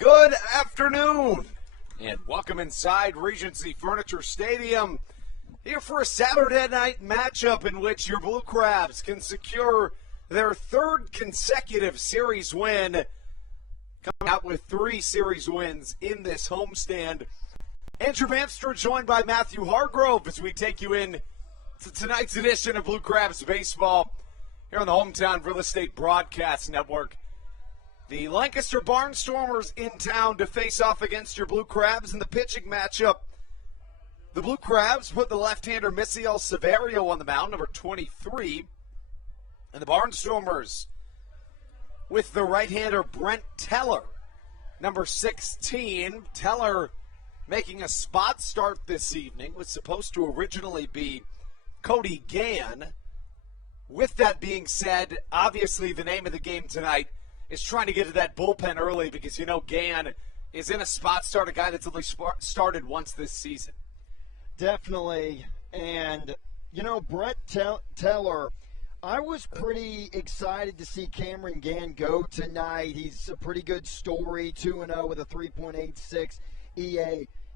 Good afternoon, and welcome inside Regency Furniture Stadium. Here for a Saturday night matchup in which your Blue Crabs can secure their third consecutive series win, coming out with 3 series wins in this homestand. Andrew Vamster joined by Matthew Hargrove as we take you in to tonight's edition of Blue Crabs Baseball here on the Hometown Real Estate Broadcast Network. The Lancaster Barnstormers in town to face off against your Blue Crabs in the pitching matchup. The Blue Crabs put the left-hander Misael Severio on the mound, number 23. And the Barnstormers with the right-hander Brent Teller, number 16. Teller making a spot start this evening. Was supposed to originally be Cody Gann. With that being said, obviously the name of the game tonight is trying to get to that bullpen early because, you know, Gann is in a spot start, a guy that's only started once this season. Definitely. And, you know, Brent Teller, I was pretty excited to see Cameron Gann go tonight. He's a pretty good story, 2-0 with a 3.86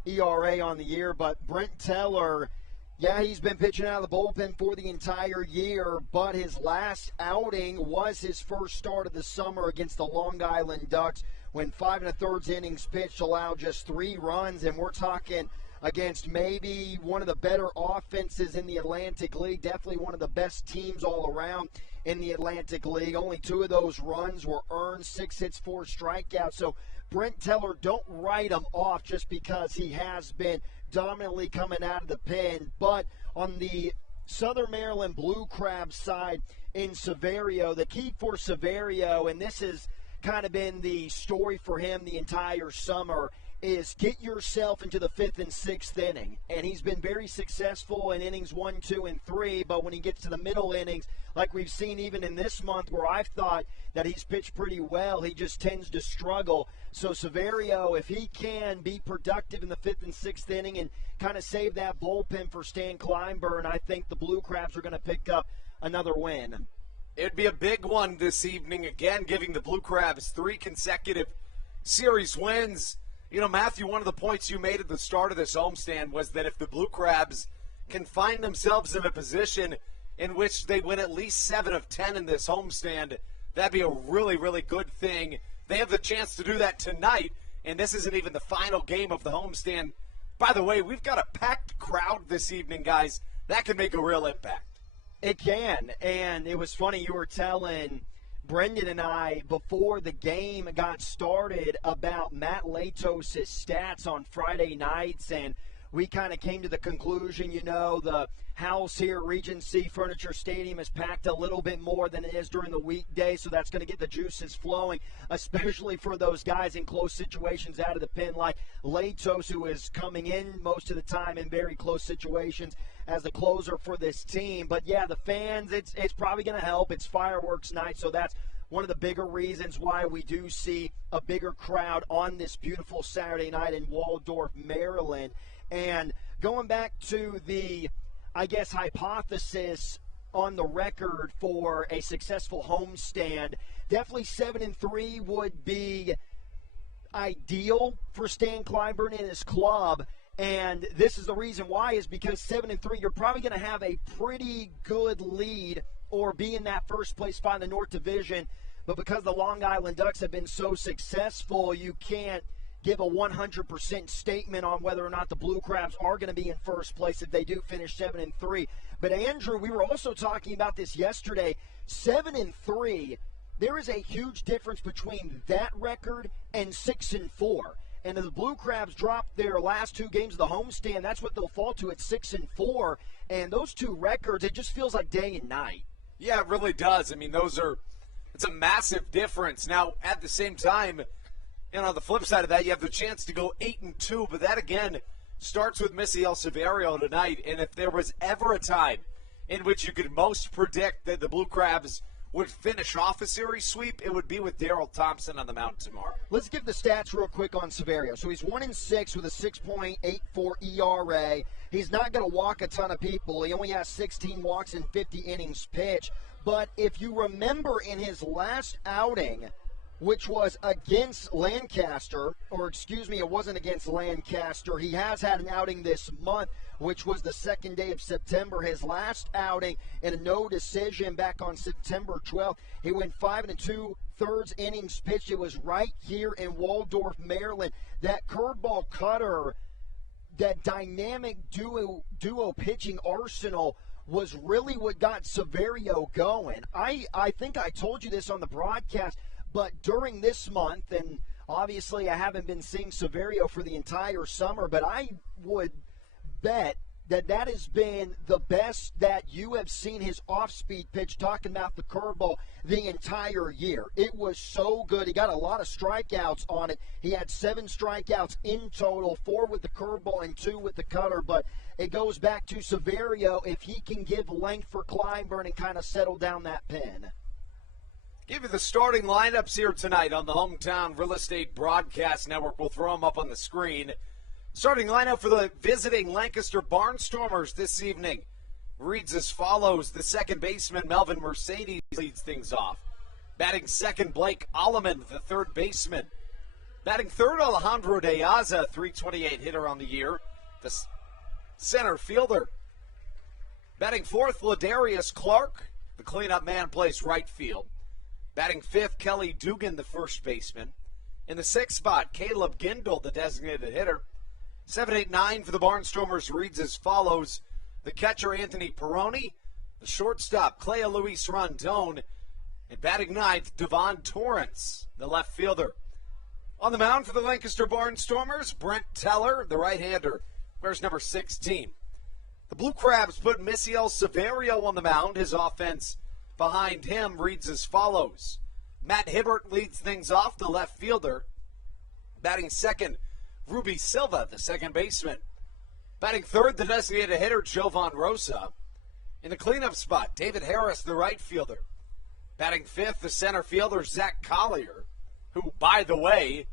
ERA on the year. But Brent Teller, yeah, he's been pitching out of the bullpen for the entire year, but his last outing was his first start of the summer against the Long Island Ducks when 5 1/3 innings pitched allowed just 3 runs, and we're talking against maybe one of the better offenses in the Atlantic League, definitely one of the best teams all around in the Atlantic League. Only 2 of those runs were earned, 6 hits, 4 strikeouts. So Brent Teller, don't write him off just because he has been dominantly coming out of the pen. But on the Southern Maryland Blue Crabs side in Severio, the key for Severio, and this has kind of been the story for him the entire summer, is get yourself into the 5th and 6th inning. And he's been very successful in innings 1, 2, and 3, but when he gets to the middle innings, like we've seen even in this month where I've thought that he's pitched pretty well, he just tends to struggle. So Severio, if he can be productive in the 5th and 6th inning and kind of save that bullpen for Stan Kleinburn, I think the Blue Crabs are going to pick up another win. It'd be a big one this evening, again, giving the Blue Crabs 3 consecutive series wins. You know, Matthew, one of the points you made at the start of this homestand was that if the Blue Crabs can find themselves in a position in which they win at least 7 of 10 in this homestand, that'd be a really, really good thing. They have the chance to do that tonight, and this isn't even the final game of the homestand. By the way, we've got a packed crowd this evening, guys. That can make a real impact. It can, and it was funny, you were telling Brendan and I, before the game got started, about Matt Latos' stats on Friday nights, and we kind of came to the conclusion, you know, the house here at Regency Furniture Stadium is packed a little bit more than it is during the weekday, so that's going to get the juices flowing, especially for those guys in close situations out of the pen like Latos, who is coming in most of the time in very close situations as the closer for this team. But, yeah, the fans, it's probably going to help. It's fireworks night, so that's one of the bigger reasons why we do see a bigger crowd on this beautiful Saturday night in Waldorf, Maryland. And going back to the, I guess, hypothesis on the record for a successful homestand, definitely 7-3 would be ideal for Stan Kleinburn and his club. And this is the reason why, is because 7-3, you're probably going to have a pretty good lead or be in that first place spot in the North Division. But because the Long Island Ducks have been so successful, you can't give a 100% statement on whether or not the Blue Crabs are going to be in first place if they do finish 7-3. But Andrew, we were also talking about this yesterday. 7-3, there is a huge difference between that record and 6-4. And if the Blue Crabs drop their last 2 games of the homestand, that's what they'll fall to at 6-4. And those 2 records, it just feels like day and night. Yeah, it really does. I mean, it's a massive difference. Now, at the same time, and on the flip side of that, you have the chance to go 8-2, but that, again, starts with Misael Severio tonight. And if there was ever a time in which you could most predict that the Blue Crabs would finish off a series sweep, it would be with Daryl Thompson on the mound tomorrow. Let's give the stats real quick on Severio. So he's 1-6 with a 6.84 ERA. He's not going to walk a ton of people. He only has 16 walks in 50 innings pitched. But if you remember in his last outing which was against Lancaster, or excuse me, it wasn't against Lancaster. He has had an outing this month, which was the second day of September. His last outing in a no decision back on September 12th. He went 5 2/3 innings pitched. It was right here in Waldorf, Maryland. That curveball cutter, that dynamic duo pitching arsenal was really what got Severio going. I think I told you this on the broadcast, but during this month, and obviously I haven't been seeing Severio for the entire summer, but I would bet that has been the best that you have seen his off-speed pitch, talking about the curveball, the entire year. It was so good. He got a lot of strikeouts on it. He had 7 strikeouts in total, 4 with the curveball and 2 with the cutter. But it goes back to Severio, if he can give length for Kleinburn and kind of settle down that pin. Give you the starting lineups here tonight on the Hometown Real Estate Broadcast Network. We'll throw them up on the screen. Starting lineup for the visiting Lancaster Barnstormers this evening reads as follows. The second baseman, Melvin Mercedes, leads things off. Batting second, Blake Alleman, the third baseman. Batting third, Alejandro De Aza, 328 hitter on the year, the center fielder. Batting fourth, Ladarius Clark, the cleanup man, plays right field. Batting fifth, Kelly Dugan, the first baseman. In the sixth spot, Caleb Gindel, the designated hitter. 7-8-9 for the Barnstormers reads as follows. The catcher, Anthony Peroni. The shortstop, Clea Luis Rondon. And batting ninth, Devon Torrance, the left fielder. On the mound for the Lancaster Barnstormers, Brent Teller, the right-hander, wears number 16. The Blue Crabs put Misiel Severio on the mound. His offense behind him reads as follows. Matt Hibbert leads things off, the left fielder. Batting second, Ruby Silva, the second baseman. Batting third, the designated hitter, Jovan Rosa. In the cleanup spot, David Harris, the right fielder. Batting fifth, the center fielder, Zach Collier, who, by the way,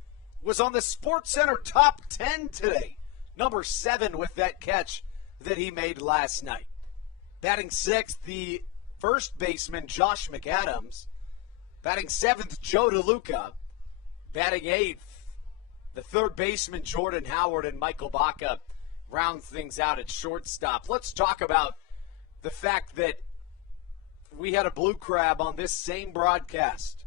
was on the SportsCenter top 10 today. Number 7 with that catch that he made last night. Batting sixth, the first baseman, Josh McAdams. Batting seventh, Joe DeLuca. Batting eighth, the third baseman, Jordan Howard, and Michael Baca rounds things out at shortstop. Let's talk about the fact that we had a Blue Crab on this same broadcast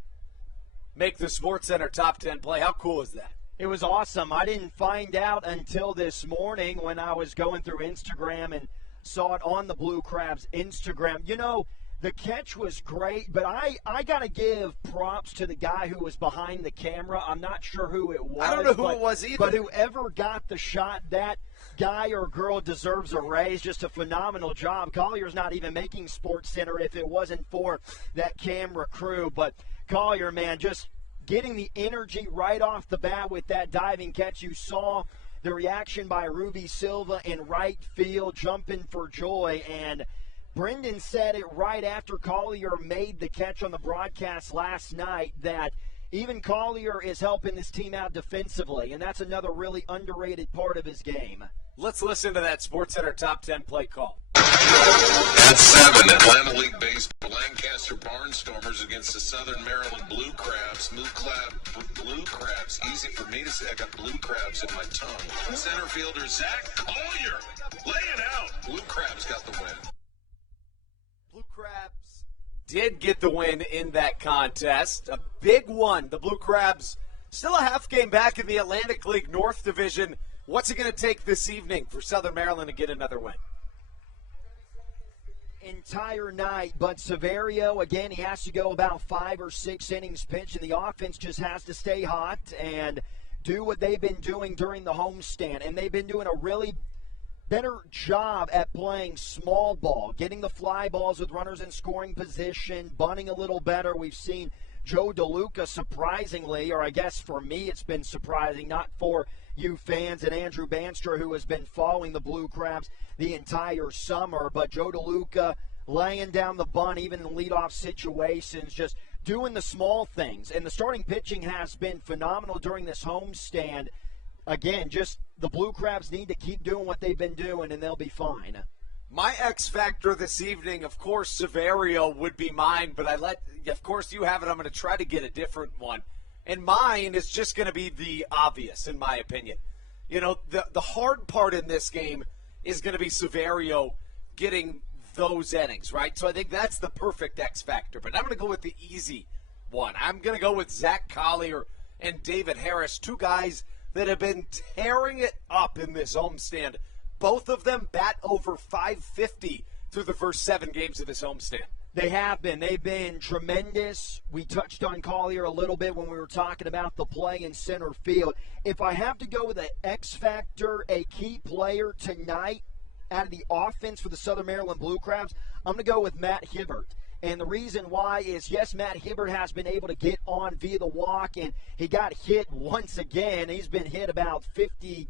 make the SportsCenter top 10 play. How cool is that? It was awesome. I didn't find out until this morning when I was going through Instagram and saw it on the Blue Crabs Instagram. You know, the catch was great, but I got to give props to the guy who was behind the camera. I'm not sure who it was. I don't know who it was either. But whoever got the shot, that guy or girl deserves a raise. Just a phenomenal job. Collier's not even making SportsCenter if it wasn't for that camera crew. But Collier, man, just getting the energy right off the bat with that diving catch. You saw the reaction by Ruby Silva in right field, jumping for joy. And Brendan said it right after Collier made the catch on the broadcast last night that even Collier is helping this team out defensively, and that's another really underrated part of his game. Let's listen to that SportsCenter top 10 play call. At 7, Atlanta League Baseball, Lancaster Barnstormers against the Southern Maryland Blue Crabs. Blue Crabs. Easy for me to say. I got Blue Crabs in my tongue. Center fielder Zach Collier. Lay it out. Blue Crabs got the win. Blue Crabs did get the win in that contest. A big one. The Blue Crabs still a half game back in the Atlantic League North Division. What's it going to take this evening for Southern Maryland to get another win? Entire night, but Severio, again, he has to go about 5 or 6 innings pitched, and the offense just has to stay hot and do what they've been doing during the homestand. And they've been doing a really better job at playing small ball, getting the fly balls with runners in scoring position, bunting a little better. We've seen Joe DeLuca surprisingly, or I guess for me it's been surprising, not for you fans, and Andrew Bandstra, who has been following the Blue Crabs the entire summer. But Joe DeLuca laying down the bunt, even in leadoff situations, just doing the small things. And the starting pitching has been phenomenal during this homestand. Again, just the Blue Crabs need to keep doing what they've been doing, and they'll be fine. My X factor this evening, of course, Severio would be mine, but of course you have it. I'm going to try to get a different one. And mine is just going to be the obvious, in my opinion. You know, the hard part in this game is going to be Severio getting those innings, right? So I think that's the perfect X factor. But I'm going to go with the easy one. I'm going to go with Zach Collier and David Harris, two guys that have been tearing it up in this homestand. Both of them bat over 550 through the first 7 games of this homestand. They have been. They've been tremendous. We touched on Collier a little bit when we were talking about the play in center field. If I have to go with an X factor, a key player tonight out of the offense for the Southern Maryland Blue Crabs, I'm going to go with Matt Hibbert. And the reason why is, yes, Matt Hibbert has been able to get on via the walk, and he got hit once again. He's been hit about 50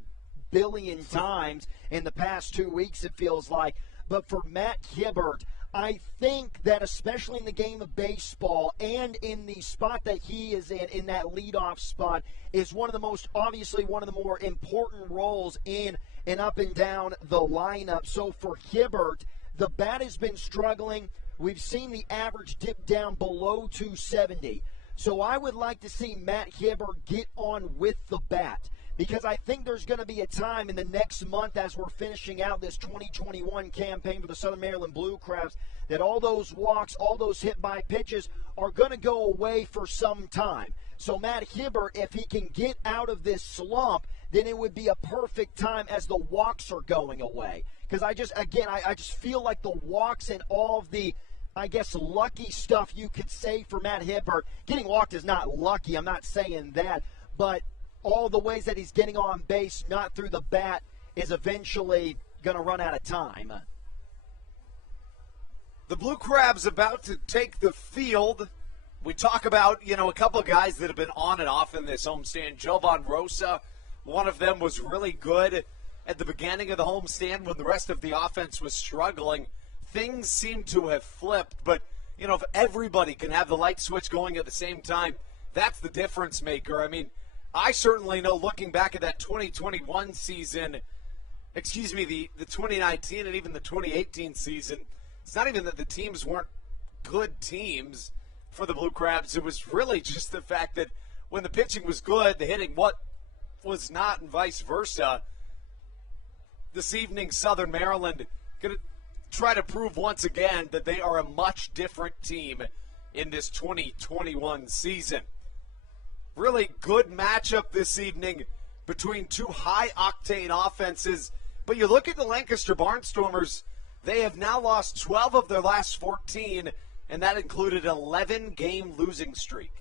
billion times in the past 2 weeks, it feels like. But for Matt Hibbert, I think that especially in the game of baseball and in the spot that he is in that leadoff spot, is one of the most, obviously one of the more important roles in and up and down the lineup. So for Hibbert, the bat has been struggling. We've seen the average dip down below 270. So I would like to see Matt Hibbert get on with the bat, because I think there's going to be a time in the next month as we're finishing out this 2021 campaign for the Southern Maryland Blue Crabs that all those walks, all those hit-by pitches are going to go away for some time. So Matt Hibbert, if he can get out of this slump, then it would be a perfect time as the walks are going away. Because I just feel like the walks and all of the, I guess, lucky stuff you could say for Matt Hibbert. Getting walked is not lucky, I'm not saying that, but all the ways that he's getting on base, not through the bat, is eventually going to run out of time. The Blue Crabs about to take the field. We talk about, a couple of guys that have been on and off in this homestand. Jovan Rosa, one of them was really good at the beginning of the homestand when the rest of the offense was struggling. Things seem to have flipped, but, if everybody can have the light switch going at the same time, that's the difference maker. I mean, I certainly know, looking back at that 2021 season, the 2019 and even the 2018 season, it's not even that the teams weren't good teams for the Blue Crabs. It was really just the fact that when the pitching was good, the hitting was not, and vice versa. This evening, Southern Maryland going to try to prove once again that they are a much different team in this 2021 season. Really good matchup this evening between two high-octane offenses. But you look at the Lancaster Barnstormers, they have now lost 12 of their last 14, and that included an 11-game losing streak.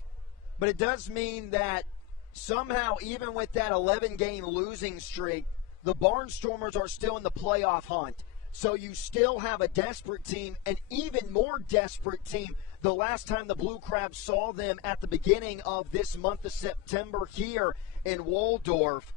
But it does mean that somehow, even with that 11-game losing streak, the Barnstormers are still in the playoff hunt. So you still have a desperate team, an even more desperate team. The last time the Blue Crabs saw them at the beginning of this month of September here in Waldorf,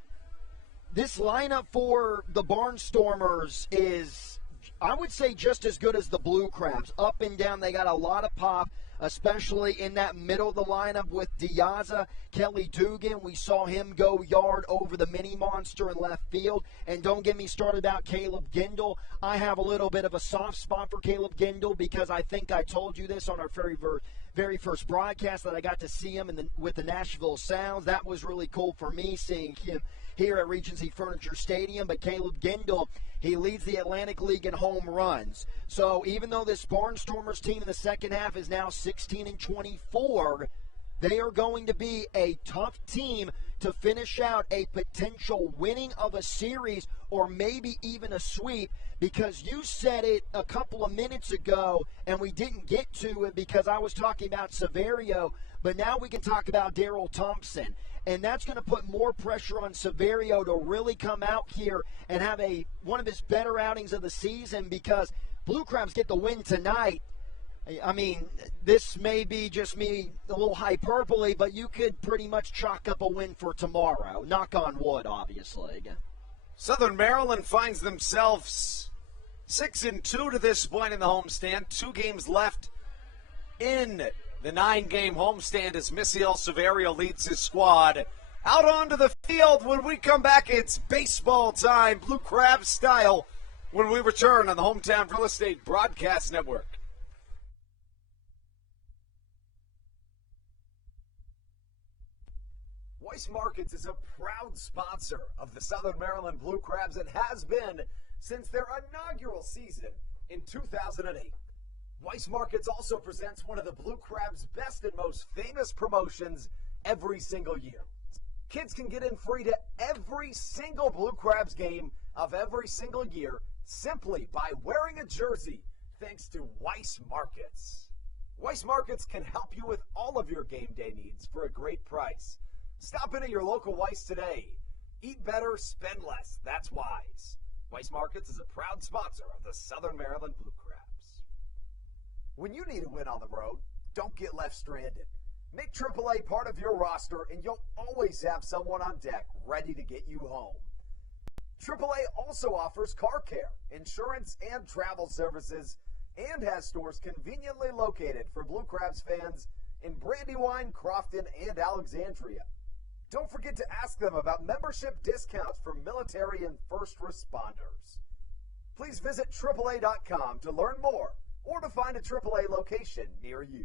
this lineup for the Barnstormers is, I would say, just as good as the Blue Crabs. Up and down, they got a lot of pop, especially in that middle of the lineup with Diaza, Kelly Dugan. We saw him go yard over the mini monster in left field. And don't get me started about Caleb Gindel. I have a little bit of a soft spot for Caleb Gindel because I think I told you this on our very first broadcast that I got to see him with the Nashville Sounds. That was really cool for me, seeing him here at Regency Furniture Stadium. But Caleb Gindel, he leads the Atlantic League in home runs. So even though this Barnstormers team in the second half is now 16-24, they are going to be a tough team to finish out a potential winning of a series or maybe even a sweep, because you said it a couple of minutes ago and we didn't get to it because I was talking about Severio, but now we can talk about Daryl Thompson. And that's going to put more pressure on Severio to really come out here and have one of his better outings of the season, because Blue Crabs get the win tonight. I mean, this may be just me a little hyperbole, but you could pretty much chalk up a win for tomorrow. Knock on wood, obviously. Southern Maryland finds themselves 6-2 to this point in the homestand. 2 games left in the 9-game homestand as Misiel Severio leads his squad out onto the field. When we come back, it's baseball time, Blue Crab style, when we return on the Hometown Real Estate Broadcast Network. Weis Markets is a proud sponsor of the Southern Maryland Blue Crabs and has been since their inaugural season in 2008. Weis Markets also presents one of the Blue Crabs' best and most famous promotions every single year. Kids can get in free to every single Blue Crabs game of every single year simply by wearing a jersey thanks to Weis Markets. Weis Markets can help you with all of your game day needs for a great price. Stop into your local Weis today. Eat better, spend less. That's wise. Weis Markets is a proud sponsor of the Southern Maryland Blue Crabs. When you need a win on the road, don't get left stranded. Make AAA part of your roster and you'll always have someone on deck ready to get you home. AAA also offers car care, insurance, and travel services, and has stores conveniently located for Blue Crabs fans in Brandywine, Crofton, and Alexandria. Don't forget to ask them about membership discounts for military and first responders. Please visit AAA.com to learn more or to find a AAA location near you.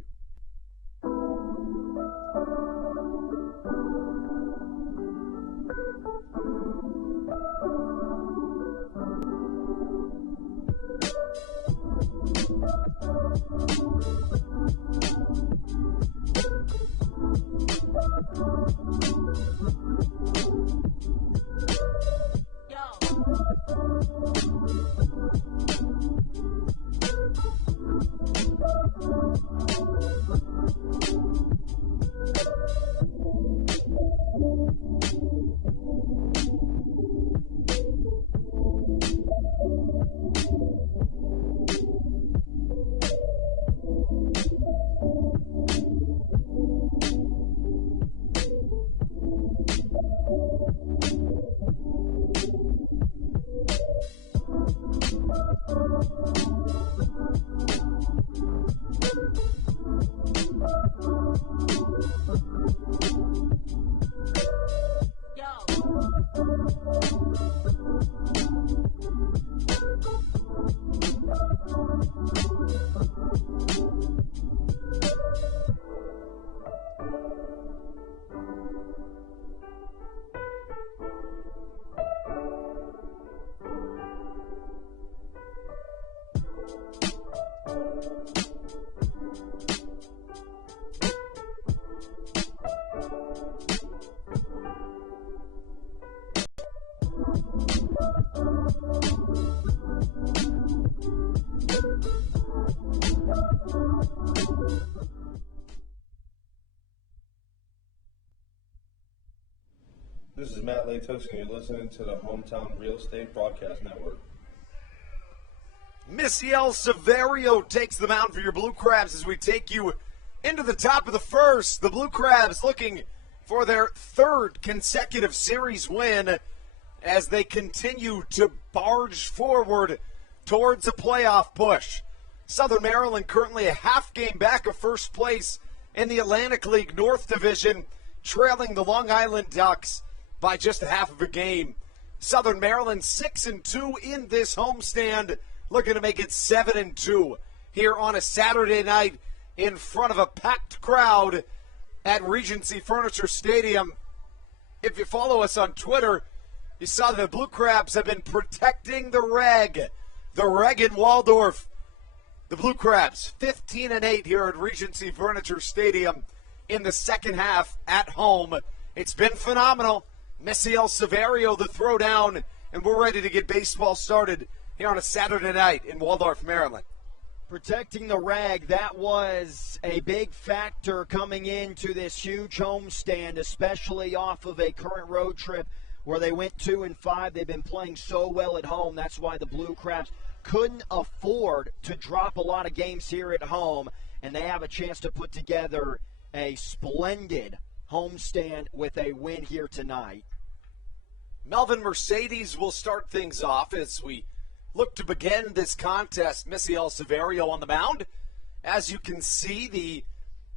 This is Matt Latos, and you're listening to the Hometown Real Estate Broadcast Network. Missiel Severio takes the mound for your Blue Crabs as we take you into the top of the first. The Blue Crabs looking for their third consecutive series win as they continue to barge forward towards a playoff push. Southern Maryland currently a half game back of first place in the Atlantic League North Division, trailing the Long Island Ducks by just a half of a game. Southern Maryland 6-2 in this homestand, looking to make it 7-2 here on a Saturday night in front of a packed crowd at Regency Furniture Stadium. If you follow us on Twitter, you saw that the Blue Crabs have been protecting the reg in Waldorf. The Blue Crabs 15-8 here at Regency Furniture Stadium in the second half at home. It's been phenomenal. Missiel Severio the throwdown, and we're ready to get baseball started here on a Saturday night in Waldorf, Maryland. Protecting the rag, that was a big factor coming into this huge homestand, especially off of a current road trip where they went 2-5. They've been playing so well at home. That's why the Blue Crabs couldn't afford to drop a lot of games here at home, and they have a chance to put together a splendid homestand with a win here tonight. Melvin Mercedes will start things off as we look to begin this contest. Missiel Severio on the mound. As you can see, the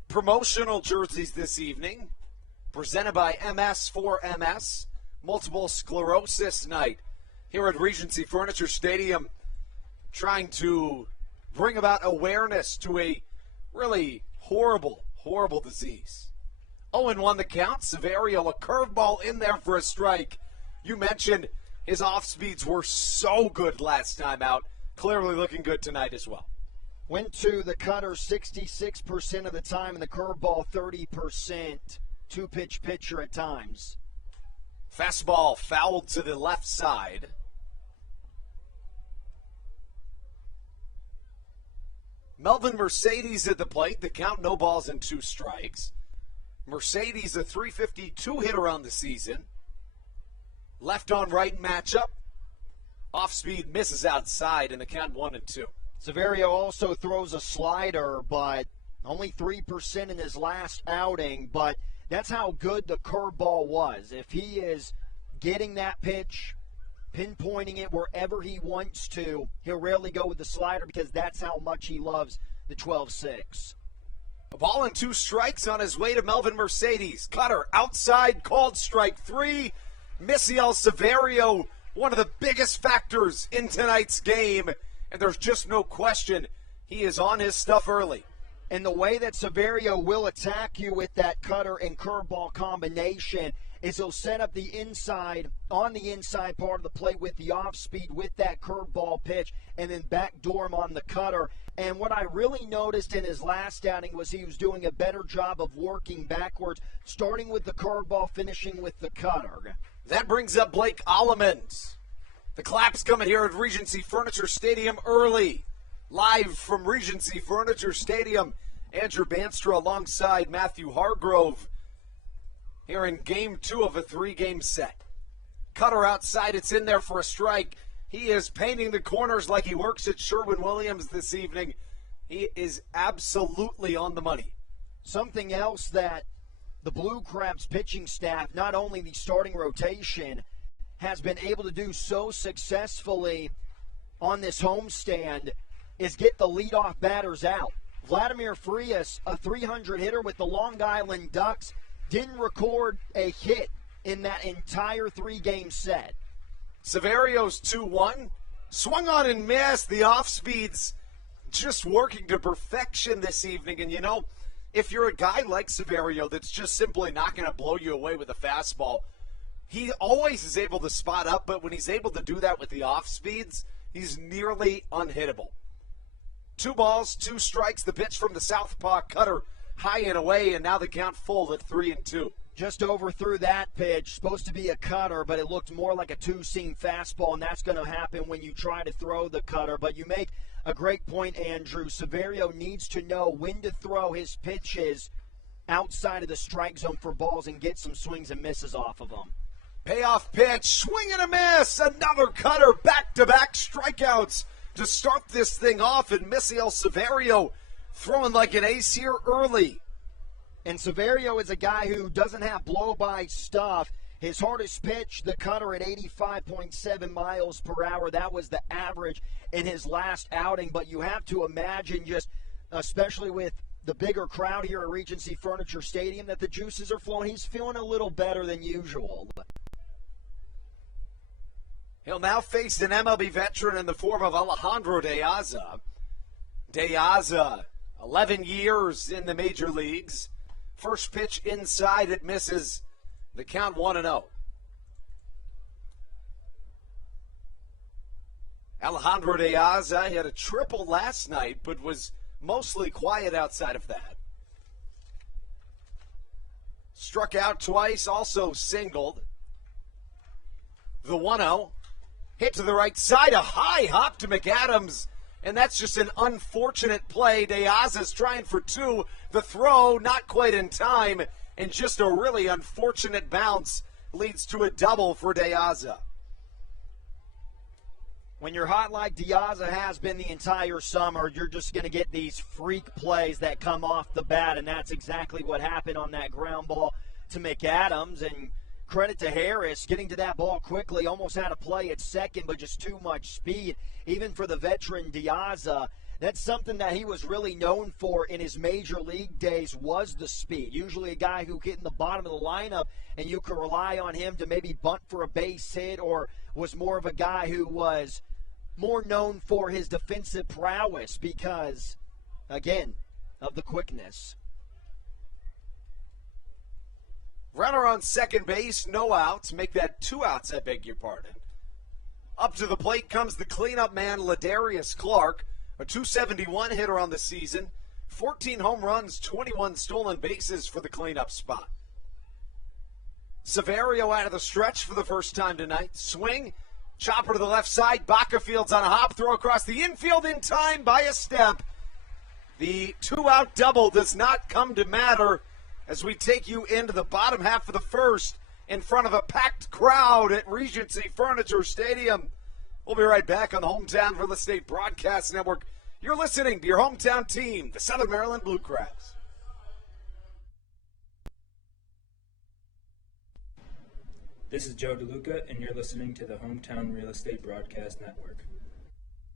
promotional jerseys this evening presented by MS4MS, Multiple Sclerosis Night here at Regency Furniture Stadium, trying to bring about awareness to a really horrible disease. 0-1 the count. Severio, a curveball in there for a strike. You mentioned his off-speeds were so good last time out. Clearly looking good tonight as well. Went to the cutter 66% of the time and the curveball 30%. Two-pitch pitcher at times. Fastball fouled to the left side. Melvin Mercedes at the plate. The count, no balls and 2 strikes. Mercedes, a .352 hitter on the season. Left on right matchup. Off speed misses outside in the count 1-2. Severio also throws a slider, but only 3% in his last outing. But that's how good the curveball was. If he is getting that pitch, pinpointing it wherever he wants to, he'll rarely go with the slider because that's how much he loves the 12-6. A ball and 2 strikes on his way to Melvin Mercedes. Cutter outside, called strike 3. Misiel Severio, one of the biggest factors in tonight's game, and there's just no question he is on his stuff early. And the way that Severio will attack you with that cutter and curveball combination is he'll set up the inside, on the inside part of the plate with the off speed with that curveball pitch and then backdoor him on the cutter. And what I really noticed in his last outing was he was doing a better job of working backwards, starting with the curveball, finishing with the cutter. That brings up Blake Allemans. The claps coming here at Regency Furniture Stadium early. Live from Regency Furniture Stadium, Andrew Banstra alongside Matthew Hargrove here in Game 2 of a 3-game set. Cutter outside, it's in there for a strike. He is painting the corners like he works at Sherwin-Williams this evening. He is absolutely on the money. Something else that the Blue Crabs pitching staff, not only the starting rotation, has been able to do so successfully on this homestand is get the leadoff batters out. Vladimir Frias, a .300 hitter with the Long Island Ducks, didn't record a hit in that entire 3-game set. Severio's 2-1. Swung on and missed. The off-speed's just working to perfection this evening. And, you know, if you're a guy like Severio that's just simply not going to blow you away with a fastball, he always is able to spot up, but when he's able to do that with the off-speeds, he's nearly unhittable. 2 balls, 2 strikes. The pitch from the southpaw cutter high and away, and now the count full at 3-2. Just overthrew that pitch. Supposed to be a cutter, but it looked more like a 2-seam fastball, and that's going to happen when you try to throw the cutter. But you make a great point, Andrew. Severio needs to know when to throw his pitches outside of the strike zone for balls and get some swings and misses off of them. Payoff pitch, swing and a miss. Another cutter, back-to-back strikeouts to start this thing off, and Misiel Severio throwing like an ace here early. And Severio is a guy who doesn't have blow-by stuff. His hardest pitch, the cutter at 85.7 miles per hour. That was the average in his last outing. But you have to imagine just, especially with the bigger crowd here at Regency Furniture Stadium, that the juices are flowing. He's feeling a little better than usual. He'll now face an MLB veteran in the form of Alejandro De Aza. De Aza, 11 years in the major leagues. First pitch inside, it misses. The count 1-0. Alejandro De Aza had a triple last night, but was mostly quiet outside of that. Struck out twice, also singled. The 1-0. Hit to the right side, a high hop to McAdams, and that's just an unfortunate play. De Aza's trying for 2. The throw not quite in time, and just a really unfortunate bounce leads to a double for De Aza. When you're hot like De Aza has been the entire summer, you're just going to get these freak plays that come off the bat, and that's exactly what happened on that ground ball to McAdams. And credit to Harris, getting to that ball quickly, almost had a play at second, but just too much speed. Even for the veteran De Aza, that's something that he was really known for in his major league days, was the speed. Usually a guy who hit in the bottom of the lineup, and you could rely on him to maybe bunt for a base hit, or was more of a guy who was more known for his defensive prowess because, again, of the quickness. Runner on second base, no outs. Make that 2 outs, I beg your pardon. Up to the plate comes the cleanup man, Ladarius Clark, a .271 hitter on the season. 14 home runs, 21 stolen bases for the cleanup spot. Severio out of the stretch for the first time tonight. Swing, chopper to the left side. Baca fields on a hop, throw across the infield in time by a step. The 2-out double does not come to matter as we take you into the bottom half of the first in front of a packed crowd at Regency Furniture Stadium. We'll be right back on the Hometown Real Estate Broadcast Network. You're listening to your hometown team, the Southern Maryland Blue Crabs. This is Joe DeLuca, and you're listening to the Hometown Real Estate Broadcast Network.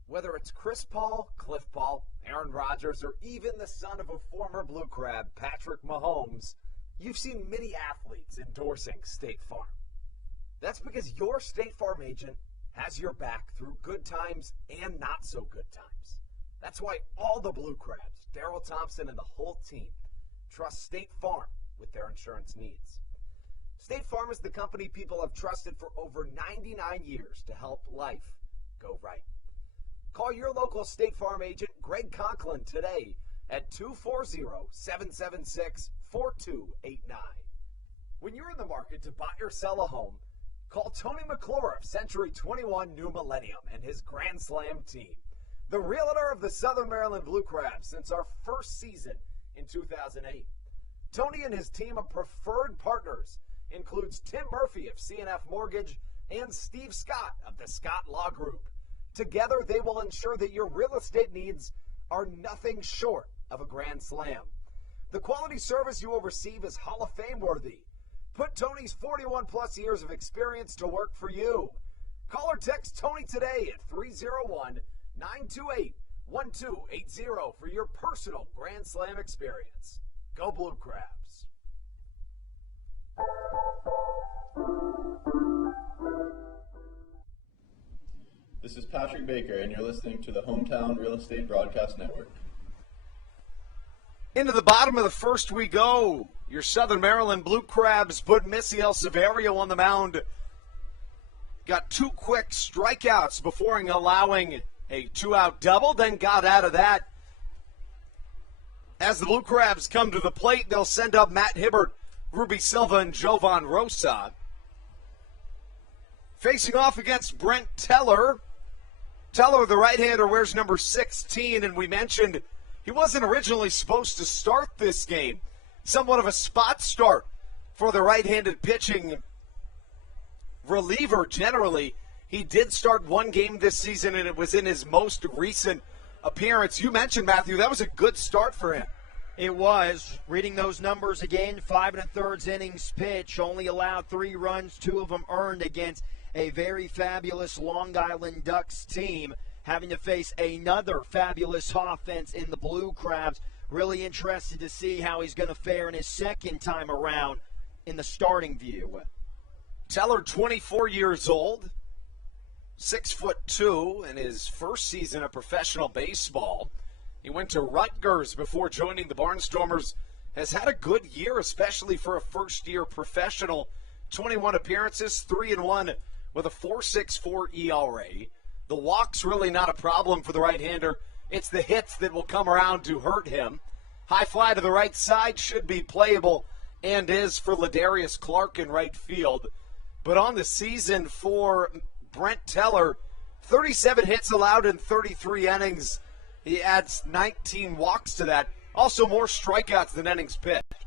Whether it's Chris Paul, Cliff Paul, Aaron Rodgers, or even the son of a former Blue Crab, Patrick Mahomes, you've seen many athletes endorsing State Farm. That's because your State Farm agent has your back through good times and not so good times. That's why all the Blue Crabs, Darryl Thompson and the whole team, trust State Farm with their insurance needs. State Farm is the company people have trusted for over 99 years to help life go right. Call your local State Farm agent, Greg Conklin, today at 240-776-4289. When you're in the market to buy or sell a home, call Tony McClure of Century 21 New Millennium and his Grand Slam team, the realtor of the Southern Maryland Blue Crabs since our first season in 2008. Tony and his team of preferred partners includes Tim Murphy of CNF Mortgage and Steve Scott of the Scott Law Group. Together, they will ensure that your real estate needs are nothing short of a grand slam. The quality service you will receive is Hall of Fame worthy. Put Tony's 41-plus years of experience to work for you. Call or text Tony today at 301-928-1280 for your personal grand slam experience. Go Blue Crabs. This is Patrick Baker, and you're listening to the Hometown Real Estate Broadcast Network. Into the bottom of the first we go. Your Southern Maryland Blue Crabs put Misiel Severio on the mound. Got 2 quick strikeouts before allowing a 2-out double, then got out of that. As the Blue Crabs come to the plate, they'll send up Matt Hibbert, Ruby Silva, and Jovan Rosa. Facing off against Brent Teller. Teller, the right-hander, wears number 16, and we mentioned he wasn't originally supposed to start this game. Somewhat of a spot start for the right-handed pitching reliever generally. He did start one game this season, and it was in his most recent appearance. You mentioned, Matthew, that was a good start for him. It was. Reading those numbers again, 5 1/3 innings pitch, only allowed 3 runs, 2 of them earned against a very fabulous Long Island Ducks team, having to face another fabulous offense in the Blue Crabs. Really interested to see how he's going to fare in his second time around in the starting view. Teller, 24 years old, 6'2", in his first season of professional baseball. He went to Rutgers before joining the Barnstormers. Has had a good year, especially for a first-year professional. 21 appearances, 3-1 with a 4.64 ERA. The walk's really not a problem for the right-hander. It's the hits that will come around to hurt him. High fly to the right side should be playable, and is for Ladarius Clark in right field. But on the season for Brent Teller, 37 hits allowed in 33 innings. He adds 19 walks to that. Also more strikeouts than innings pitched.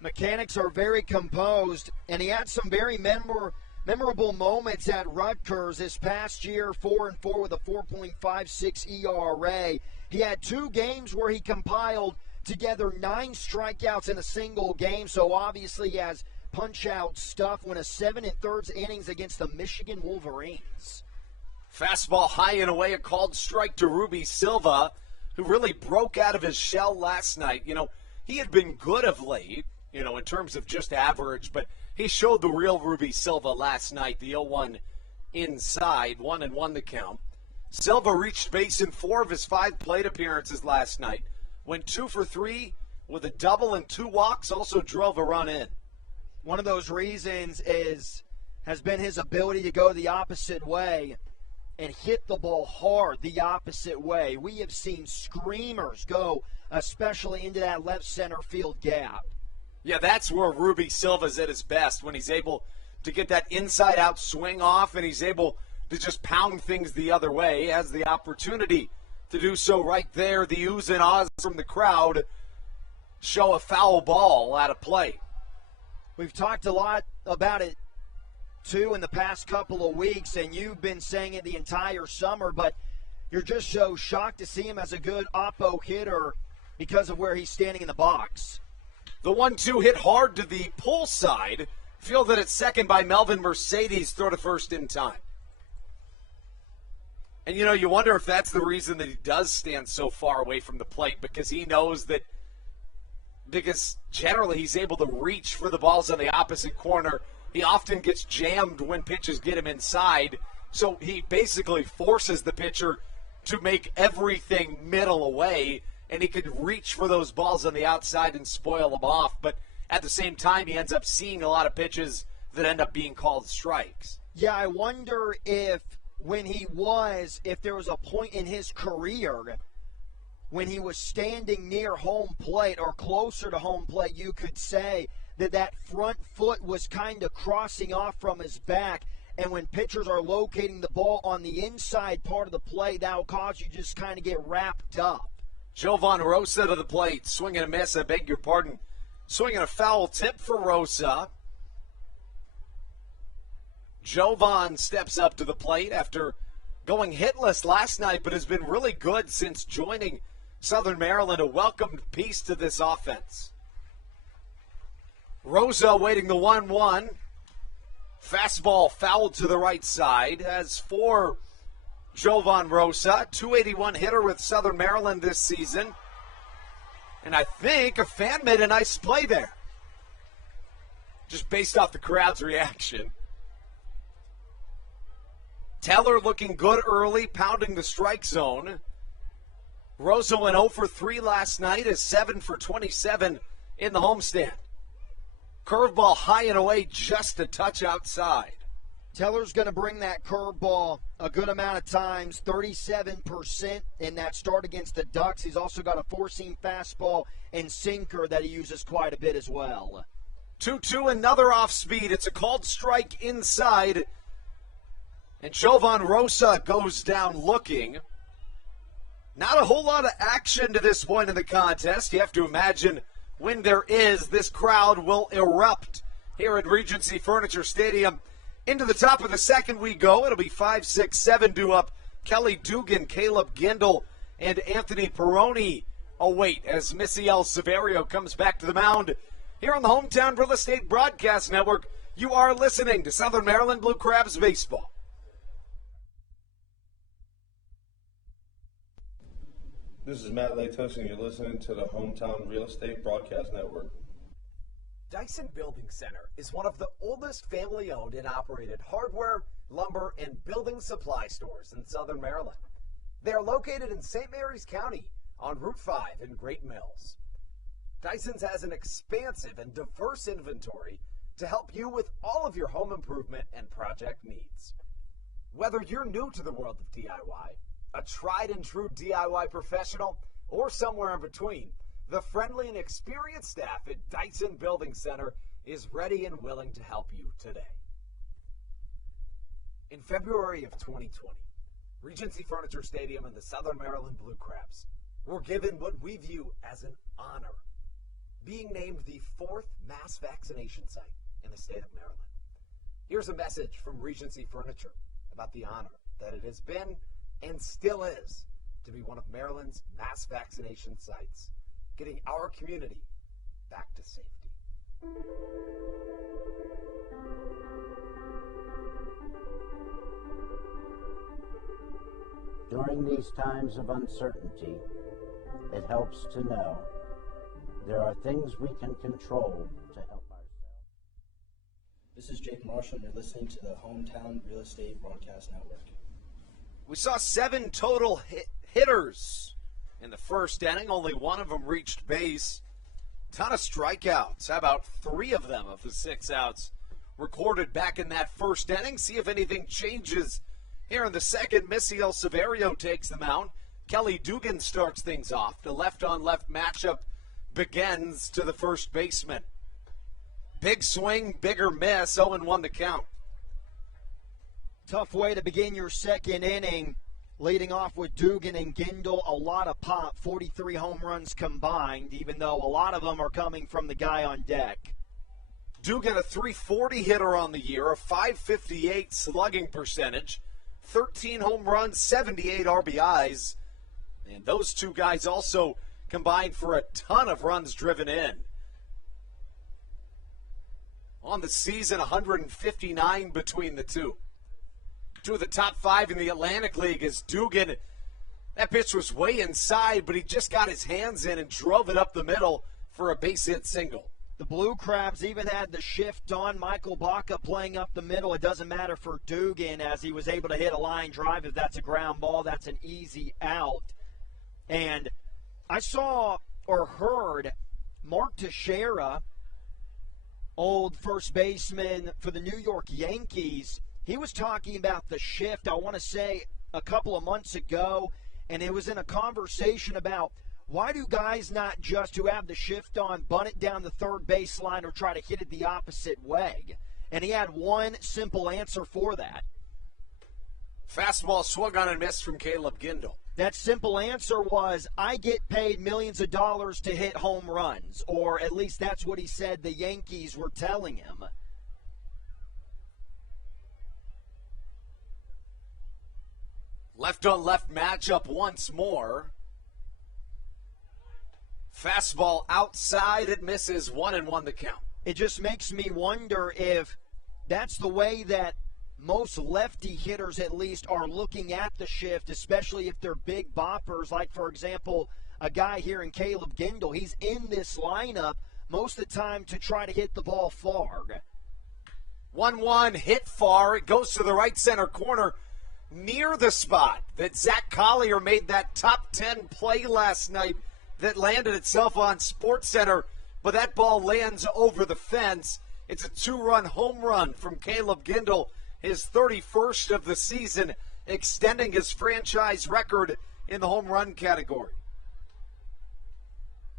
Mechanics are very composed, and he had some very memorable moments at Rutgers this past year, 4-4 with a 4.56 ERA. He had 2 games where he compiled together 9 strikeouts in a single game, so obviously he has punch-out stuff. Went a 7 1/3 innings against the Michigan Wolverines. Fastball high and away, a called strike to Ruby Silva, who really broke out of his shell last night. You know, he had been good of late, you know, in terms of just average, but he showed the real Ruby Silva last night, the 0-1 inside, 1-1 the count. Silva reached base in 4 of his 5 plate appearances last night. Went 2 for 3 with a double and 2 walks, also drove a run in. One of those reasons has been his ability to go the opposite way and hit the ball hard the opposite way. We have seen screamers go, especially into that left center field gap. Yeah, that's where Ruby Silva's at his best, when he's able to get that inside-out swing off and he's able to just pound things the other way. He has the opportunity to do so right there. The oohs and ahs from the crowd show a foul ball out of play. We've talked a lot about it, too, in the past couple of weeks, and you've been saying it the entire summer, but you're just so shocked to see him as a good oppo hitter because of where he's standing in the box. The 1-2 hit hard to the pull side. Fielded at second by Melvin Mercedes, throw to first in time. And, you wonder if that's the reason that he does stand so far away from the plate, because he knows that, because generally he's able to reach for the balls on the opposite corner. He often gets jammed when pitches get him inside, so he basically forces the pitcher to make everything middle away, and he could reach for those balls on the outside and spoil them off. But at the same time, he ends up seeing a lot of pitches that end up being called strikes. Yeah, I wonder if there was a point in his career when he was standing near home plate or closer to home plate, you could say that front foot was kind of crossing off from his back. And when pitchers are locating the ball on the inside part of the plate, that will cause you just kind of get wrapped up. Jovan Rosa to the plate. Swing and a miss, I beg your pardon. Swinging a foul tip for Rosa. Jovan steps up to the plate after going hitless last night, but has been really good since joining Southern Maryland, a welcomed piece to this offense. Rosa waiting the 1-1. Fastball fouled to the right side. As for Jovan Rosa, 281 hitter with Southern Maryland this season. And I think a fan made a nice play there, just based off the crowd's reaction. Teller looking good early, pounding the strike zone. Rosa went 0 for 3 last night, is 7 for 27 in the homestand. Curveball high and away, just a touch outside. Teller's going to bring that curveball a good amount of times, 37% in that start against the Ducks. He's also got a four-seam fastball and sinker that he uses quite a bit as well. 2-2, another off speed. It's a called strike inside. And Jovan Rosa goes down looking. Not a whole lot of action to this point in the contest. You have to imagine when there is, this crowd will erupt here at Regency Furniture Stadium. Into the top of the second we go. It'll be 5-6-7 due up. Kelly Dugan, Caleb Gindel, and Anthony Peroni await as Misael Severio comes back to the mound. Here on the Hometown Real Estate Broadcast Network, you are listening to Southern Maryland Blue Crabs Baseball. This is Matt Latos, and you're listening to the Hometown Real Estate Broadcast Network. Dyson Building Center is one of the oldest family-owned and operated hardware, lumber, and building supply stores in Southern Maryland. They are located in St. Mary's County on Route 5 in Great Mills. Dyson's has an expansive and diverse inventory to help you with all of your home improvement and project needs. Whether you're new to the world of DIY, a tried and true DIY professional, or somewhere in between, the friendly and experienced staff at Dyson Building Center is ready and willing to help you today. In February of 2020, Regency Furniture Stadium and the Southern Maryland Blue Crabs were given what we view as an honor, being named the 4th mass vaccination site in the state of Maryland. Here's a message from Regency Furniture about the honor that it has been and still is to be one of Maryland's mass vaccination sites, getting our community back to safety. During these times of uncertainty, it helps to know there are things we can control to help ourselves. This is Jake Marshall, and you're listening to the Hometown Real Estate Broadcast Network. We saw 7 total hitters in the first inning. Only one of them reached base. Ton of strikeouts. How about 3 of them of the 6 outs recorded back in that first inning? See if anything changes here in the second. Misiel Severio takes the mound. Kelly Dugan starts things off. The left-on-left matchup begins to the first baseman. Big swing, bigger miss, 0-1 the count. Tough way to begin your second inning. Leading off with Dugan and Gindel, a lot of pop, 43 home runs combined, even though a lot of them are coming from the guy on deck. Dugan, a .340 hitter on the year, a .558 slugging percentage, 13 home runs, 78 RBIs. And those two guys also combined for a ton of runs driven in. On the season, 159 between the two. Two of the top 5 in the Atlantic League is Dugan. That pitch was way inside, but he just got his hands in and drove it up the middle for a base hit single. The Blue Crabs even had the shift on Michael Baca playing up the middle. It doesn't matter for Dugan as he was able to hit a line drive. If that's a ground ball, that's an easy out. And I saw or heard Mark Teixeira, old first baseman for the New York Yankees, he was talking about the shift, I want to say, a couple of months ago, and it was in a conversation about why do guys not just who have the shift on bunt it down the third baseline or try to hit it the opposite way? And he had one simple answer for that. Fastball swung on and missed from Caleb Gindel. That simple answer was, I get paid millions of dollars to hit home runs, or at least that's what he said the Yankees were telling him. Left-on-left matchup once more. Fastball outside, it misses, 1-1 the count. It just makes me wonder if that's the way that most lefty hitters at least are looking at the shift, especially if they're big boppers, like, for example, a guy here in Caleb Gindel. He's in this lineup most of the time to try to hit the ball far. 1-1, hit far. It goes to the right center corner, near the spot that Zach Collier made that top 10 play last night that landed itself on SportsCenter, but that ball lands over the fence. It's a 2-run home run from Caleb Gindel, his 31st of the season, extending his franchise record in the home run category.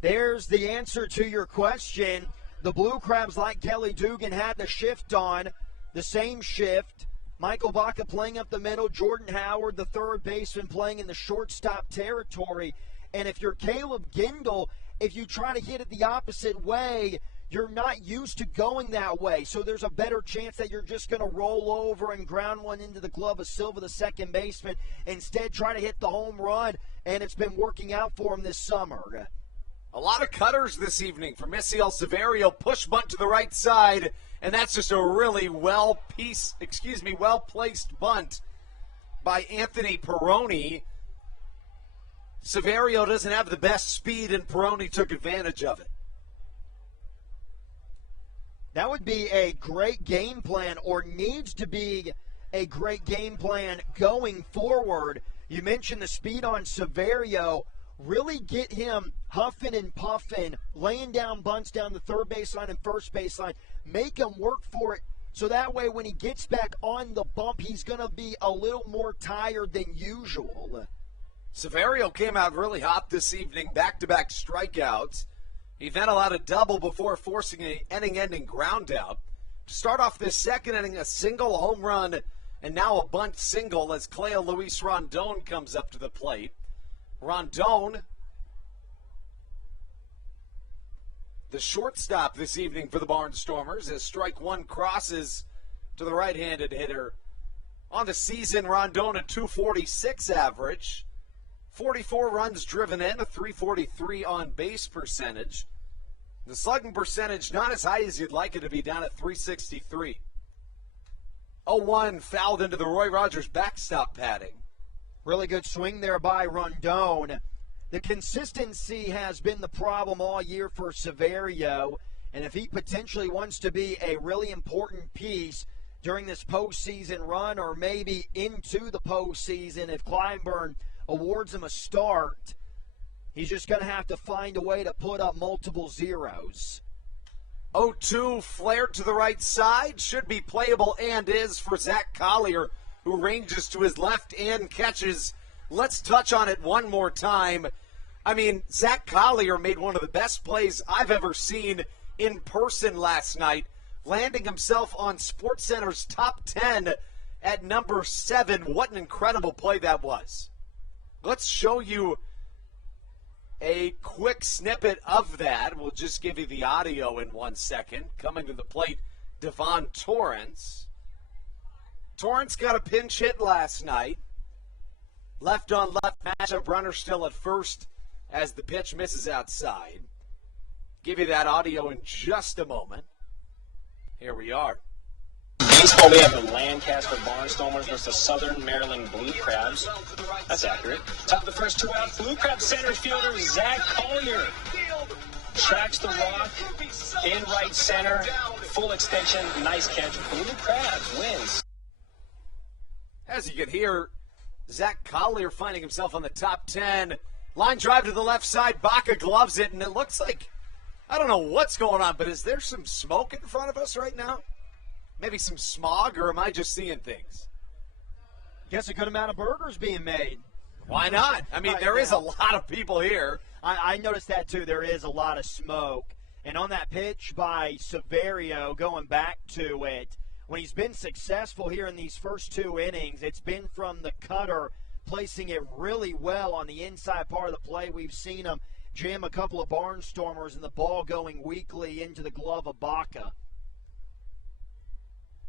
There's the answer to your question. The Blue Crabs, like Kelly Dugan, had the shift on, the same shift. Michael Baca playing up the middle, Jordan Howard, the third baseman, playing in the shortstop territory. And if you're Caleb Gindel, if you try to hit it the opposite way, you're not used to going that way. So there's a better chance that you're just going to roll over and ground one into the glove of Silva, the second baseman. Instead, try to hit the home run, and it's been working out for him this summer. A lot of cutters this evening for Misiel Severio. Push bunt to the right side, and that's just a really well-placed bunt by Anthony Peroni. Severio doesn't have the best speed, and Peroni took advantage of it. That would be a great game plan, or needs to be a great game plan going forward. You mentioned the speed on Severio. Really get him huffing and puffing, laying down bunts down the third baseline and first baseline. Make him work for it so that way when he gets back on the bump, he's going to be a little more tired than usual. Severio came out really hot this evening, back-to-back strikeouts. He then allowed a double before forcing an inning-ending ground out. To start off this second inning, a single home run and now a bunt single as Cleo Luis Rondon comes up to the plate. Rondon, the shortstop this evening for the Barnstormers, as strike one crosses to the right-handed hitter. On the season, Rondon a .246 average, 44 runs driven in, a .343 on-base percentage. The slugging percentage not as high as you'd like it to be, down at .363. 0-1 fouled into the Roy Rogers backstop padding. Really good swing there by Rondon. The consistency has been the problem all year for Severio, and if he potentially wants to be a really important piece during this postseason run or maybe into the postseason, if Kleinburn awards him a start, He's just going to have to find a way to put up multiple zeros. 0-2 flared to the right side. Should be playable and is for Zach Collier, who ranges to his left and catches. Let's touch on it one more time. I mean, Zach Collier made one of the best plays I've ever seen in person last night, landing himself on SportsCenter's top 10 at number 7. What an incredible play that was. Let's show you a quick snippet of that. We'll just give you the audio in 1 second. Coming to the plate, Devon Torrance. Torrance got a pinch hit last night. Left on left matchup, runner still at first as the pitch misses outside. Give you that audio in just a moment. Here we are. Baseball, we have the Lancaster Barnstormers versus the Southern Maryland Blue Crabs. That's accurate. Top of the first 2 outs, Blue Crab center fielder Zach Collier tracks the rock in right center, full extension, nice catch. Blue Crabs wins. As you can hear, Zach Collier finding himself on the top 10. Line drive to the left side, Baca gloves it, and it looks like, I don't know what's going on, but is there some smoke in front of us right now? Maybe some smog, or am I just seeing things? Guess a good amount of burgers being made. Why not? I mean, there is a lot of people here. I noticed that, too. There is a lot of smoke. And on that pitch by Severio, going back to it, when he's been successful here in these first 2 innings, it's been from the cutter, placing it really well on the inside part of the play. We've seen him jam a couple of Barnstormers and the ball going weakly into the glove of Baca.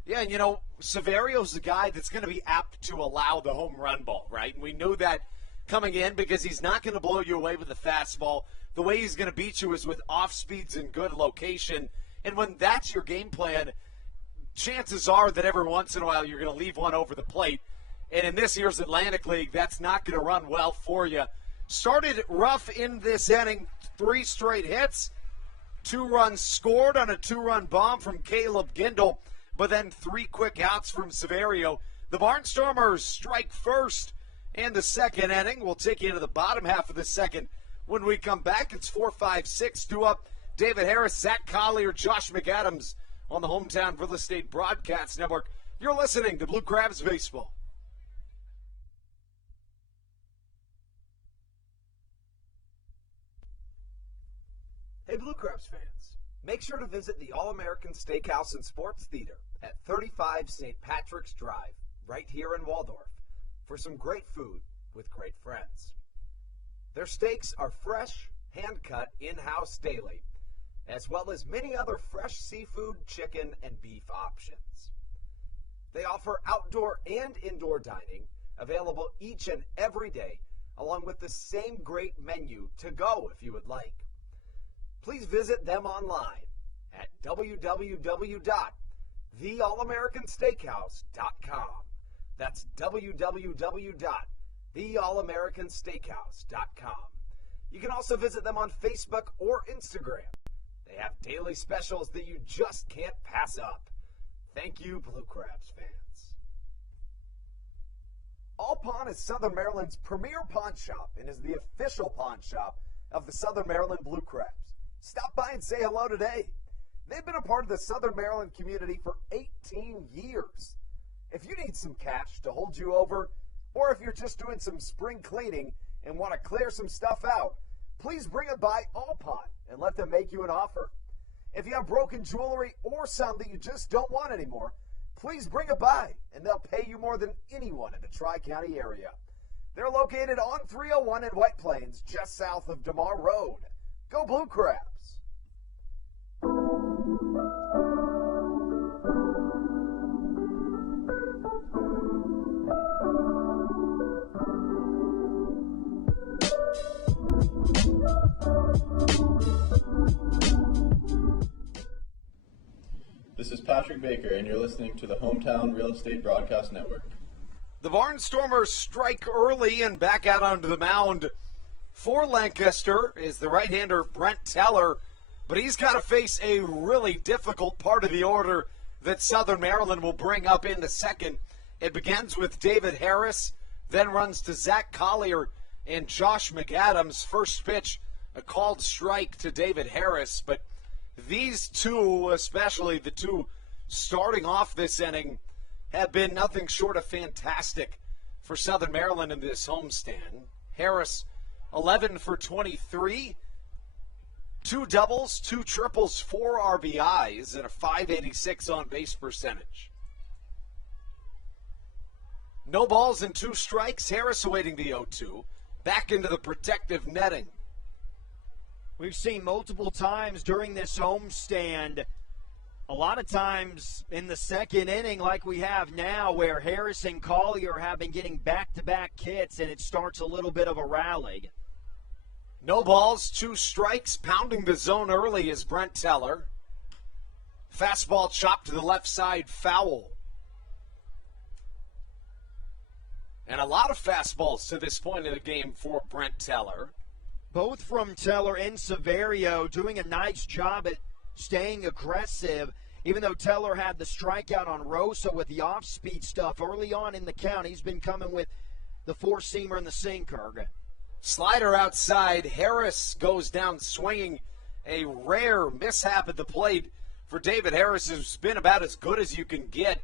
Yeah, and Severio's the guy that's going to be apt to allow the home run ball, right? And we knew that coming in because he's not going to blow you away with the fastball. The way he's going to beat you is with off speeds and good location. And when that's your game plan, chances are that every once in a while you're going to leave one over the plate. And in this year's Atlantic League, that's not going to run well for you. Started rough in this inning, 3 straight hits, 2 runs scored on a 2-run bomb from Caleb Gindel. But then 3 quick outs from Severio. The Barnstormers strike first in the second inning. We'll take you into the bottom half of the second. When we come back, it's 4-5-6 to up. David Harris, Zach Collier, Josh McAdams on the Hometown Real Estate Broadcast Network. You're listening to Blue Crabs Baseball. Hey, Blue Crabs fans. Make sure to visit the All-American Steakhouse and Sports Theater at 35 St. Patrick's Drive, right here in Waldorf, for some great food with great friends. Their steaks are fresh, hand-cut, in-house daily, as well as many other fresh seafood, chicken, and beef options. They offer outdoor and indoor dining, available each and every day, along with the same great menu to go if you would like. Please visit them online at www.theallamericansteakhouse.com. That's www.theallamericansteakhouse.com. You can also visit them on Facebook or Instagram. They have daily specials that you just can't pass up. Thank you, Blue Crabs fans. All Pawn is Southern Maryland's premier pawn shop and is the official pawn shop of the Southern Maryland Blue Crabs. Stop by and say hello today. They've been a part of the Southern Maryland community for 18 years. If you need some cash to hold you over, or if you're just doing some spring cleaning and want to clear some stuff out, please bring it by All Pawn and let them make you an offer. If you have broken jewelry or some that you just don't want anymore, please bring it by and they'll pay you more than anyone in the Tri-County area. They're located on 301 in White Plains, just south of DeMar Road. Go Blue Crabs! This is Patrick Baker, and you're listening to the Hometown Real Estate Broadcast Network. The Barnstormers strike early and back out onto the mound. For Lancaster is the right-hander Brent Teller, but he's got to face a really difficult part of the order that Southern Maryland will bring up in the second. It begins with David Harris, then runs to Zach Collier, and Josh McAdams. First pitch, a called strike to David Harris. But these two, especially the two starting off this inning, have been nothing short of fantastic for Southern Maryland in this homestand. Harris, 11 for 23, 2 doubles, 2 triples, 4 RBIs, and a .586 on-base percentage. No balls and 2 strikes. Harris awaiting the 0-2. Back into the protective netting. We've seen multiple times during this homestand, a lot of times in the second inning like we have now, where Harris and Collier have been getting back-to-back hits, and it starts a little bit of a rally. No balls, 2 strikes. Pounding the zone early is Brent Teller. Fastball chopped to the left side, foul. And a lot of fastballs to this point in the game for Brent Teller. Both from Teller and Severio doing a nice job at staying aggressive, even though Teller had the strikeout on Rosa with the off-speed stuff early on in the count. He's been coming with the four-seamer and the sinker. Slider outside. Harris goes down swinging. A rare mishap at the plate for David Harris, who's been about as good as you can get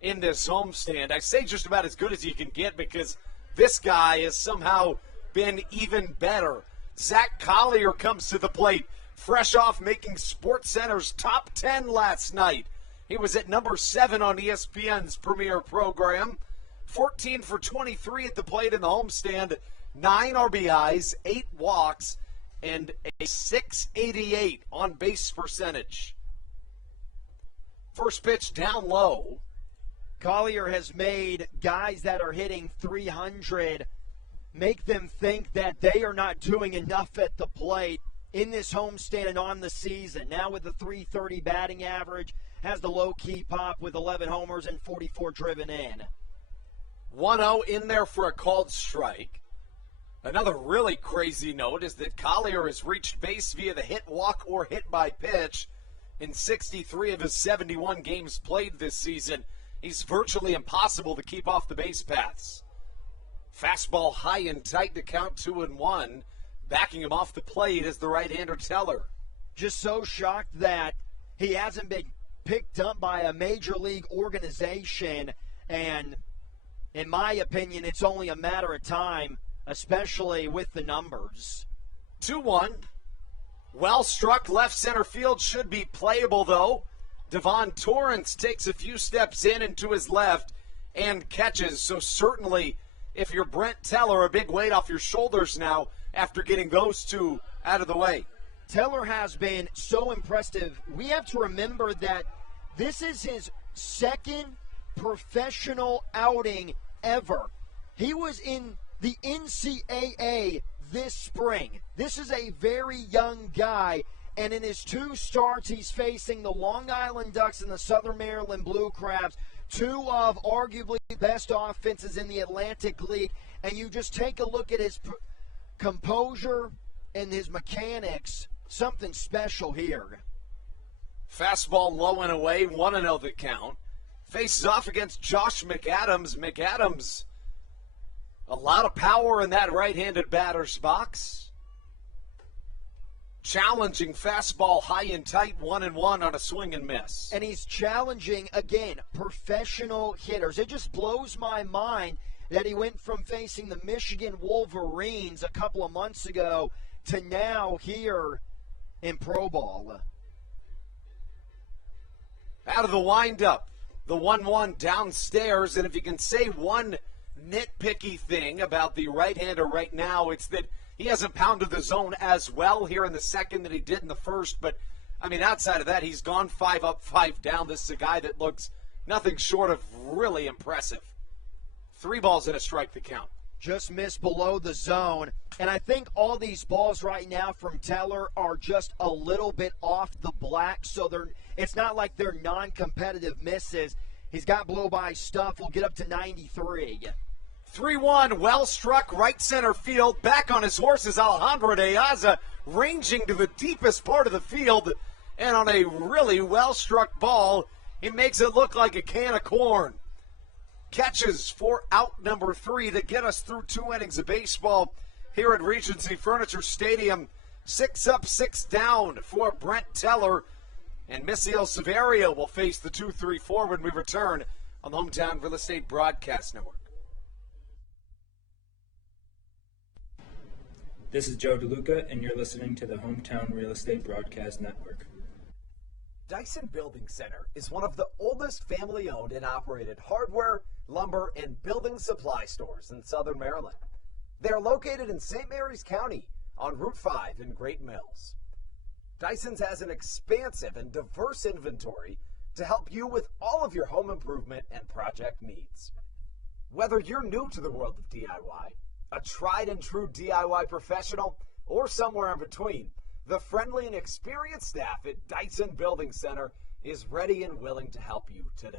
in this homestand. I say just about as good as you can get because this guy has somehow been even better. Zach Collier comes to the plate, fresh off making SportsCenter's top 10 last night. He was at number 7 on ESPN's premier program. 14 for 23 at the plate in the homestand, 9 RBIs, 8 walks, and a .688 on base percentage. First pitch down low. Collier has made guys that are hitting 300 make them think that they are not doing enough at the plate in this homestand and on the season. Now with the .330 batting average, has the low-key pop with 11 homers and 44 driven in. 1-0 in there for a called strike. Another really crazy note is that Collier has reached base via the hit, walk, or hit by pitch in 63 of his 71 games played this season. He's virtually impossible to keep off the base paths. Fastball high and tight to count 2-1. Backing him off the plate is the right-hander Teller. Just so shocked that he hasn't been picked up by a major league organization, and in my opinion, it's only a matter of time, especially with the numbers. 2-1. Well struck left center field, should be playable though. Devon Torrance takes a few steps in and to his left and catches. So certainly, if you're Brent Teller, a big weight off your shoulders now after getting those two out of the way. Teller has been so impressive. We have to remember that this is his second professional outing ever. He was in the NCAA this spring. This is a very young guy, and in his 2 starts, he's facing the Long Island Ducks and the Southern Maryland Blue Crabs, 2 of arguably the best offenses in the Atlantic League, and you just take a look at his composure and his mechanics, something special here. Fastball low and away, 1-0 the count. Faces off against Josh McAdams. McAdams, a lot of power in that right-handed batter's box. Challenging fastball high and tight, 1-1 on a swing and miss. And he's challenging, again, professional hitters. It just blows my mind that he went from facing the Michigan Wolverines a couple of months ago to now here in Pro Ball. Out of the windup, the 1-1 downstairs, and if you can say one nitpicky thing about the right-hander right now, it's that he hasn't pounded the zone as well here in the second that he did in the first. But, I mean, outside of that, he's gone 5 up, 5 down. This is a guy that looks nothing short of really impressive. 3 balls and a strike to count. Just missed below the zone. And I think all these balls right now from Teller are just a little bit off the black. So it's not like they're non-competitive misses. He's got blow-by stuff. We'll get up to 93. 3-1, well struck, right center field. Back on his horse is Alejandro de Aza, ranging to the deepest part of the field. And on a really well struck ball, he makes it look like a can of corn. Catches for out number 3 to get us through 2 innings of baseball here at Regency Furniture Stadium. 6 up, 6 down for Brent Teller. And Misiel Severio will face the 2-3-4 when we return on the Hometown Real Estate Broadcast Network. This is Joe DeLuca, and you're listening to the Hometown Real Estate Broadcast Network. Dyson Building Center is one of the oldest family-owned and operated hardware, lumber, and building supply stores in Southern Maryland. They are located in St. Mary's County on Route 5 in Great Mills. Dyson's has an expansive and diverse inventory to help you with all of your home improvement and project needs. Whether you're new to the world of DIY, a tried and true DIY professional, or somewhere in between, the friendly and experienced staff at Dyson Building Center is ready and willing to help you today.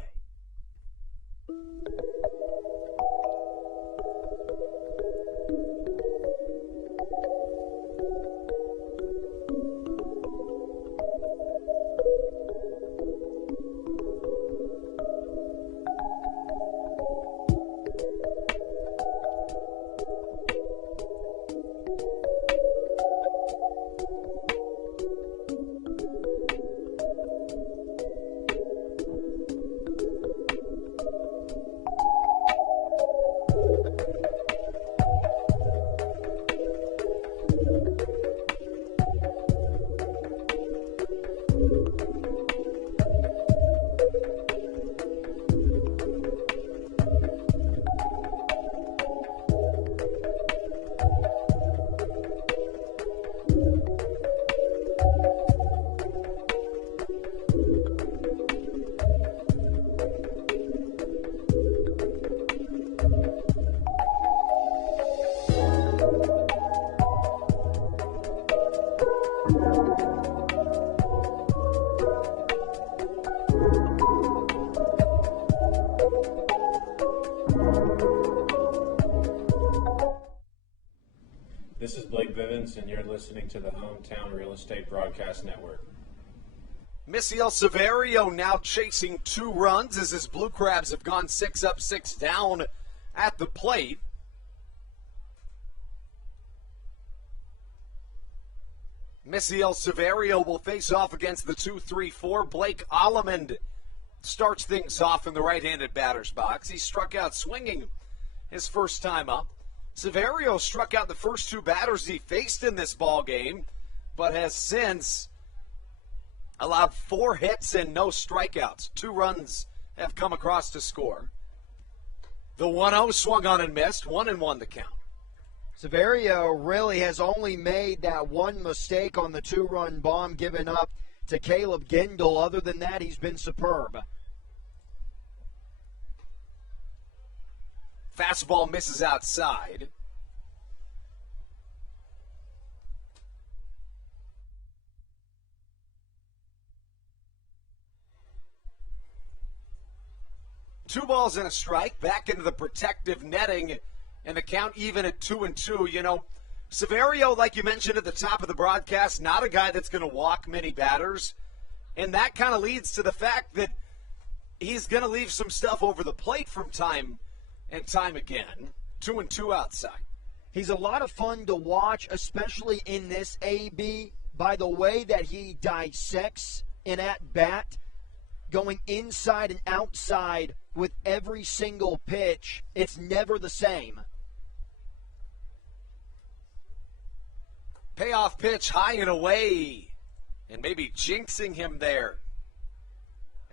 This is Blake Vivens, and you're listening to the Hometown Real Estate Broadcast Network. Misiel Severio now chasing 2 runs as his Blue Crabs have gone 6 up, 6 down at the plate. Misiel Severio will face off against the 2-3-4. Blake Allemond starts things off in the right-handed batter's box. He struck out swinging his first time up. Severio struck out the first 2 batters he faced in this ball game, but has since allowed 4 hits and no strikeouts. 2 runs have come across to score. The 1-0 swung on and missed. 1-1 the count. Severio really has only made that one mistake on the 2-run bomb given up to Caleb Gindel. Other than that, he's been superb. Fastball misses outside. Two balls and a strike. Back into the protective netting, and the count even at 2-2. You know, Severio, like you mentioned at the top of the broadcast, not a guy that's going to walk many batters. And that kind of leads to the fact that he's going to leave some stuff over the plate from time and time again. 2-2 outside. He's a lot of fun to watch, especially in this AB, by the way that he dissects an at-bat, going inside and outside with every single pitch. It's never the same. Payoff pitch high and away, and maybe jinxing him there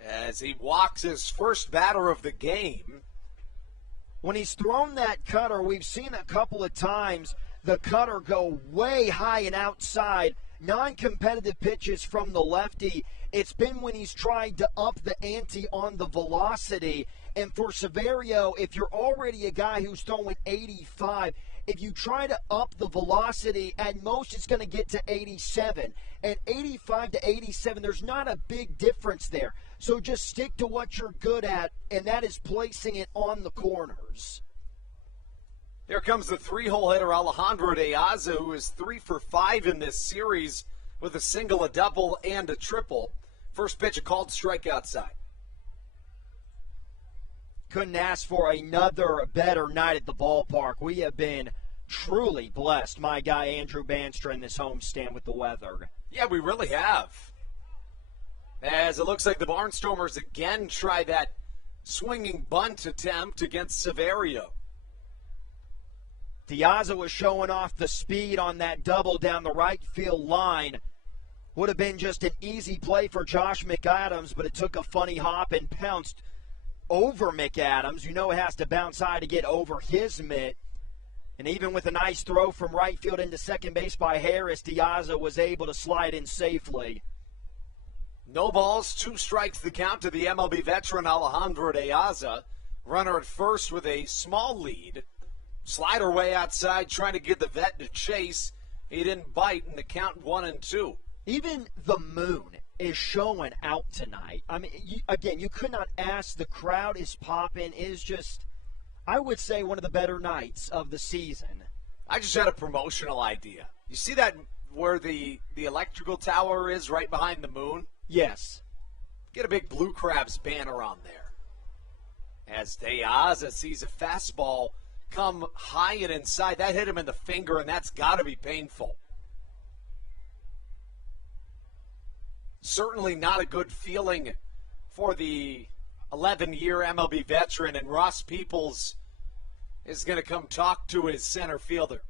as he walks his first batter of the game. When he's thrown that cutter, we've seen a couple of times the cutter go way high and outside, non-competitive pitches from the lefty. It's been when he's tried to up the ante on the velocity. And for Severio, if you're already a guy who's throwing 85, if you try to up the velocity, at most it's going to get to 87. At 85 to 87, there's not a big difference there. So just stick to what you're good at, and that is placing it on the corners. Here comes the 3-hole hitter Alejandro De Aza, who is 3 for 5 in this series with a single, a double, and a triple. First pitch, a called strike outside. Couldn't ask for another better night at the ballpark. We have been truly blessed my guy Andrew Banstra in this homestand with the weather. Yeah, we really have. As it looks like the Barnstormers again try that swinging bunt attempt against Severio. Diazza was showing off the speed on that double down the right field line. Would have been just an easy play for Josh McAdams, but it took a funny hop and pounced over McAdams. You know it has to bounce high to get over his mitt. And even with a nice throw from right field into second base by Harris, Diazza was able to slide in safely. No balls, 2 strikes the count to the MLB veteran Alejandro Diazza. Runner at first with a small lead. Slider way outside, trying to get the vet to chase. He didn't bite, and the count 1-2. Even the moon is showing out tonight. I mean, you could not ask. The crowd is popping. It is just, I would say, one of the better nights of the season. I just had a promotional idea. You see that where the electrical tower is right behind the moon? Yes. Get a big Blue Crabs banner on there. As Diazza sees a fastball come high and inside, that hit him in the finger, and that's got to be painful. Certainly not a good feeling for the 11-year MLB veteran, and Ross Peoples is going to come talk to his center fielder.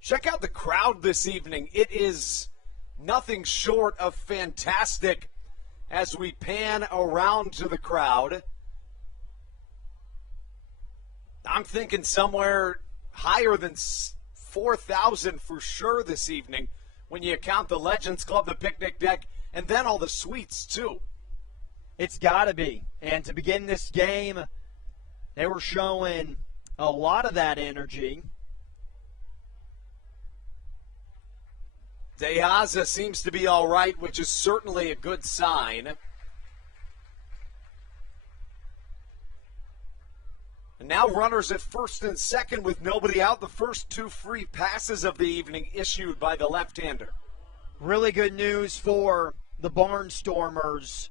Check out the crowd this evening. It is nothing short of fantastic as we pan around to the crowd. I'm thinking somewhere higher than 4,000 for sure this evening when you count the Legends Club, the picnic deck, and then all the suites too. It's got to be. And to begin this game, they were showing a lot of that energy. Diazza seems to be all right, which is certainly a good sign. And now runners at first and second with nobody out. The first 2 free passes of the evening issued by the left-hander. Really good news for the Barnstormers.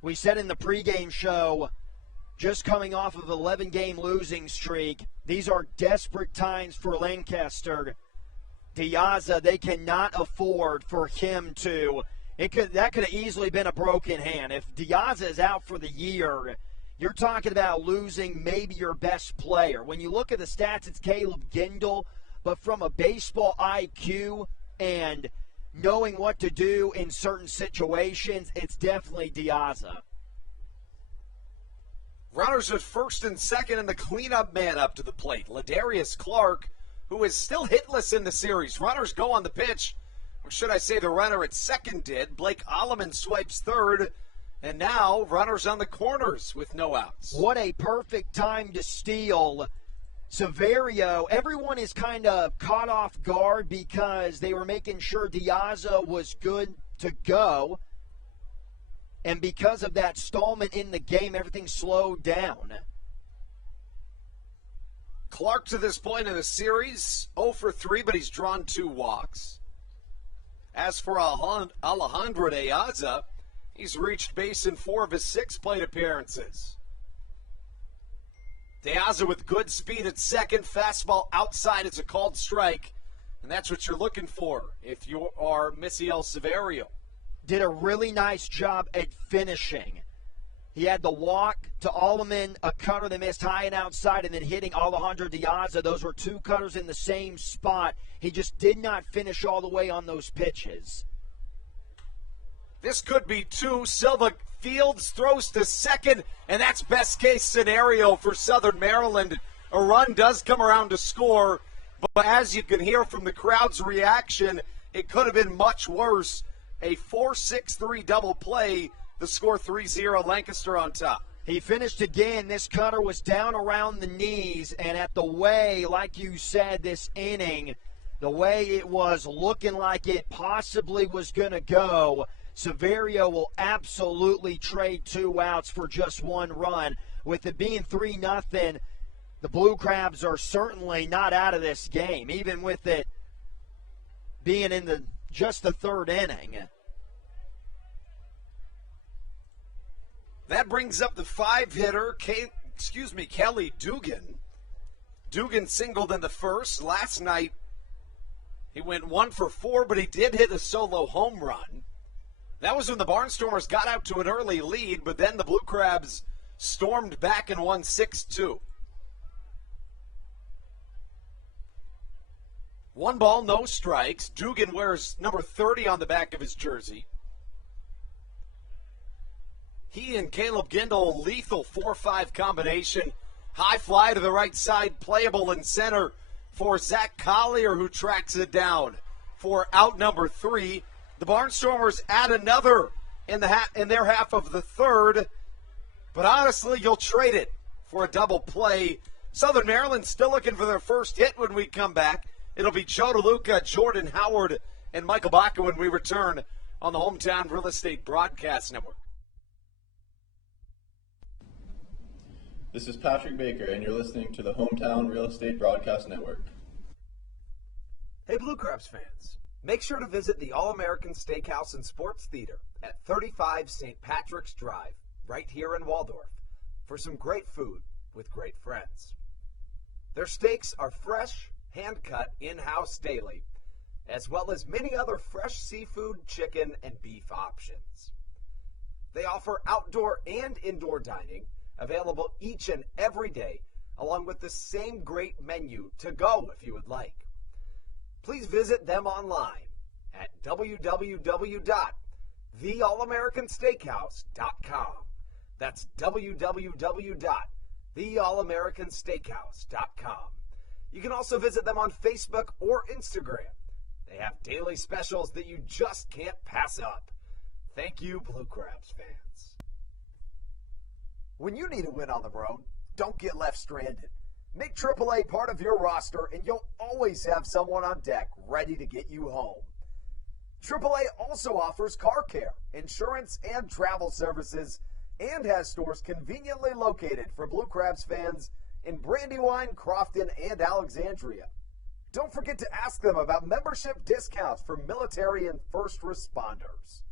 We said in the pregame show, just coming off of an 11-game losing streak, these are desperate times for Lancaster. Diazza, they cannot afford for him to. That could have easily been a broken hand. If Diazza is out for the year, you're talking about losing maybe your best player. When you look at the stats, it's Caleb Gindel, but from a baseball IQ and knowing what to do in certain situations, it's definitely Diazza. Runners at first and second, and the cleanup man up to the plate, Ladarius Clark, who is still hitless in the series. Runners go on the pitch, or should I say the runner at second did. Blake Alleman swipes third, and now runners on the corners with no outs. What a perfect time to steal. Severio, everyone is kind of caught off guard because they were making sure Diazza was good to go. And because of that stallment in the game, everything slowed down. Clark to this point in the series, 0 for 3, but he's drawn 2 walks. As for Alejandro Diazza, he's reached base in 4 of his 6 plate appearances. Diazza with good speed at second, fastball outside, it's a called strike, and that's what you're looking for if you are Misiel Severio. Did a really nice job at finishing. He had the walk to Alleman, a cutter that missed high and outside, and then hitting Alejandro Diazza. Those were 2 cutters in the same spot. He just did not finish all the way on those pitches. This could be 2. Silva Fields throws to second, and that's best case scenario for Southern Maryland. A run does come around to score, but as you can hear from the crowd's reaction, it could have been much worse. A 4-6-3 double play. The score 3-0, Lancaster on top. He finished again. This cutter was down around the knees, and at the way, like you said, this inning, the way it was looking like it possibly was going to go, Severio will absolutely trade 2 outs for just 1 run. With it being 3-0, the Blue Crabs are certainly not out of this game, even with it being in just the 3rd inning. That brings up the 5-hitter, Kelly Dugan. Dugan singled in the first. Last night, he went 1 for 4, but he did hit a solo home run. That was when the Barnstormers got out to an early lead, but then the Blue Crabs stormed back and won 6-2. 1 ball, no strikes. Dugan wears number 30 on the back of his jersey. He and Caleb Gindel, lethal 4-5 combination. High fly to the right side, playable in center for Zach Collier, who tracks it down for out number 3. The Barnstormers add another in their half of the third. But honestly, you'll trade it for a double play. Southern Maryland still looking for their first hit when we come back. It'll be Joe DeLuca, Jordan Howard, and Michael Baca when we return on the Hometown Real Estate Broadcast Network. This is Patrick Baker, and you're listening to the Hometown Real Estate Broadcast Network. Hey, Blue Crabs fans. Make sure to visit the All-American Steakhouse and Sports Theater at 35 St. Patrick's Drive, right here in Waldorf, for some great food with great friends. Their steaks are fresh, hand-cut, in-house daily, as well as many other fresh seafood, chicken, and beef options. They offer outdoor and indoor dining, available each and every day, along with the same great menu to go if you would like. Please visit them online at www.theallamericansteakhouse.com. That's www.theallamericansteakhouse.com. You can also visit them on Facebook or Instagram. They have daily specials that you just can't pass up. Thank you, Blue Crabs fans. When you need a win on the road, don't get left stranded. Make AAA part of your roster, and you'll always have someone on deck ready to get you home. AAA also offers car care, insurance, and travel services, and has stores conveniently located for Blue Crabs fans in Brandywine, Crofton, and Alexandria. Don't forget to ask them about membership discounts for military and first responders.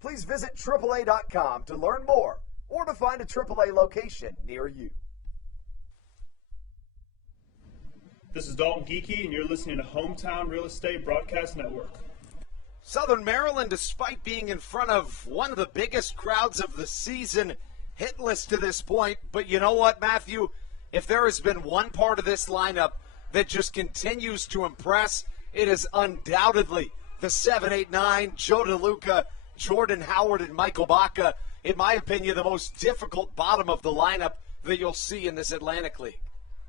Please visit AAA.com to learn more or to find a AAA location near you. This is Dalton Geeky, and you're listening to Hometown Real Estate Broadcast Network. Southern Maryland, despite being in front of one of the biggest crowds of the season, hitless to this point. But you know what, Matthew? If there has been one part of this lineup that just continues to impress, it is undoubtedly the 7-8-9, Joe DeLuca, Jordan Howard, and Michael Baca. In my opinion, the most difficult bottom of the lineup that you'll see in this Atlantic League.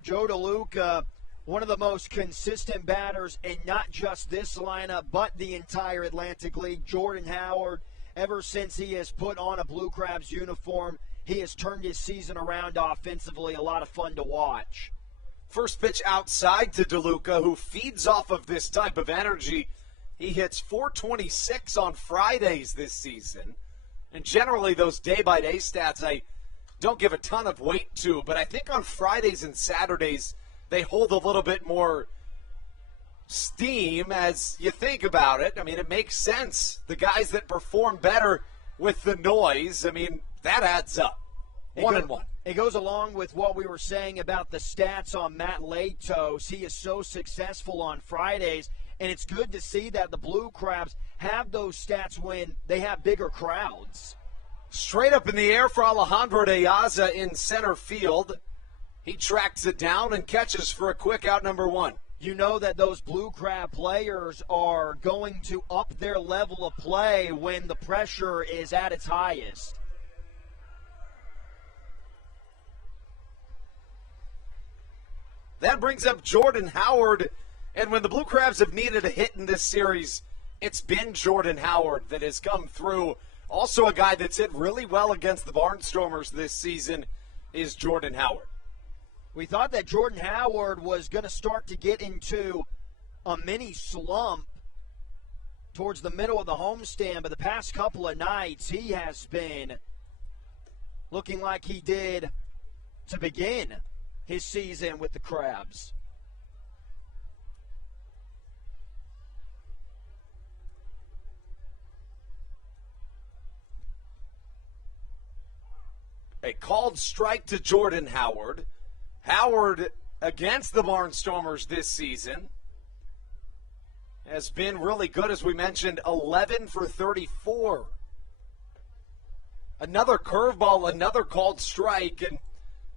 Joe DeLuca, one of the most consistent batters in not just this lineup, but the entire Atlantic League. Jordan Howard, ever since he has put on a Blue Crabs uniform, he has turned his season around offensively. A lot of fun to watch. First pitch outside to DeLuca, who feeds off of this type of energy. He hits 426 on Fridays this season. And generally those day-by-day stats I don't give a ton of weight to, but I think on Fridays and Saturdays they hold a little bit more steam as you think about it. I mean, it makes sense. The guys that perform better with the noise, I mean, that adds up. One and one. It goes along with what we were saying about the stats on Matt Latos. He is so successful on Fridays, and it's good to see that the Blue Crabs have those stats when they have bigger crowds. Straight up in the air for Alejandro de Yaza in center field. He tracks it down and catches for a quick out number 1. You know that those Blue Crab players are going to up their level of play when the pressure is at its highest. That brings up Jordan Howard, and when the Blue Crabs have needed a hit in this series, it's been Jordan Howard that has come through. Also a guy that's hit really well against the Barnstormers this season is Jordan Howard. We thought that Jordan Howard was going to start to get into a mini slump towards the middle of the homestand, but the past couple of nights he has been looking like he did to begin his season with the Crabs. A called strike to Jordan Howard. Howard against the Barnstormers this season has been really good, as we mentioned, 11 for 34. Another curveball, another called strike, and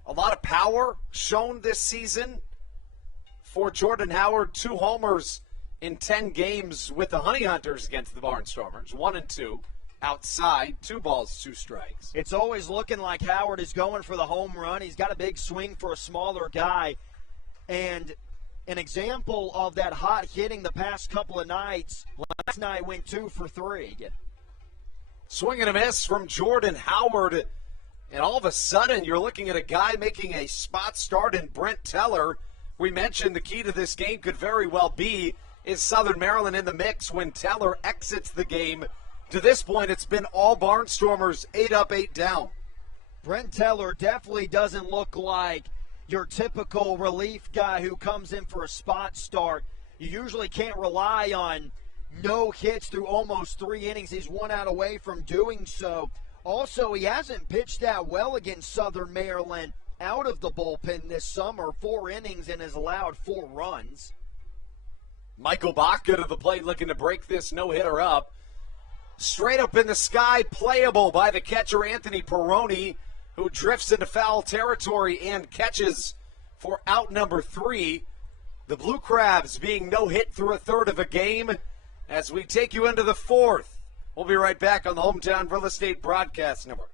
a lot of power shown this season for Jordan Howard. 2 homers in 10 games with the Honey Hunters against the Barnstormers. 1 and 2 outside, 2 balls, 2 strikes. It's always looking like Howard is going for the home run. He's got a big swing for a smaller guy. And an example of that hot hitting the past couple of nights, last night went 2 for 3. Swing and a miss from Jordan Howard. And all of a sudden, you're looking at a guy making a spot start in Brent Teller. We mentioned the key to this game could very well be, is Southern Maryland in the mix when Teller exits the game? To this point, it's been all Barnstormers, 8 up, 8 down. Brent Teller definitely doesn't look like your typical relief guy who comes in for a spot start. You usually can't rely on no hits through almost 3 innings. He's 1 out away from doing so. Also, he hasn't pitched that well against Southern Maryland out of the bullpen this summer. 4 innings and has allowed 4 runs. Michael Baca to the plate, looking to break this no-hitter up. Straight up in the sky, playable by the catcher Anthony Perrone, who drifts into foul territory and catches for out number 3. The Blue Crabs being no-hit through a third of a game as we take you into the 4th. We'll be right back on the Hometown Real Estate Broadcast Network.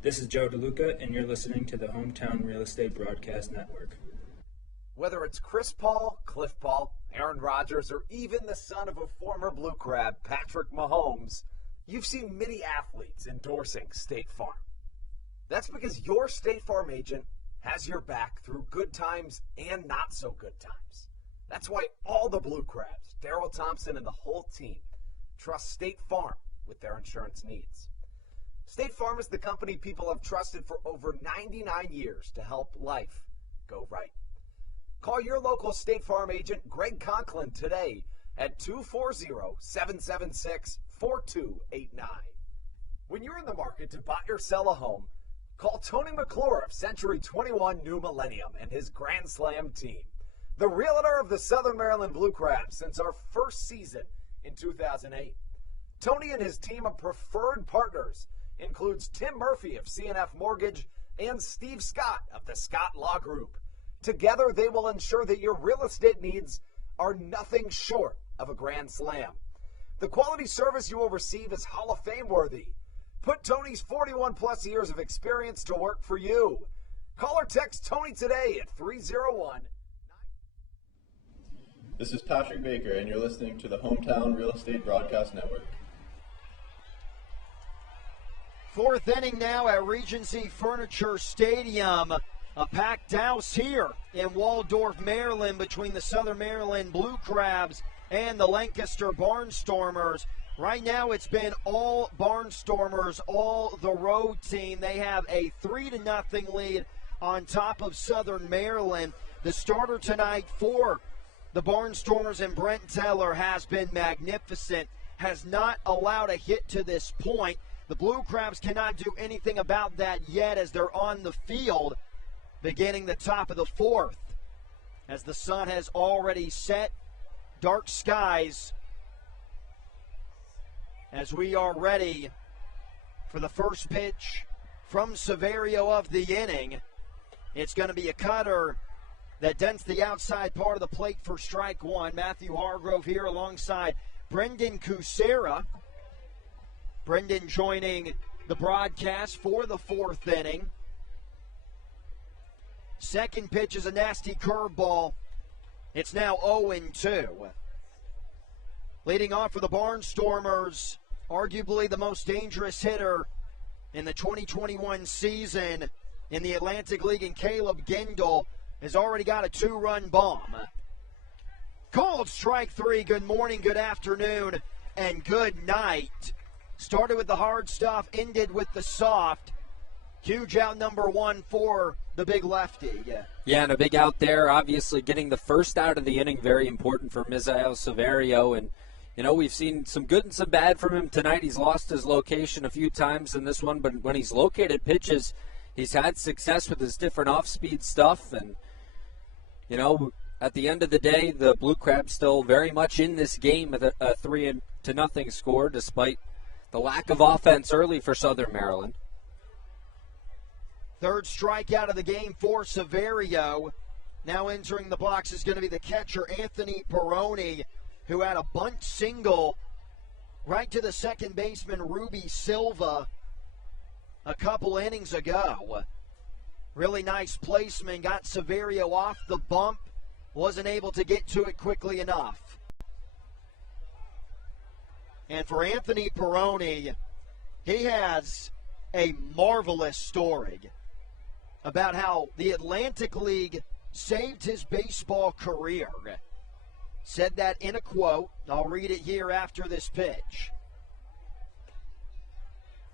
This is Joe DeLuca, and you're listening to the Hometown Real Estate Broadcast Network. Whether it's Chris Paul, Cliff Paul, Aaron Rodgers, or even the son of a former Blue Crab, Patrick Mahomes, you've seen many athletes endorsing State Farm. That's because your State Farm agent has your back through good times and not so good times. That's why all the Blue Crabs, Darryl Thompson and the whole team, trust State Farm with their insurance needs. State Farm is the company people have trusted for over 99 years to help life go right. Call your local State Farm agent, Greg Conklin, today at 240-776-4289. When you're in the market to buy or sell a home, call Tony McClure of Century 21 New Millennium and his Grand Slam team, the realtor of the Southern Maryland Blue Crabs since our first season in 2008. Tony and his team of preferred partners includes Tim Murphy of CNF Mortgage and Steve Scott of the Scott Law Group. Together, they will ensure that your real estate needs are nothing short of a grand slam. The quality service you will receive is Hall of Fame worthy. Put Tony's 41-plus years of experience to work for you. Call or text Tony today at 301. This is Patrick Baker, and you're listening to the Hometown Real Estate Broadcast Network. 4th inning now at Regency Furniture Stadium. A packed house here in Waldorf, Maryland, between the Southern Maryland Blue Crabs and the Lancaster Barnstormers. Right now, it's been all Barnstormers, all the road team. They have a 3-0 lead on top of Southern Maryland. The starter tonight for the Barnstormers and Brent Teller has been magnificent, has not allowed a hit to this point. The Blue Crabs cannot do anything about that yet as they're on the field beginning the top of the 4th. As the sun has already set, dark skies, as we are ready for the first pitch from Severio of the inning. It's going to be a cutter that dents the outside part of the plate for strike 1. Matthew Hargrove here alongside Brendan Kucera. Brendan joining the broadcast for the 4th inning. Second pitch is a nasty curveball. It's now 0-2. Leading off for the Barnstormers, arguably the most dangerous hitter in the 2021 season in the Atlantic League, and Caleb Gendel has already got a 2-run bomb. Called strike 3. Good morning, good afternoon, and good night. Started with the hard stuff, ended with the soft. Huge out number 1 for the big lefty. Yeah, and a big out there. Obviously getting the first out of the inning, very important for Misael Severio. And, we've seen some good and some bad from him tonight. He's lost his location a few times in this one, but when he's located pitches, he's had success with his different off-speed stuff. And, at the end of the day, the Blue Crabs still very much in this game with a 3-0 score, despite the lack of offense early for Southern Maryland. Third strikeout of the game for Severio. Now entering the box is going to be the catcher, Anthony Peroni, who had a bunt single right to the second baseman, Ruby Silva, a couple innings ago. Really nice placement, got Severio off the bump, wasn't able to get to it quickly enough. And for Anthony Peroni, he has a marvelous story about how the Atlantic League saved his baseball career. Said that in a quote. I'll read it here after this pitch.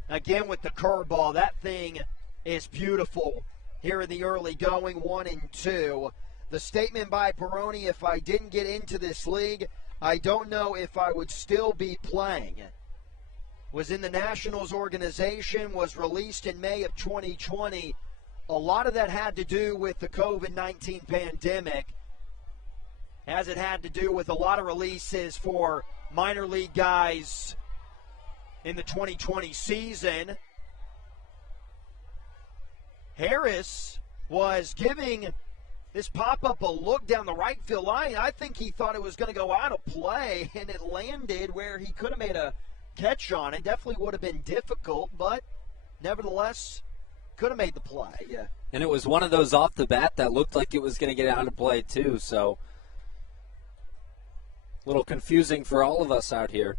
Again with the curveball, that thing is beautiful here in the early going, 1-2. The statement by Peroni, if I didn't get into this league, I don't know if I would still be playing. Was in the Nationals organization, was released in May of 2020. A lot of that had to do with the COVID-19 pandemic, as it had to do with a lot of releases for minor league guys in the 2020 season. Harris was giving this pop-up a look down the right field line. I think he thought it was going to go out of play, and it landed where he could have made a catch on it. Definitely would have been difficult, but nevertheless, could have made the play. Yeah. And it was one of those off the bat that looked like it was going to get out of play too, so a little confusing for all of us out here.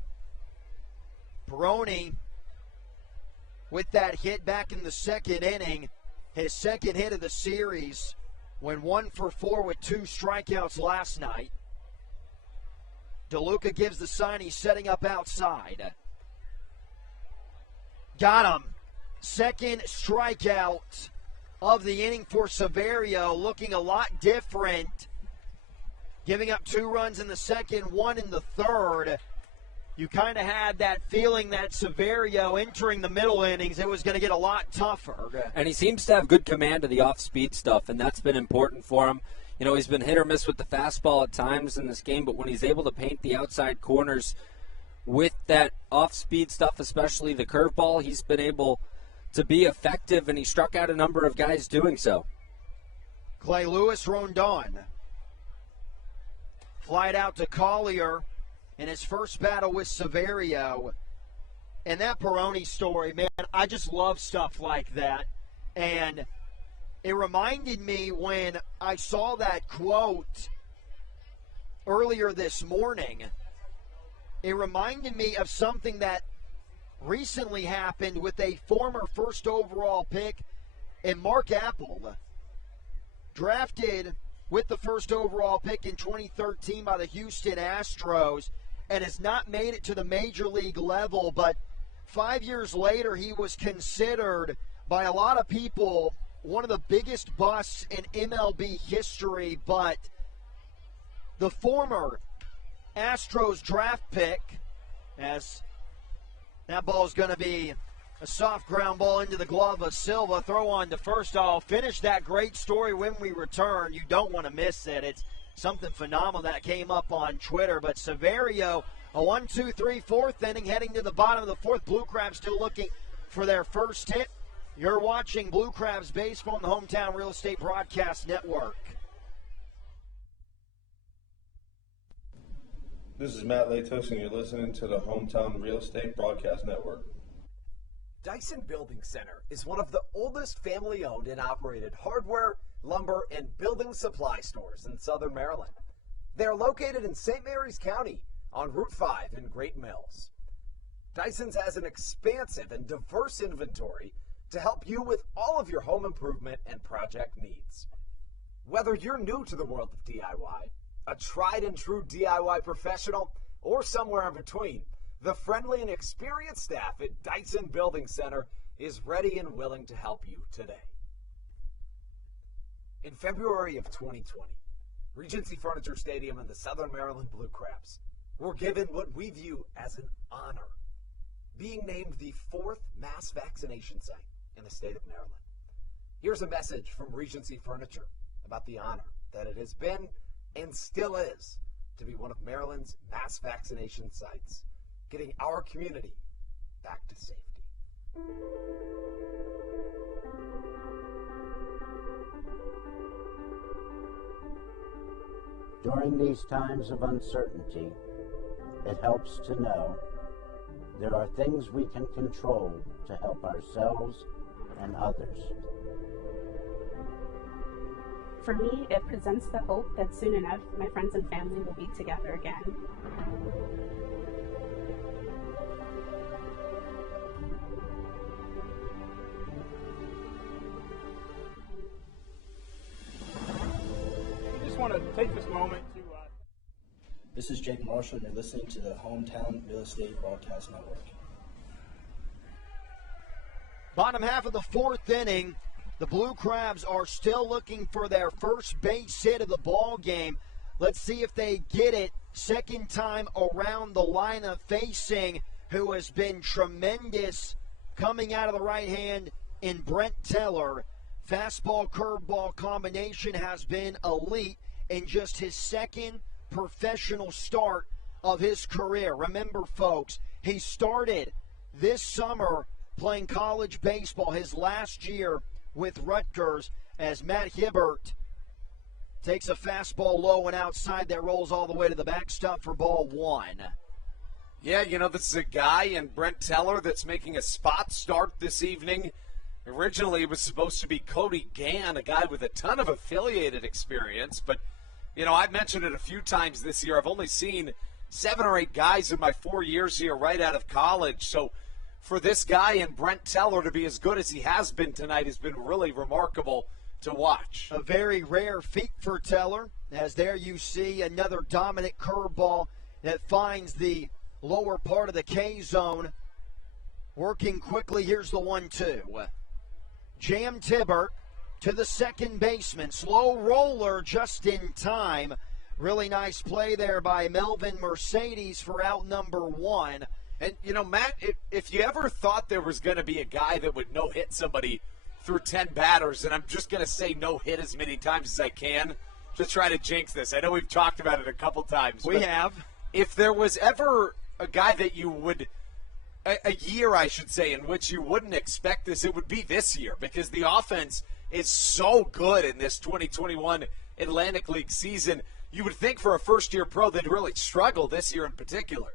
Peroni, with that hit back in the second inning, his second hit of the series, went 1 for 4 with 2 strikeouts last night. DeLuca gives the sign, he's setting up outside. Got him. Second strikeout of the inning for Severio, looking a lot different. Giving up 2 runs in the second, 1 in the third. You kind of had that feeling that Severio entering the middle innings, it was going to get a lot tougher. And he seems to have good command of the off-speed stuff, and that's been important for him. He's been hit or miss with the fastball at times in this game, but when he's able to paint the outside corners with that off-speed stuff, especially the curveball, he's been able to be effective, and he struck out a number of guys doing so. Clay Lewis Rondon. Flied out to Collier in his first battle with Severio. And that Peroni story, man, I just love stuff like that. And it reminded me when I saw that quote earlier this morning, it reminded me of something that recently happened with a former first overall pick in Mark Apple, drafted with the first overall pick in 2013 by the Houston Astros, and has not made it to the major league level, but 5 years later he was considered by a lot of people one of the biggest busts in MLB history. But the former Astros draft pick, as that ball is going to be a soft ground ball into the glove of Silva, throw on to first. I'll finish that great story when we return. You don't want to miss it. It's something phenomenal that came up on Twitter. But Severio, a 1, 2, 3, 4th inning, heading to the bottom of the 4th. Blue Crabs still looking for their first hit. You're watching Blue Crabs Baseball on the Hometown Real Estate Broadcast Network. This is Matt Latos, and you're listening to the Hometown Real Estate Broadcast Network. Dyson Building Center is one of the oldest family-owned and operated hardware, lumber, and building supply stores in Southern Maryland. They are located in St. Mary's County on Route 5 in Great Mills. Dyson's has an expansive and diverse inventory to help you with all of your home improvement and project needs. Whether you're new to the world of DIY, a tried and true DIY professional, or somewhere in between, the friendly and experienced staff at Dyson Building Center is ready and willing to help you today. In February of 2020, Regency Furniture Stadium and the Southern Maryland Blue Crabs were given what we view as an honor, being named the 4th mass vaccination site in the state of Maryland. Here's a message from Regency Furniture about the honor that it has been and still is to be one of Maryland's mass vaccination sites, getting our community back to safety. During these times of uncertainty, it helps to know there are things we can control to help ourselves and others. For me, it presents the hope that soon enough my friends and family will be together again. I just want to take this moment to... This is Jake Marshall, and you're listening to the Hometown Real Estate Broadcast Network. Bottom half of the 4th inning, the Blue Crabs are still looking for their first base hit of the ball game. Let's see if they get it. Second time around the lineup, facing who has been tremendous coming out of the right hand in Brent Teller. Fastball curveball combination has been elite in just his second professional start of his career. Remember, folks, he started this summer playing college baseball his last year with Rutgers, as Matt Hibbert takes a fastball low and outside that rolls all the way to the backstop for ball 1. Yeah, this is a guy in Brent Teller that's making a spot start this evening. Originally, it was supposed to be Cody Gann, a guy with a ton of affiliated experience, but I've mentioned it a few times this year. I've only seen 7 or 8 guys in my 4 years here right out of college. So for this guy in Brent Teller to be as good as he has been tonight has been really remarkable to watch. A very rare feat for Teller, as there you see another dominant curveball that finds the lower part of the K zone. Working quickly, here's the 1-2. Jammed Hibbert to the second baseman. Slow roller just in time. Really nice play there by Melvin Mercedes for out number 1. And, Matt, if you ever thought there was going to be a guy that would no-hit somebody through 10 batters, and I'm just going to say no-hit as many times as I can to try to jinx this. I know we've talked about it a couple times. We have. If there was ever a guy that you would – a year, I should say, in which you wouldn't expect this, it would be this year, because the offense – is so good in this 2021 Atlantic League season. You would think for a first-year pro they'd really struggle this year in particular.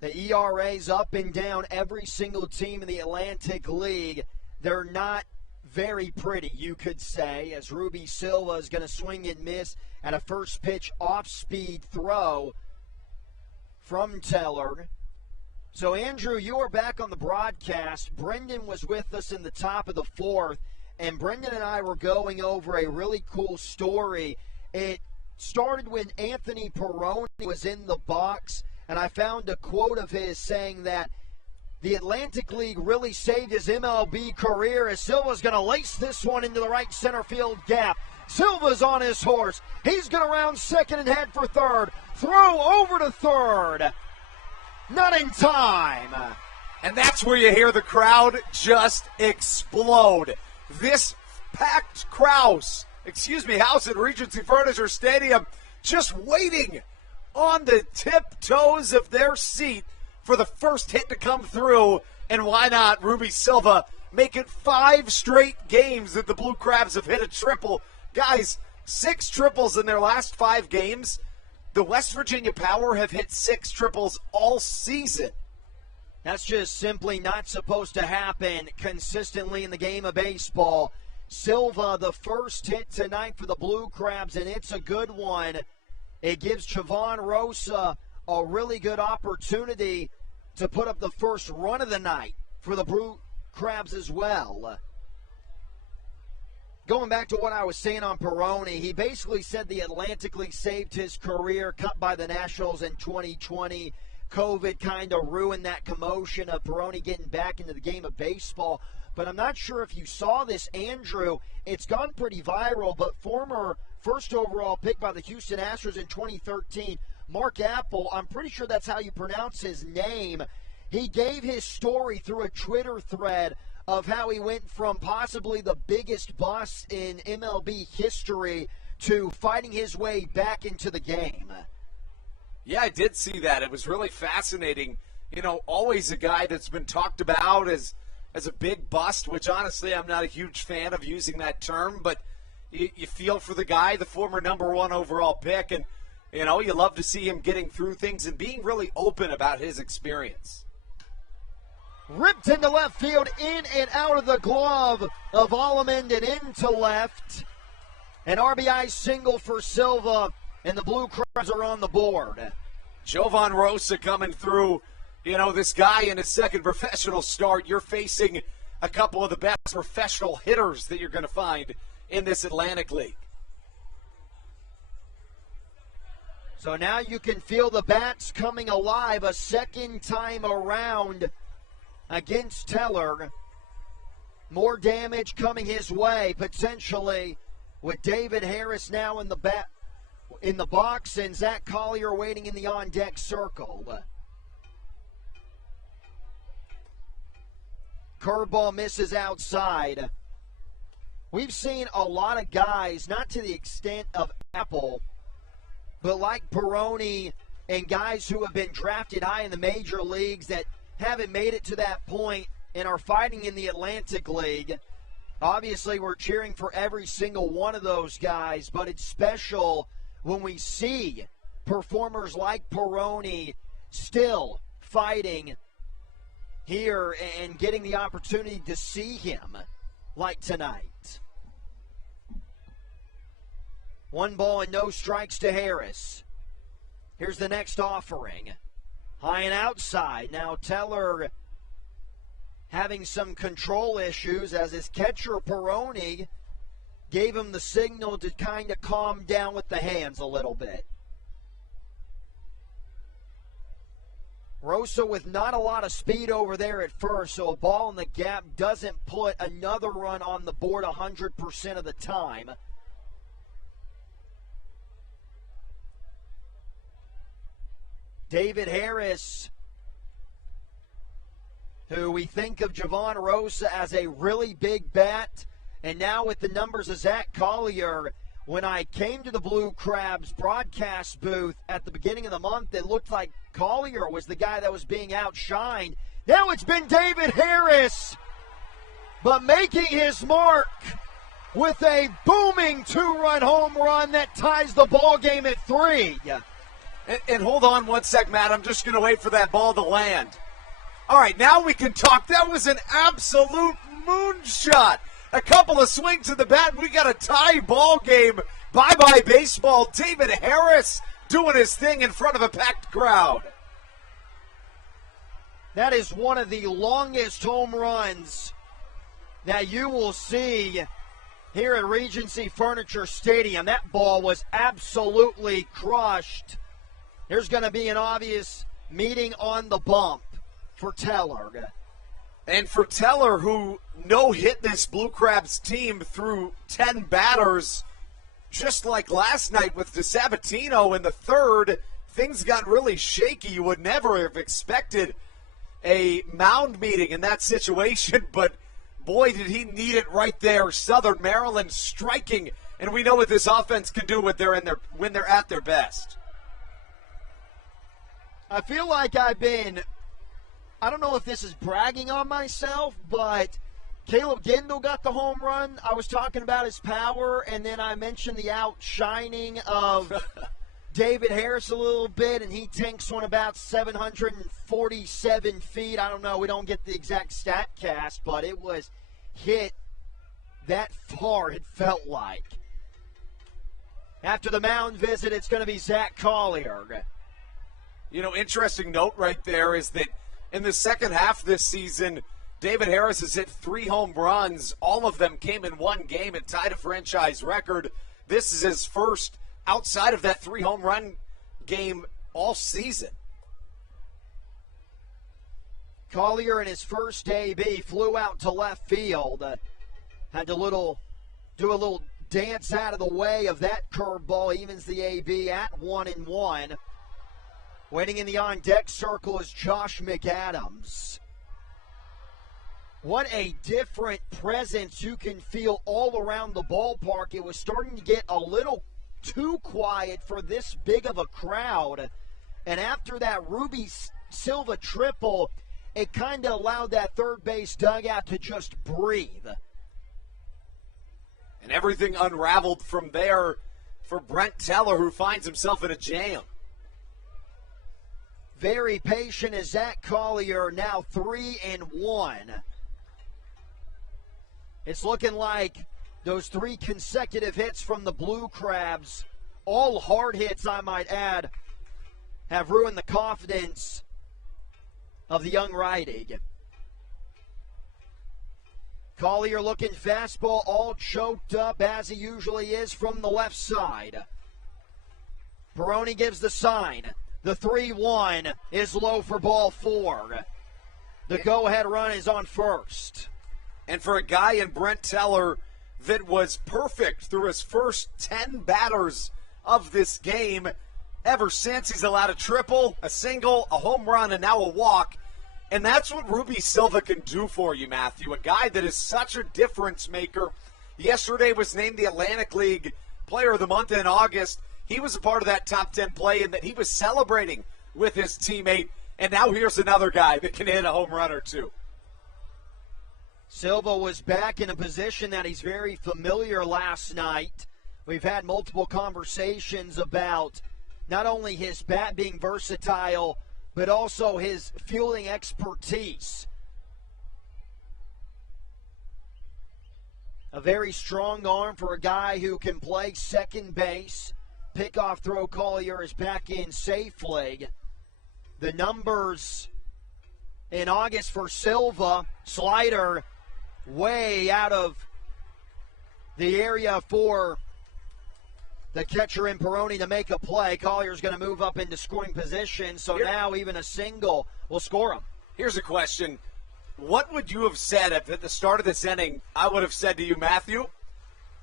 The ERA's up and down every single team in the Atlantic League. They're not very pretty, you could say, as Ruby Silva is going to swing and miss at a first-pitch off-speed throw from Teller. So, Andrew, you are back on the broadcast. Brendan was with us in the top of the 4th. And Brendan and I were going over a really cool story. It started when Anthony Perrone was in the box, and I found a quote of his saying that the Atlantic League really saved his MLB career, as Silva's going to lace this one into the right center field gap. Silva's on his horse. He's going to round second and head for third. Throw over to third. Not in time. And that's where you hear the crowd just explode. This packed house at Regency Furniture Stadium, just waiting on the tiptoes of their seat for the first hit to come through. And why not Ruby Silva make it 5 straight games that the Blue Crabs have hit a triple. Guys, 6 triples in their last 5 games. The West Virginia Power have hit 6 triples all season. That's just simply not supposed to happen consistently in the game of baseball. Silva, the first hit tonight for the Blue Crabs, and it's a good one. It gives Chavon Rosa a really good opportunity to put up the first run of the night for the Blue Crabs as well. Going back to what I was saying on Perrone, he basically said the Atlantic League saved his career, cut by the Nationals in 2020. COVID kind of ruined that commotion of Perrone getting back into the game of baseball. But I'm not sure if you saw this, Andrew. It's gone pretty viral, but former first overall pick by the Houston Astros in 2013, Mark Apple, I'm pretty sure that's how you pronounce his name. He gave his story through a Twitter thread of how he went from possibly the biggest bust in MLB history to fighting his way back into the game. Yeah, I did see that. It was really fascinating. You know, always a guy that's been talked about as a big bust, which honestly I'm not a huge fan of using that term, but you feel for the guy, the former number 1 overall pick, and, you know, you love to see him getting through things and being really open about his experience. Ripped into left field, in and out of the glove of Allemond and into left. An RBI single for Silva, and the Blue Crabs are on the board. Jovan Rosa coming through. You know, this guy in his second professional start, you're facing a couple of the best professional hitters that you're going to find in this Atlantic League. So now you can feel the bats coming alive a second time around against Teller. More damage coming his way, potentially, with David Harris now in the box and Zach Collier waiting in the on-deck circle. Curveball misses outside. We've seen a lot of guys, not to the extent of Apple, but like Peroni and guys who have been drafted high in the major leagues that haven't made it to that point and are fighting in the Atlantic League. Obviously, we're cheering for every single one of those guys, but it's special when we see performers like Peroni still fighting here and getting the opportunity to see him like tonight. 1 ball and no strikes to Harris. Here's the next offering. High and outside. Now Teller having some control issues as his catcher Peroni gave him the signal to kind of calm down with the hands a little bit. Rosa with not a lot of speed over there at first, so a ball in the gap doesn't put another run on the board 100% of the time. David Harris, who we think of Jovan Rosa as a really big bat, and now with the numbers of Zach Collier. When I came to the Blue Crabs broadcast booth at the beginning of the month, it looked like Collier was the guy that was being outshined. Now it's been David Harris, but making his mark with a booming 2-run home run that ties the ball game at 3. And hold on one sec, Matt. I'm just going to wait for that ball to land. All right, now we can talk. That was an absolute moonshot. A couple of swings to the bat. We got a tie ball game. Bye-bye baseball. David Harris doing his thing in front of a packed crowd. That is one of the longest home runs that you will see here at Regency Furniture Stadium. That ball was absolutely crushed. There's going to be an obvious meeting on the bump for Teller. And for Teller, who no-hit this Blue Crabs team through 10 batters, just like last night with DeSabatino in the third, things got really shaky. You would never have expected a mound meeting in that situation, but boy, did he need it right there. Southern Maryland striking, and we know what this offense can do when they're at their best. I feel like I don't know if this is bragging on myself, but Caleb Gendel got the home run. I was talking about his power, and then I mentioned the outshining of David Harris a little bit, and he tanks one about 747 feet. I don't know. We don't get the exact stat cast, but it was hit that far, it felt like. After the mound visit, it's going to be Zach Collier. You know, interesting note right there is that in the second half this season, David Harris has hit 3 home runs. All of them came in one game and tied a franchise record. This is his first outside of that 3 home run game all season. Collier in his first AB flew out to left field. Had to do a little dance out of the way of that curveball. Evens the AB at 1-1. Waiting in the on-deck circle is Josh McAdams. What a different presence you can feel all around the ballpark. It was starting to get a little too quiet for this big of a crowd. And after that Ruby Silva triple, it kind of allowed that third base dugout to just breathe. And everything unraveled from there for Brent Teller, who finds himself in a jam. Very patient is Zach Collier, now 3-1. It's looking like those 3 consecutive hits from the Blue Crabs, all hard hits I might add, have ruined the confidence of the young righty. Collier looking fastball all choked up as he usually is from the left side. Peroni gives the sign. The 3-1 is low for ball 4. The go-ahead run is on first. And for a guy in Brent Teller that was perfect through his first 10 batters of this game, ever since he's allowed a triple, a single, a home run, and now a walk. And that's what Ruby Silva can do for you, Matthew. A guy that is such a difference maker. Yesterday was named the Atlantic League Player of the Month in August. He was a part of that top 10 play and that he was celebrating with his teammate. And now here's another guy that can hit a home run or two. Silva was back in a position that he's very familiar last night. We've had multiple conversations about not only his bat being versatile, but also his fielding expertise. A very strong arm for a guy who can play second base. Pickoff throw Collier is back in safely. The numbers in August for Silva, slider way out of the area for the catcher in Peroni to make a play. Collier's going to move up into scoring position, so now even a single will score him. Here's a question. What would you have said if at the start of this inning I would have said to you, Matthew,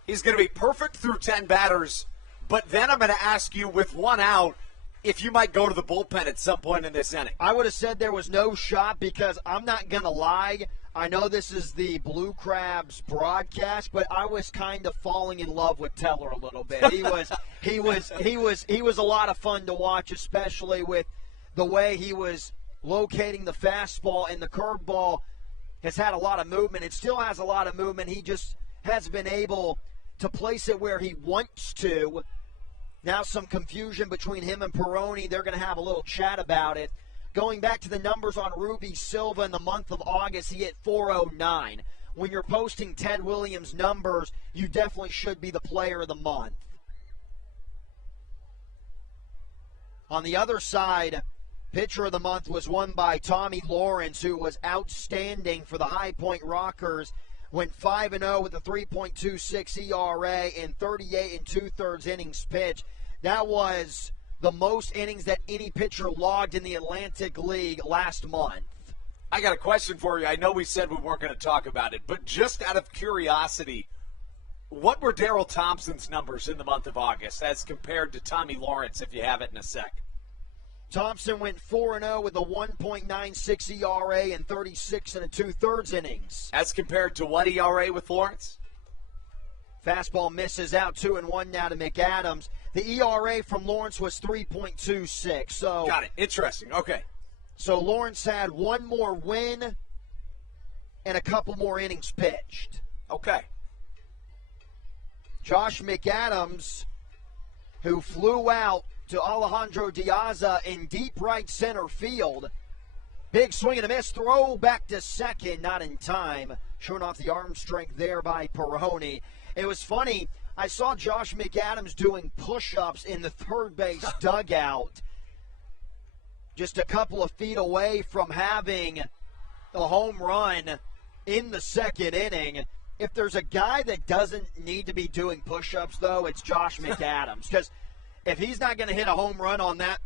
he's going to be perfect through 10 batters, but then I'm going to ask you with one out if you might go to the bullpen at some point in this inning? I would have said there was no shot because I'm not going to lie. I know this is the Blue Crabs broadcast, but I was kind of falling in love with Teller a little bit. He was a lot of fun to watch, especially with the way he was locating the fastball, and the curveball has had a lot of movement. It still has a lot of movement. He just has been able to place it where he wants to. Now some confusion between him and Peroni. They're going to have a little chat about it. Going back to the numbers on Ruby Silva in the month of August, he hit .409. When you're posting Ted Williams numbers, you definitely should be the player of the month. On the other side, pitcher of the month was won by Tommy Lawrence, who was outstanding for the High Point Rockers. Went 5-0 with a 3.26 ERA in 38 2/3 innings pitched. That was the most innings that any pitcher logged in the Atlantic League last month. I got a question for you. I know we said we weren't going to talk about it, but just out of curiosity, what were Darryl Thompson's numbers in the month of August as compared to Tommy Lawrence, if you have it in a sec? Thompson went 4-0 with a 1.96 ERA in 36 2/3 innings. As compared to what ERA with Lawrence? Fastball misses out 2-1 now to McAdams. The ERA from Lawrence was 3.26. So got it. Interesting. Okay. So Lawrence had one more win and a couple more innings pitched. Okay. Josh McAdams, who flew out to Alejandro Diaza in deep right center field. Big swing and a miss. Throw back to second. Not in time. Showing off the arm strength there by Peroni. It was funny. I saw Josh McAdams doing push-ups in the third base dugout. Just a couple of feet away from having a home run in the second inning. If there's a guy that doesn't need to be doing push-ups, though, it's Josh McAdams. Because if he's not going to hit a home run on that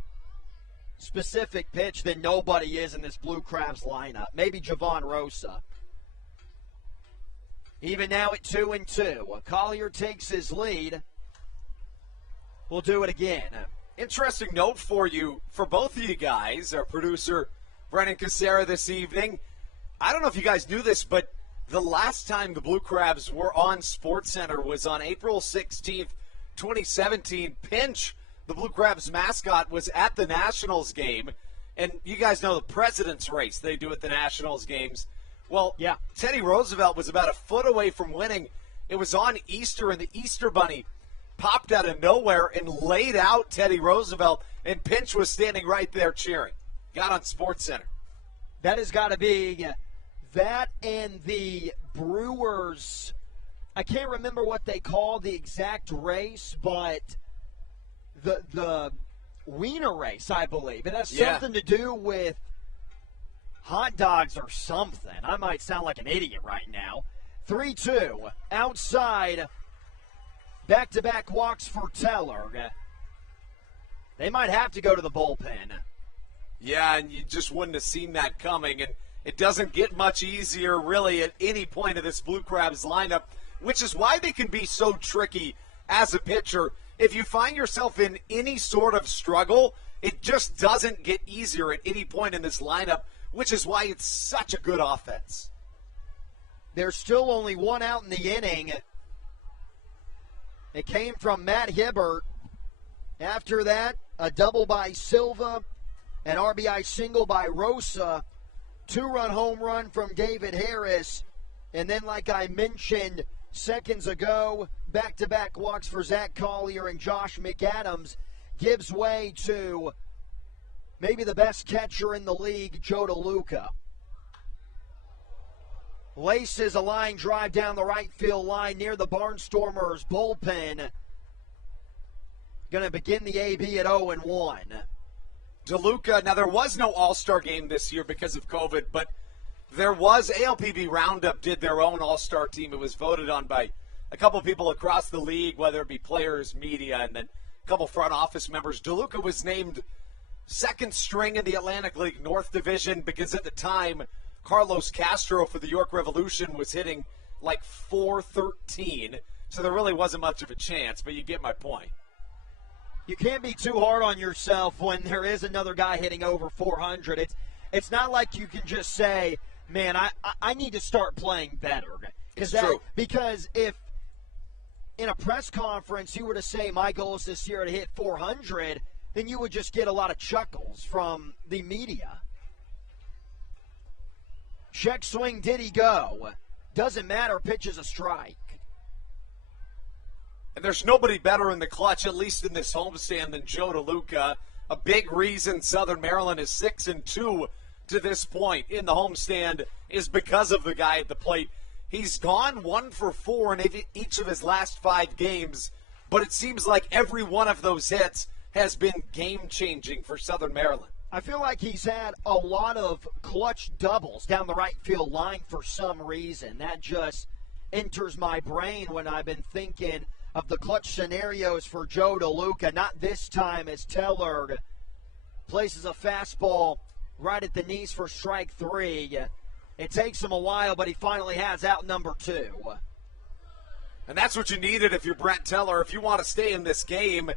specific pitch, then nobody is in this Blue Crabs lineup. Maybe Javon Rosa. Even now at 2-2. Collier takes his lead. We'll do it again. Interesting note for you, for both of you guys, our producer Brennan Casera this evening. I don't know if you guys knew this, but the last time the Blue Crabs were on SportsCenter was on April 16th, 2017. Pinch, the Blue Crabs mascot, was at the Nationals game. And you guys know the President's Race they do at the Nationals games. Well, yeah, Teddy Roosevelt was about a foot away from winning. It was on Easter, and the Easter Bunny popped out of nowhere and laid out Teddy Roosevelt, and Pinch was standing right there cheering. Got on SportsCenter. That has got to be that and the Brewers. I can't remember what they call the exact race, but the Wiener race, I believe. It has something to do with hot dogs or something. I might sound like an idiot right now. 3-2 outside. Back-to-back walks for Teller. They might have to go to the bullpen. Yeah, and you just wouldn't have seen that coming. And it doesn't get much easier, really, at any point of this Blue Crabs lineup, which is why they can be so tricky as a pitcher. If you find yourself in any sort of struggle, it just doesn't get easier at any point in this lineup, which is why it's such a good offense. There's still only one out in the inning. It came from Matt Hibbert. After that, a double by Silva, an RBI single by Rosa, 2-run home run from David Harris, and then, like I mentioned seconds ago, back-to-back walks for Zach Collier and Josh McAdams gives way to maybe the best catcher in the league, Joe DeLuca. Laces a line drive down the right field line near the Barnstormers bullpen. Going to begin the AB at 0-1. DeLuca, now there was no All-Star game this year because of COVID, but there was. ALPB Roundup did their own All-Star team. It was voted on by a couple people across the league, whether it be players, media, and then a couple front office members. DeLuca was named second string in the Atlantic League North Division because at the time, Carlos Castro for the York Revolution was hitting like .413, so there really wasn't much of a chance, but you get my point. You can't be too hard on yourself when there is another guy hitting over 400. It's not like you can just say, man, I need to start playing better. It's true. Because if in a press conference you were to say my goal is this year to hit 400, then you would just get a lot of chuckles from the media. Check swing, did he go? Doesn't matter, pitch is a strike. And there's nobody better in the clutch, at least in this homestand, than Joe DeLuca. A big reason Southern Maryland is 6-2 to this point in the homestand is because of the guy at the plate. He's gone 1 for 4 in each of his last 5 games, but it seems like every one of those hits has been game-changing for Southern Maryland. I feel like he's had a lot of clutch doubles down the right field line for some reason. That just enters my brain when I've been thinking of the clutch scenarios for Joe DeLuca. Not this time as Teller places a fastball right at the knees for strike 3. It takes him a while, but he finally has out number 2. And that's what you needed if you're Brent Teller. If you want to stay in this game,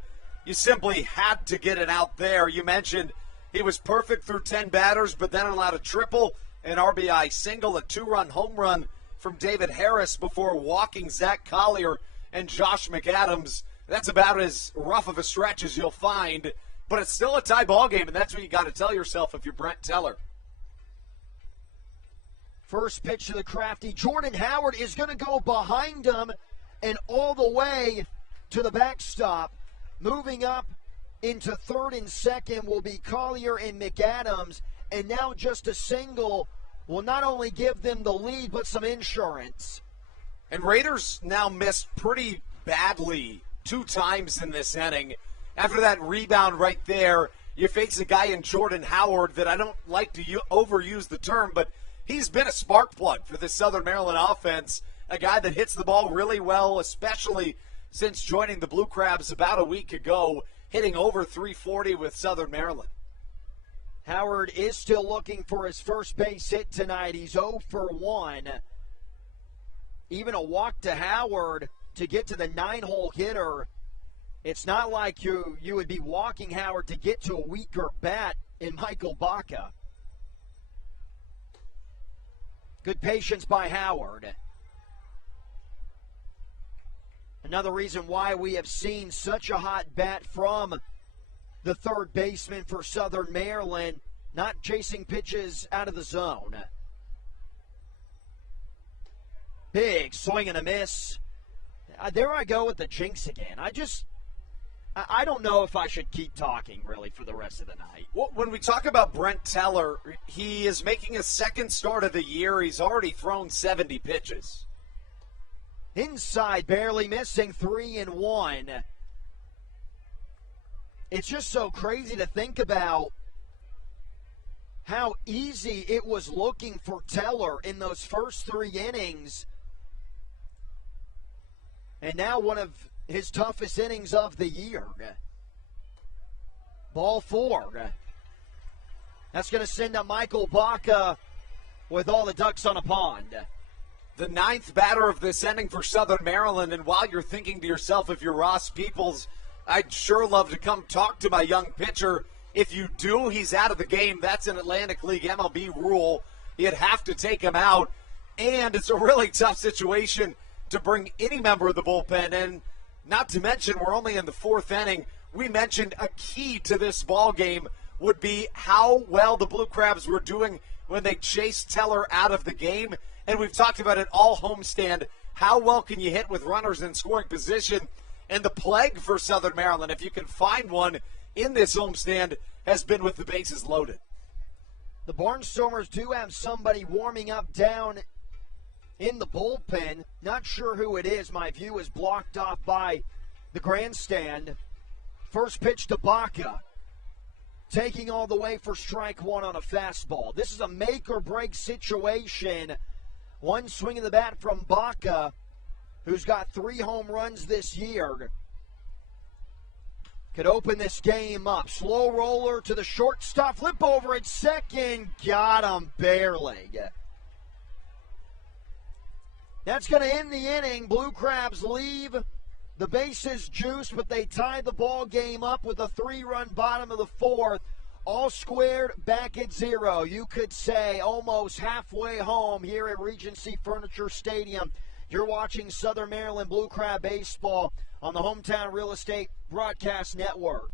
you simply had to get it out there. You mentioned he was perfect through 10 batters, but then allowed a triple, an RBI single, a 2-run home run from David Harris before walking Zach Collier and Josh McAdams. That's about as rough of a stretch as you'll find, but it's still a tie ball game, and that's what you got to tell yourself if you're Brent Teller. First pitch to the crafty. Jordan Howard is going to go behind him and all the way to the backstop. Moving up into third and second will be Collier and McAdams, and now just a single will not only give them the lead, but some insurance. And Raiders now missed pretty badly 2 times in this inning. After that rebound right there, you face a guy in Jordan Howard that I don't like to overuse the term, but he's been a spark plug for the Southern Maryland offense, a guy that hits the ball really well, especially since joining the Blue Crabs about a week ago, hitting over .340 with Southern Maryland. Howard is still looking for his first base hit tonight. He's 0 for 1. Even a walk to Howard to get to the 9-hole hitter It's not like you would be walking, Howard, to get to a weaker bat in Michael Baca. Good patience by Howard. Another reason why we have seen such a hot bat from the third baseman for Southern Maryland, not chasing pitches out of the zone. Big swing and a miss. There I go with the jinx again. I don't know if I should keep talking, really, for the rest of the night. Well, when we talk about Brent Teller, he is making his second start of the year. He's already thrown 70 pitches. Inside, barely missing, 3-1. It's just so crazy to think about how easy it was looking for Teller in those first 3 innings. And now one of his toughest innings of the year. Ball 4. That's going to send up Michael Baca with all the ducks on a pond. The 9th batter of this inning for Southern Maryland, and while you're thinking to yourself, if you're Ross Peoples, I'd sure love to come talk to my young pitcher. If you do, he's out of the game. That's an Atlantic League MLB rule. You'd have to take him out, and it's a really tough situation to bring any member of the bullpen in. Not to mention, we're only in the 4th inning. We mentioned a key to this ball game would be how well the Blue Crabs were doing when they chased Teller out of the game. And we've talked about it all homestand. How well can you hit with runners in scoring position? And the plague for Southern Maryland, if you can find one in this homestand, has been with the bases loaded. The Barnstormers do have somebody warming up down in the bullpen. Not sure who it is. My view is blocked off by the grandstand. First pitch to Baca. Taking all the way for strike 1 on a fastball. This is a make-or-break situation. One swing of the bat from Baca, who's got 3 home runs this year, could open this game up. Slow roller to the shortstop. Flip over at second. Got him barely. That's going to end the inning. Blue Crabs leave the bases juiced, but they tie the ball game up with a 3-run bottom of the 4th. All squared back at 0. You could say almost halfway home here at Regency Furniture Stadium. You're watching Southern Maryland Blue Crab Baseball on the Hometown Real Estate Broadcast Network.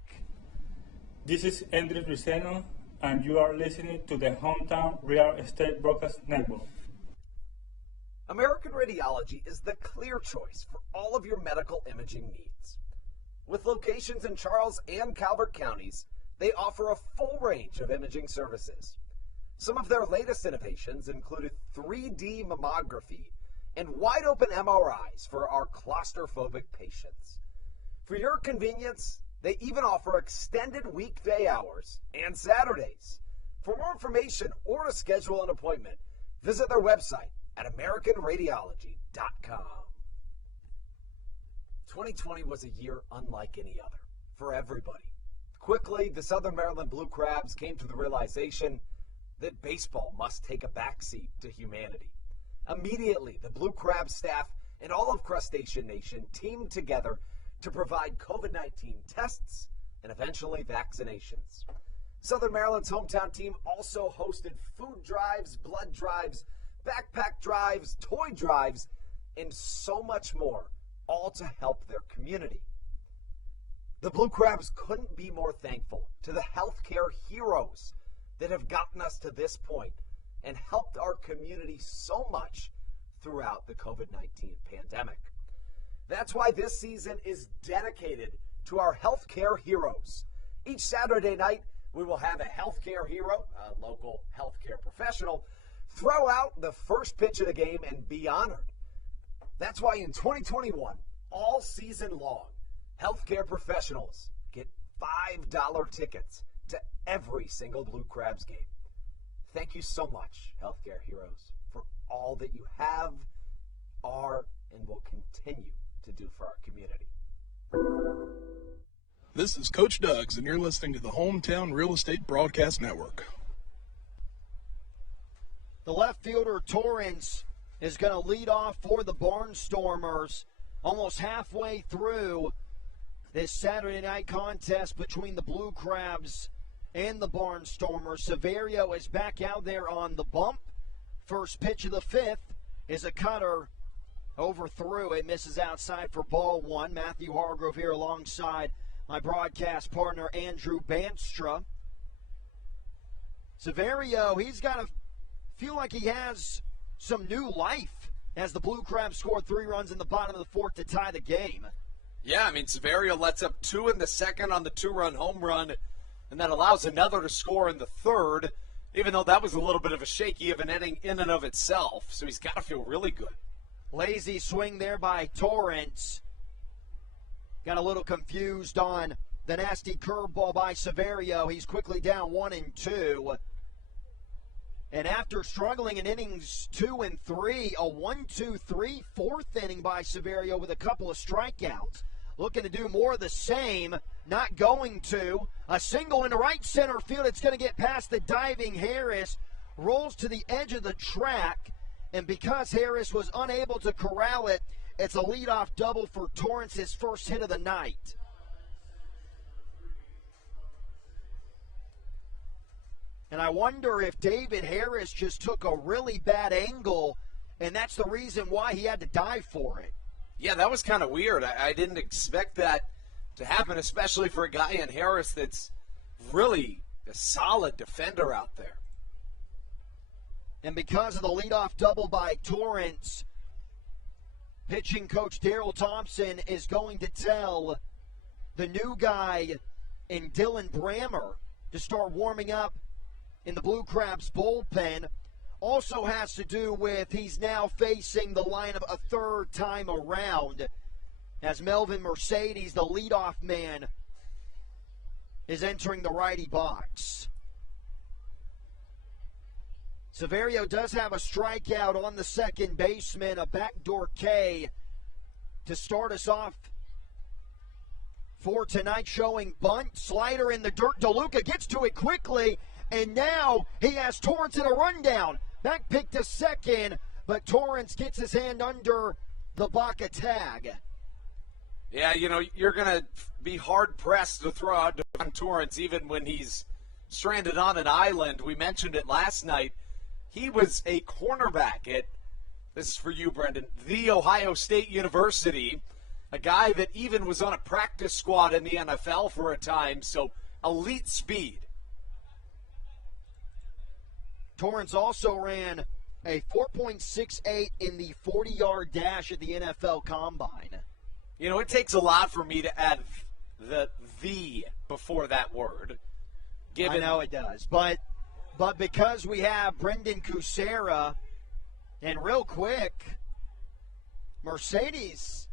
This is Andres Riceno, and you are listening to the Hometown Real Estate Broadcast Network. American Radiology is the clear choice for all of your medical imaging needs. With locations in Charles and Calvert counties, they offer a full range of imaging services. Some of their latest innovations included 3D mammography and wide-open MRIs for our claustrophobic patients. For your convenience, they even offer extended weekday hours and Saturdays. For more information or to schedule an appointment, visit their website at AmericanRadiology.com. 2020 was a year unlike any other for everybody. Quickly, the Southern Maryland Blue Crabs came to the realization that baseball must take a backseat to humanity. Immediately, the Blue Crab staff and all of Crustacean Nation teamed together to provide COVID-19 tests and eventually vaccinations. Southern Maryland's hometown team also hosted food drives, blood drives, backpack drives, toy drives, and so much more, all to help their community. The Blue Crabs couldn't be more thankful to the healthcare heroes that have gotten us to this point and helped our community so much throughout the COVID-19 pandemic. That's why this season is dedicated to our healthcare heroes. Each Saturday night, we will have a healthcare hero, a local healthcare professional, throw out the first pitch of the game and be honored. That's why in 2021, all season long, healthcare professionals get $5 tickets to every single Blue Crabs game. Thank you so much, healthcare heroes, for all that you have, are, and will continue to do for our community. This is Coach Doug's, and you're listening to the Hometown Real Estate Broadcast Network. The left fielder, Torrance, is going to lead off for the Barnstormers almost halfway through this Saturday night contest between the Blue Crabs and the Barnstormers. Severio is back out there on the bump. First pitch of the fifth is a cutter. Overthrew it, misses outside for ball one. Matthew Hargrove here alongside my broadcast partner Andrew Banstra. Severio, he's got to feel like he has some new life as the Blue Crabs scored 3 runs in the bottom of the fourth to tie the game. Yeah, I mean, Severio lets up 2 in the second on the 2-run home run, and that allows another to score in the third, even though that was a little bit of a shaky of an inning in and of itself. So he's got to feel really good. Lazy swing there by Torrance. Got a little confused on the nasty curveball by Severio. He's quickly down 1-2. And after struggling in innings 2 and 3, a 1-2-3 fourth inning by Severio with a couple of strikeouts. Looking to do more of the same, not going to. A single into right center field. It's going to get past the diving Harris. Rolls to the edge of the track. And because Harris was unable to corral it, it's a leadoff double for Torrance's first hit of the night. And I wonder if David Harris just took a really bad angle, and that's the reason why he had to dive for it. Yeah, that was kind of weird. I didn't expect that to happen, especially for a guy in Harris that's really a solid defender out there. And because of the leadoff double by Torrance, pitching coach Darryl Thompson is going to tell the new guy in Dylan Brammer to start warming up in the Blue Crabs bullpen. Also has to do with he's now facing the lineup a third time around as Melvin Mercedes, the leadoff man, is entering the righty box. Severio does have a strikeout on the second baseman, a backdoor K to start us off for tonight, showing bunt, slider in the dirt. DeLuca gets to it quickly, and now he has Torrance in a rundown. Back pick to second, but Torrance gets his hand under the Baca tag. Yeah, you know, you're going to be hard-pressed to throw out Devon Torrance even when he's stranded on an island. We mentioned it last night. He was a cornerback at, this is for you, Brendan, The Ohio State University, a guy that even was on a practice squad in the NFL for a time, so elite speed. Torrance also ran a 4.68 in the 40-yard dash at the NFL Combine. You know, it takes a lot for me to add the before that word. I know it does, but because we have Brendan Kucera, and real quick, Mercedes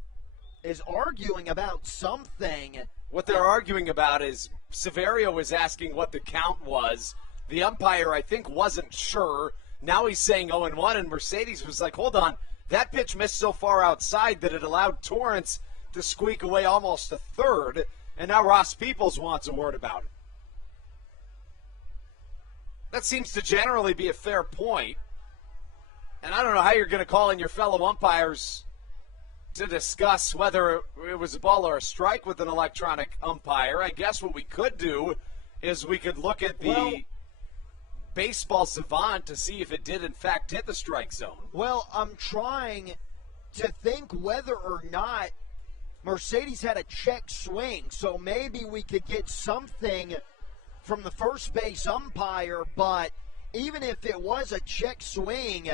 is arguing about something. What they're arguing about is Severio was asking what the count was. The umpire, I think, wasn't sure. Now he's saying 0-1, and Mercedes was like, hold on, that pitch missed so far outside that it allowed Torrance to squeak away almost a third, and now Ross Peoples wants a word about it. That seems to generally be a fair point. And I don't know how you're going to call in your fellow umpires to discuss whether it was a ball or a strike with an electronic umpire. I guess what we could do is we could look at the baseball savant to see if it did, in fact, hit the strike zone. Well, I'm trying to think whether or not Mercedes had a check swing, so maybe we could get something from the first base umpire, but even if it was a check swing,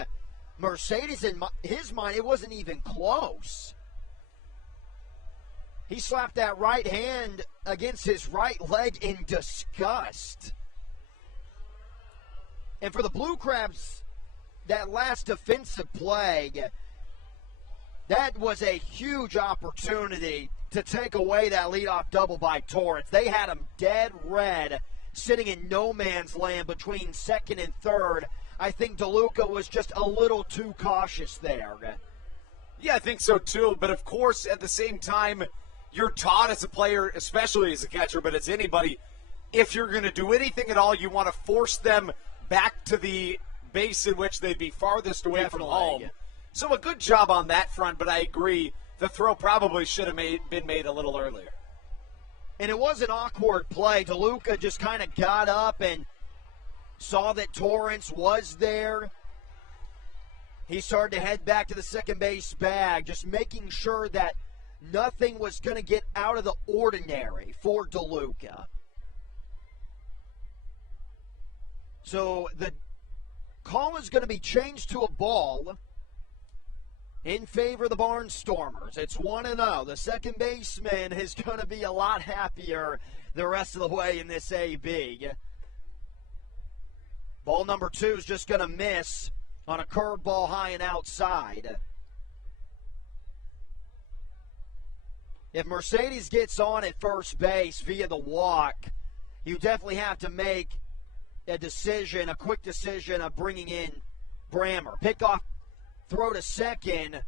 Mercedes, in his mind, it wasn't even close. He slapped that right hand against his right leg in disgust. And for the Blue Crabs, that last defensive play, that was a huge opportunity to take away that leadoff double by Torrance. They had him dead red, sitting in no man's land between second and third. I think DeLuca was just a little too cautious there. Yeah, I think so too. But of course, at the same time, you're taught as a player, especially as a catcher, but as anybody, if you're going to do anything at all, you want to force them back to the base in which they'd be farthest away from home. So a good job on that front, but I agree, the throw probably should have been made a little earlier. And it was an awkward play. DeLuca just kind of got up and saw that Torrance was there. He started to head back to the second base bag, just making sure that nothing was going to get out of the ordinary for DeLuca. So the call is going to be changed to a ball in favor of the Barnstormers. It's 1-0. The second baseman is going to be a lot happier the rest of the way in this AB. Ball number 2 is just going to miss on a curveball high and outside. If Mercedes gets on at first base via the walk, you definitely have to make a decision, a quick decision of bringing in Brammer. Pickoff throw to second,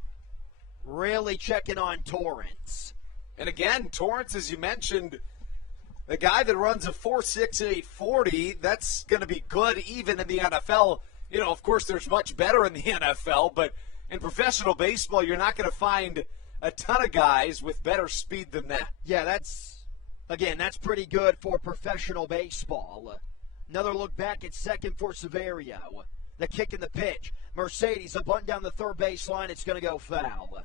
really checking on Torrance. And again, Torrance, as you mentioned, the guy that runs a 4.68 40, that's going to be good even in the NFL. You know, of course, there's much better in the NFL, but in professional baseball, you're not going to find a ton of guys with better speed than that. Yeah, that's pretty good for professional baseball. Another look back at second for Severio. The kick and the pitch. Mercedes, a bunt down the third baseline. It's going to go foul.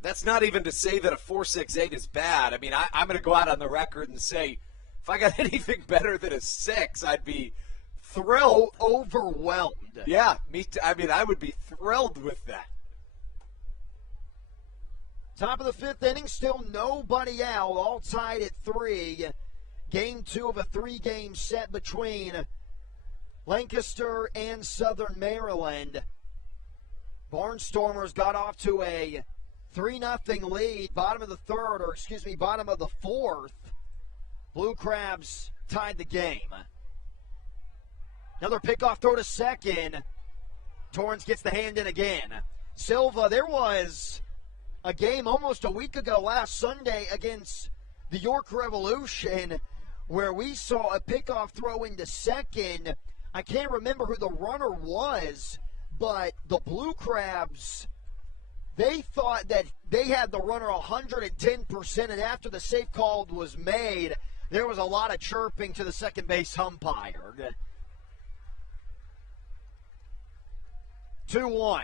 That's not even to say that a 4.68 is bad. I mean, I'm going to go out on the record and say if I got anything better than a 6, I'd be thrilled. Overwhelmed. Yeah, me too. I mean, I would be thrilled with that. Top of the 5th inning, still nobody out. All tied at 3. Game 2 of a 3-game set between Lancaster and Southern Maryland. Barnstormers got off to a 3-0 lead, bottom of the 4th. Blue Crabs tied the game. Another pickoff throw to second. Torrance gets the hand in again. Silva, there was a game almost a week ago last Sunday against the York Revolution where we saw a pickoff throw into second. I can't remember who the runner was, but the Blue Crabs, they thought that they had the runner 110%, and after the safe call was made, there was a lot of chirping to the second base umpire. 2-1.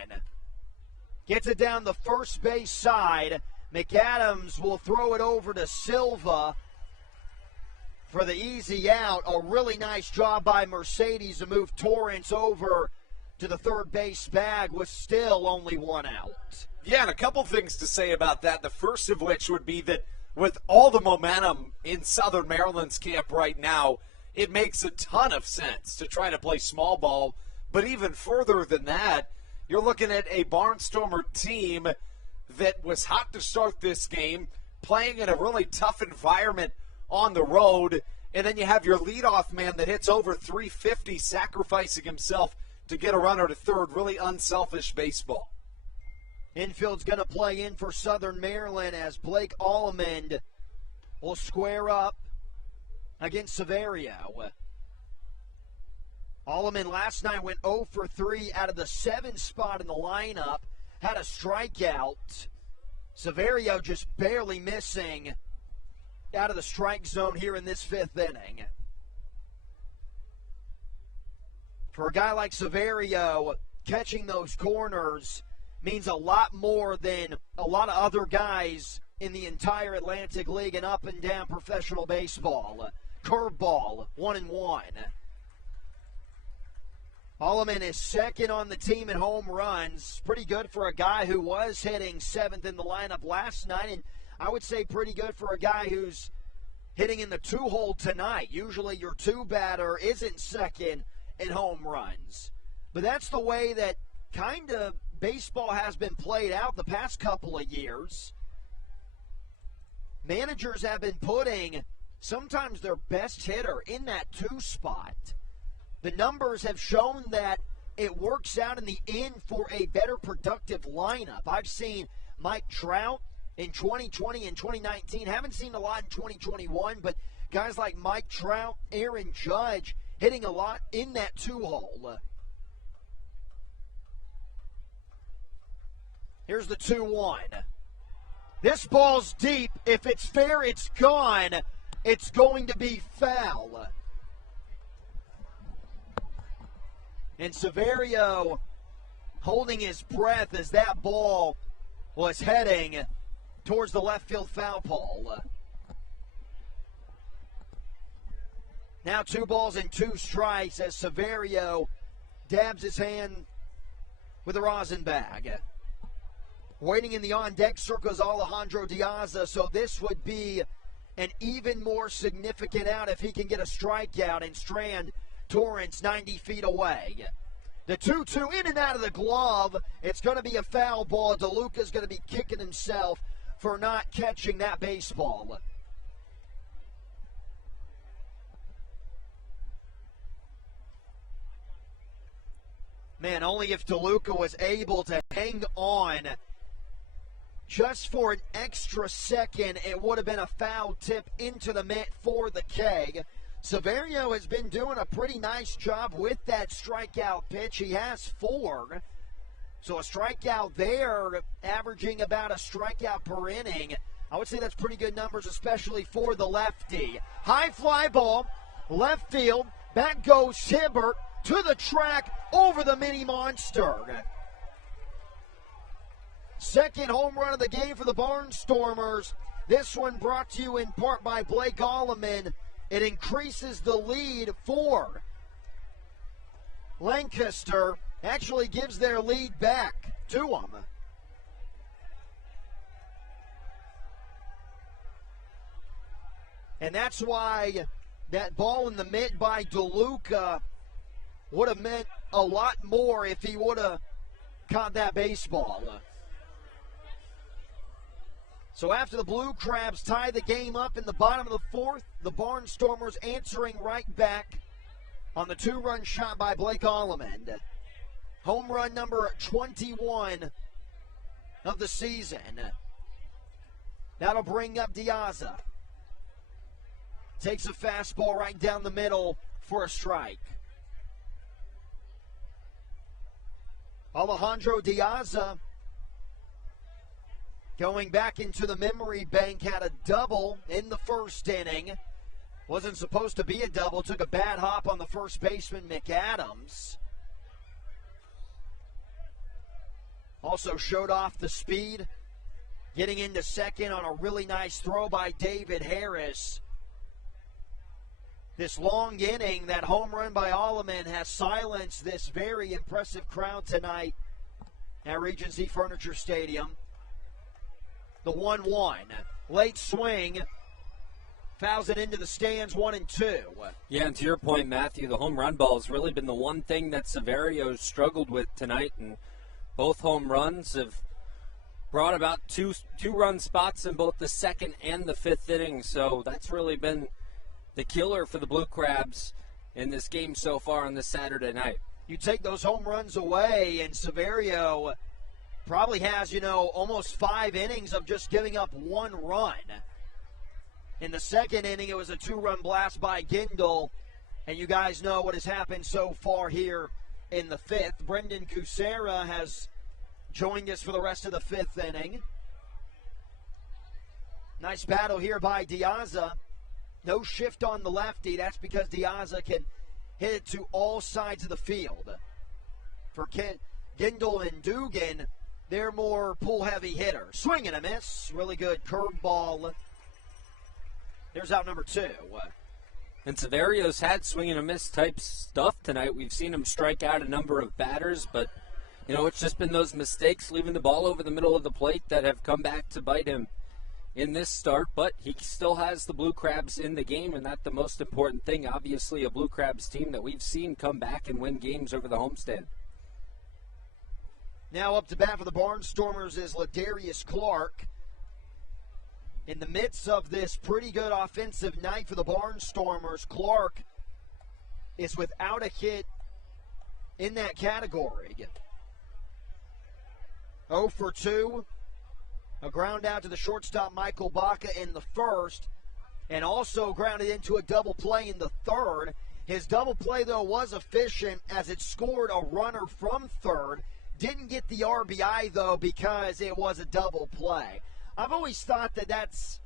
Gets it down the first base side. McAdams will throw it over to Silva for the easy out. A really nice job by Mercedes to move Torrance over to the third base bag with still only 1 out. Yeah, and a couple things to say about that. The first of which would be that with all the momentum in Southern Maryland's camp right now, it makes a ton of sense to try to play small ball. But even further than that, you're looking at a Barnstormer team that was hot to start this game, playing in a really tough environment on the road, and then you have your leadoff man that hits over 350, sacrificing himself to get a runner to third. Really unselfish baseball. Infield's going to play in for Southern Maryland as Blake Allemond will square up against Severio. Allemond last night went 0 for 3 out of the 7 spot in the lineup, had a strikeout. Severio just barely missing out of the strike zone here in this 5th inning. For a guy like Severio, catching those corners means a lot more than a lot of other guys in the entire Atlantic League and up and down professional baseball. Curveball, 1-1. Allemond is second on the team in home runs. Pretty good for a guy who was hitting 7th in the lineup last night, and I would say pretty good for a guy who's hitting in the 2-hole tonight. Usually your 2-batter isn't second in home runs. But that's the way that kind of baseball has been played out the past couple of years. Managers have been putting sometimes their best hitter in that 2 spot. The numbers have shown that it works out in the end for a better productive lineup. I've seen Mike Trout in 2020 and 2019. Haven't seen a lot in 2021, but guys like Mike Trout, Aaron Judge, hitting a lot in that 2-hole. Here's the 2-1. This ball's deep. If it's fair, it's gone. it's going to be foul. And Severio holding his breath as that ball was heading towards the left field foul pole. Now 2 balls and 2 strikes as Severio dabs his hand with a rosin bag. Waiting in the on-deck circle is Alejandro Diaza, so this would be an even more significant out if he can get a strikeout and strand Torrance 90 feet away. The 2-2 in and out of the glove. It's going to be a foul ball. DeLuca's going to be kicking himself for not catching that baseball. Man, only if DeLuca was able to hang on just for an extra second, it would have been a foul tip into the mitt for the K. Severio has been doing a pretty nice job with that strikeout pitch. He has 4. So a strikeout there, averaging about a strikeout per inning. I would say that's pretty good numbers, especially for the lefty. High fly ball, left field. Back goes Hibbert to the track over the mini monster. Second home run of the game for the Barnstormers. This one brought to you in part by Blake Alleman. It increases the lead for Lancaster. Actually gives their lead back to them. And that's why that ball in the mid by DeLuca would have meant a lot more if he would have caught that baseball. So after the Blue Crabs tie the game up in the bottom of the 4th, the Barnstormers answering right back on the 2-run shot by Blake Alleman. Home run number 21 of the season. That'll bring up Diaza. Takes a fastball right down the middle for a strike. Alejandro Diaza, going back into the memory bank, had a double in the first inning. Wasn't supposed to be a double. Took a bad hop on the first baseman, McAdams. Also showed off the speed, getting into second on a really nice throw by David Harris. This long inning, that home run by Alleman has silenced this very impressive crowd tonight at Regency Furniture Stadium. The 1-1. Late swing. Fouls it into the stands, 1-2. Yeah, and to your point, Matthew, the home run ball has really been the one thing that Severio's struggled with tonight, and both home runs have brought about two-run spots in both the 2nd and the 5th inning, so that's really been the killer for the Blue Crabs in this game so far on this Saturday night. You take those home runs away, and Severio probably has, almost 5 innings of just giving up 1 run. In the 2nd inning, it was a 2-run blast by Gindel, and you guys know what has happened so far here in the 5th. Brendan Kucera has joined us for the rest of the 5th inning. Nice battle here by Diaza. No shift on the lefty. That's because Diaza can hit it to all sides of the field. For Gindel and Dugan, they're more pull-heavy hitters. Swing and a miss. Really good curveball. There's out number 2. And Severio's had swing and a miss type stuff tonight. We've seen him strike out a number of batters, but, it's just been those mistakes leaving the ball over the middle of the plate that have come back to bite him in this start, but he still has the Blue Crabs in the game, and that's the most important thing. Obviously, a Blue Crabs team that we've seen come back and win games over the homestand. Now up to bat for the Barnstormers is Ladarius Clark. In the midst of this pretty good offensive night for the Barnstormers, Clark is without a hit in that category. 0 for 2. A ground out to the shortstop, Michael Baca, in the 1st, and also grounded into a double play in the 3rd. His double play, though, was efficient as it scored a runner from 3rd. Didn't get the RBI, though, because it was a double play. I've always thought that that's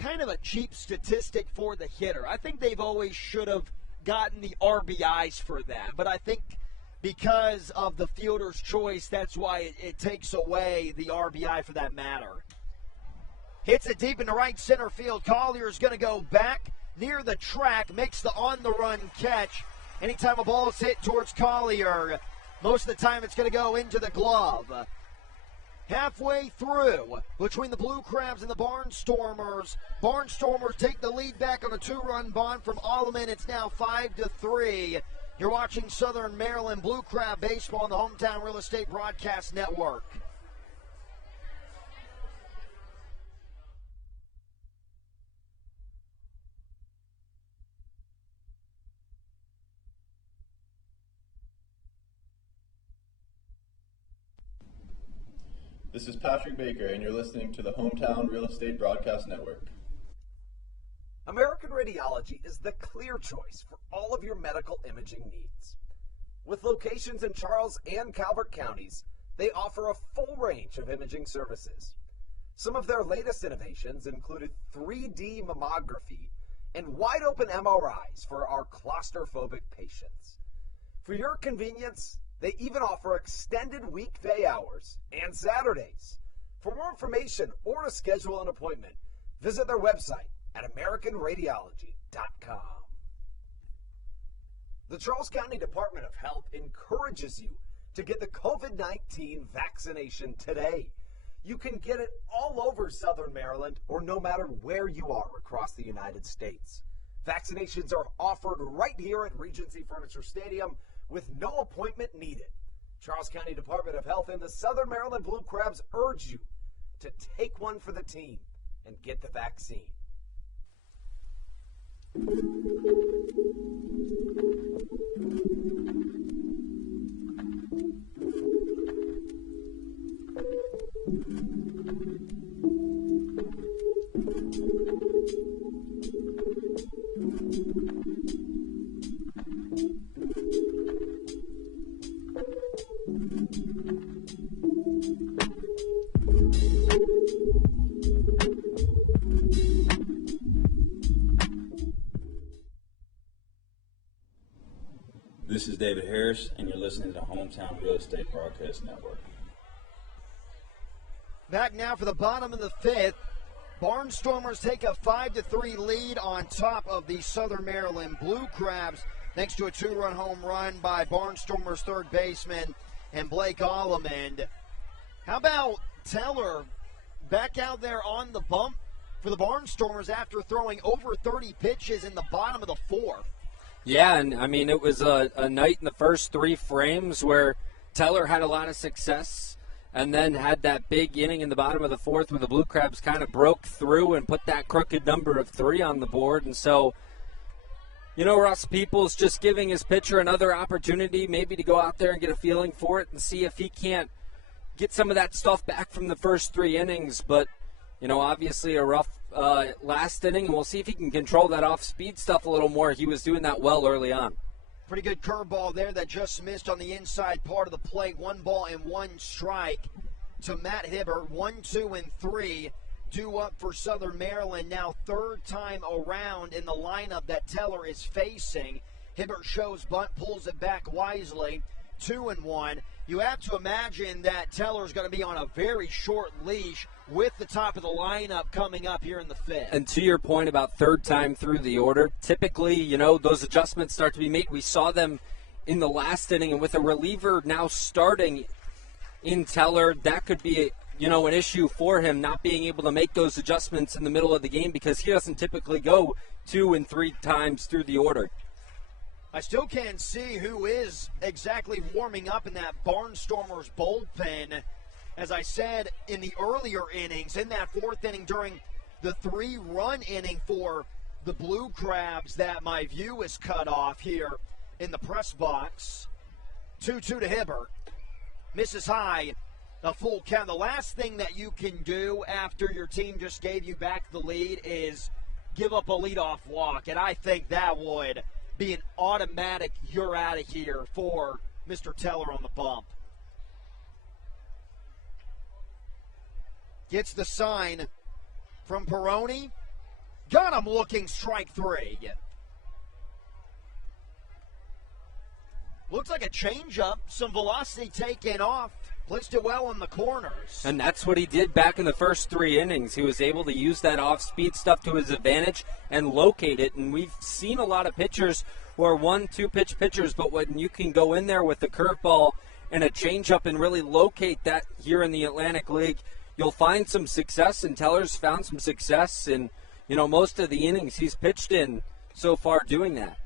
kind of a cheap statistic for the hitter. I think they've always should have gotten the RBIs for that. But I think because of the fielder's choice, that's why it takes away the RBI for that matter. Hits it deep into right center field. Collier's going to go back near the track, makes the on-the-run catch. Anytime a ball is hit towards Collier, most of the time it's going to go into the glove. Halfway through, between the Blue Crabs and the Barnstormers, Barnstormers take the lead back on a 2-run bomb from Alleman. It's now 5-3. You're watching Southern Maryland Blue Crab baseball on the Hometown Real Estate Broadcast Network. This is Patrick Baker, and you're listening to the Hometown Real Estate Broadcast Network. American Radiology is the clear choice for all of your medical imaging needs. With locations in Charles and Calvert counties, they offer a full range of imaging services. Some of their latest innovations included 3D mammography and wide-open MRIs for our claustrophobic patients. For your convenience, they even offer extended weekday hours and Saturdays. For more information or to schedule an appointment, visit their website at AmericanRadiology.com. The Charles County Department of Health encourages you to get the COVID-19 vaccination today. You can get it all over Southern Maryland or no matter where you are across the United States. Vaccinations are offered right here at Regency Furniture Stadium with no appointment needed. Charles County Department of Health and the Southern Maryland Blue Crabs urge you to take one for the team and get the vaccine. This is David Harris, and you're listening to the Hometown Real Estate Broadcast Network. Back now for the bottom of the fifth. Barnstormers take a 5-3 lead on top of the Southern Maryland Blue Crabs, thanks to a 2-run home run by Barnstormers third baseman and Blake Alleman. How about Teller back out there on the bump for the Barnstormers after throwing over 30 pitches in the bottom of the fourth? Yeah, and I mean, it was a night in the first 3 frames where Teller had a lot of success and then had that big inning in the bottom of the fourth where the Blue Crabs kind of broke through and put that crooked number of 3 on the board. And so, you know, Russ Peoples just giving his pitcher another opportunity maybe to go out there and get a feeling for it and see if he can't get some of that stuff back from the first 3 innings. But, you know, obviously a rough last inning, and we'll see if he can control that off-speed stuff a little more. He was doing that well early on. Pretty good curveball there that just missed on the inside part of the plate. 1 ball and 1 strike to Matt Hibbert. 1, 2, and 3 due up for Southern Maryland. Now 3rd time around in the lineup that Teller is facing. Hibbert shows bunt, pulls it back wisely. 2 and 1. You have to imagine that Teller's going to be on a very short leash with the top of the lineup coming up here in the 5th. And to your point about 3rd time through the order, typically, you know, those adjustments start to be made. We saw them in the last inning, and with a reliever now starting in Teller, that could be, you know, an issue for him not being able to make those adjustments in the middle of the game because he doesn't typically go 2 and 3 times through the order. I still can't see who is exactly warming up in that Barnstormers bullpen. As I said in the earlier innings, in that 4th inning during the 3-run inning for the Blue Crabs, that my view is cut off here in the press box. 2-2 to Hibbert. Misses high, a full count. The last thing that you can do after your team just gave you back the lead is give up a leadoff walk, and I think that would be an automatic you're out of here for Mr. Teller on the bump. Gets the sign from Peroni. Got him looking, strike 3. Looks like a changeup, some velocity taken off. Placed it well in the corners. And that's what he did back in the first 3 innings. He was able to use that off-speed stuff to his advantage and locate it. And we've seen a lot of pitchers who are 1-2 pitch pitchers, but when you can go in there with the curveball and a changeup and really locate that here in the Atlantic League, you'll find some success. And Teller's found some success in, most of the innings he's pitched in so far doing that.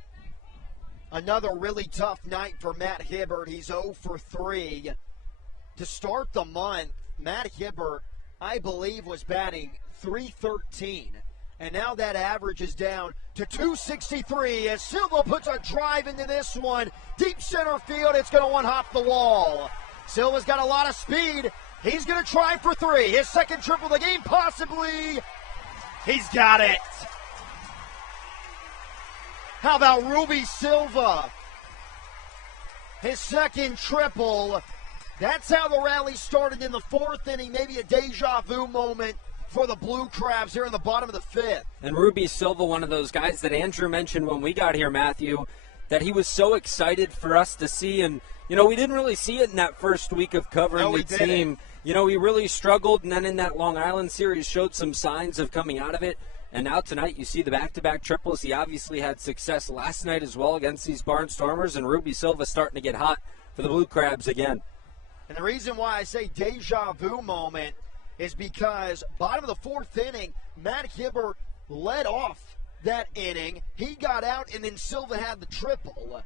Another really tough night for Matt Hibbert. He's 0 for 3. To start the month, Matt Hibbert, I believe, was batting .313. And now that average is down to .263 as Silva puts a drive into this one. Deep center field, it's going to one-hop the wall. Silva's got a lot of speed. He's going to try for 3. His second triple of the game, possibly. He's got it. How about Ruby Silva? His second triple. That's how the rally started in the 4th inning. Maybe a deja vu moment for the Blue Crabs here in the bottom of the 5th. And Ruby Silva, one of those guys that Andrew mentioned when we got here, Matthew, that he was so excited for us to see. And, we didn't really see it in that first week of covering the team. He really struggled, and then in that Long Island series showed some signs of coming out of it. And now tonight you see the back-to-back triples. He obviously had success last night as well against these Barnstormers, and Ruby Silva starting to get hot for the Blue Crabs again. And the reason why I say deja vu moment is because bottom of the 4th inning, Matt Hibbert led off that inning. He got out, and then Silva had the triple.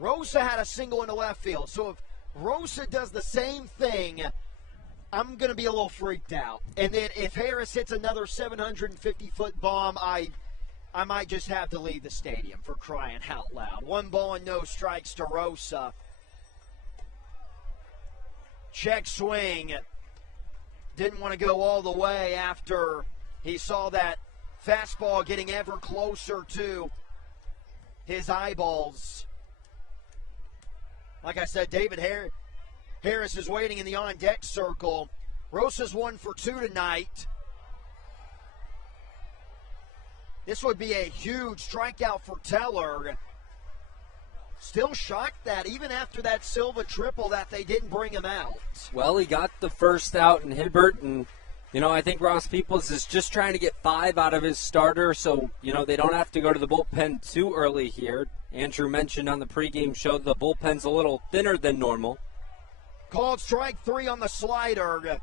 Rosa had a single into left field. So if Rosa does the same thing, I'm going to be a little freaked out. And then if Harris hits another 750-foot bomb, I might just have to leave the stadium, for crying out loud. 1 ball and no strikes to Rosa. Check swing. Didn't want to go all the way after he saw that fastball getting ever closer to his eyeballs. Like I said, David Harris is waiting in the on-deck circle. Rosa's 1 for 2 tonight. This would be a huge strikeout for Teller. Still shocked that even after that Silva triple that they didn't bring him out. Well, he got the first out in Hibbert, and, I think Ross Peoples is just trying to get 5 out of his starter, so, they don't have to go to the bullpen too early here. Andrew mentioned on the pregame show the bullpen's a little thinner than normal. Called strike 3 on the slider.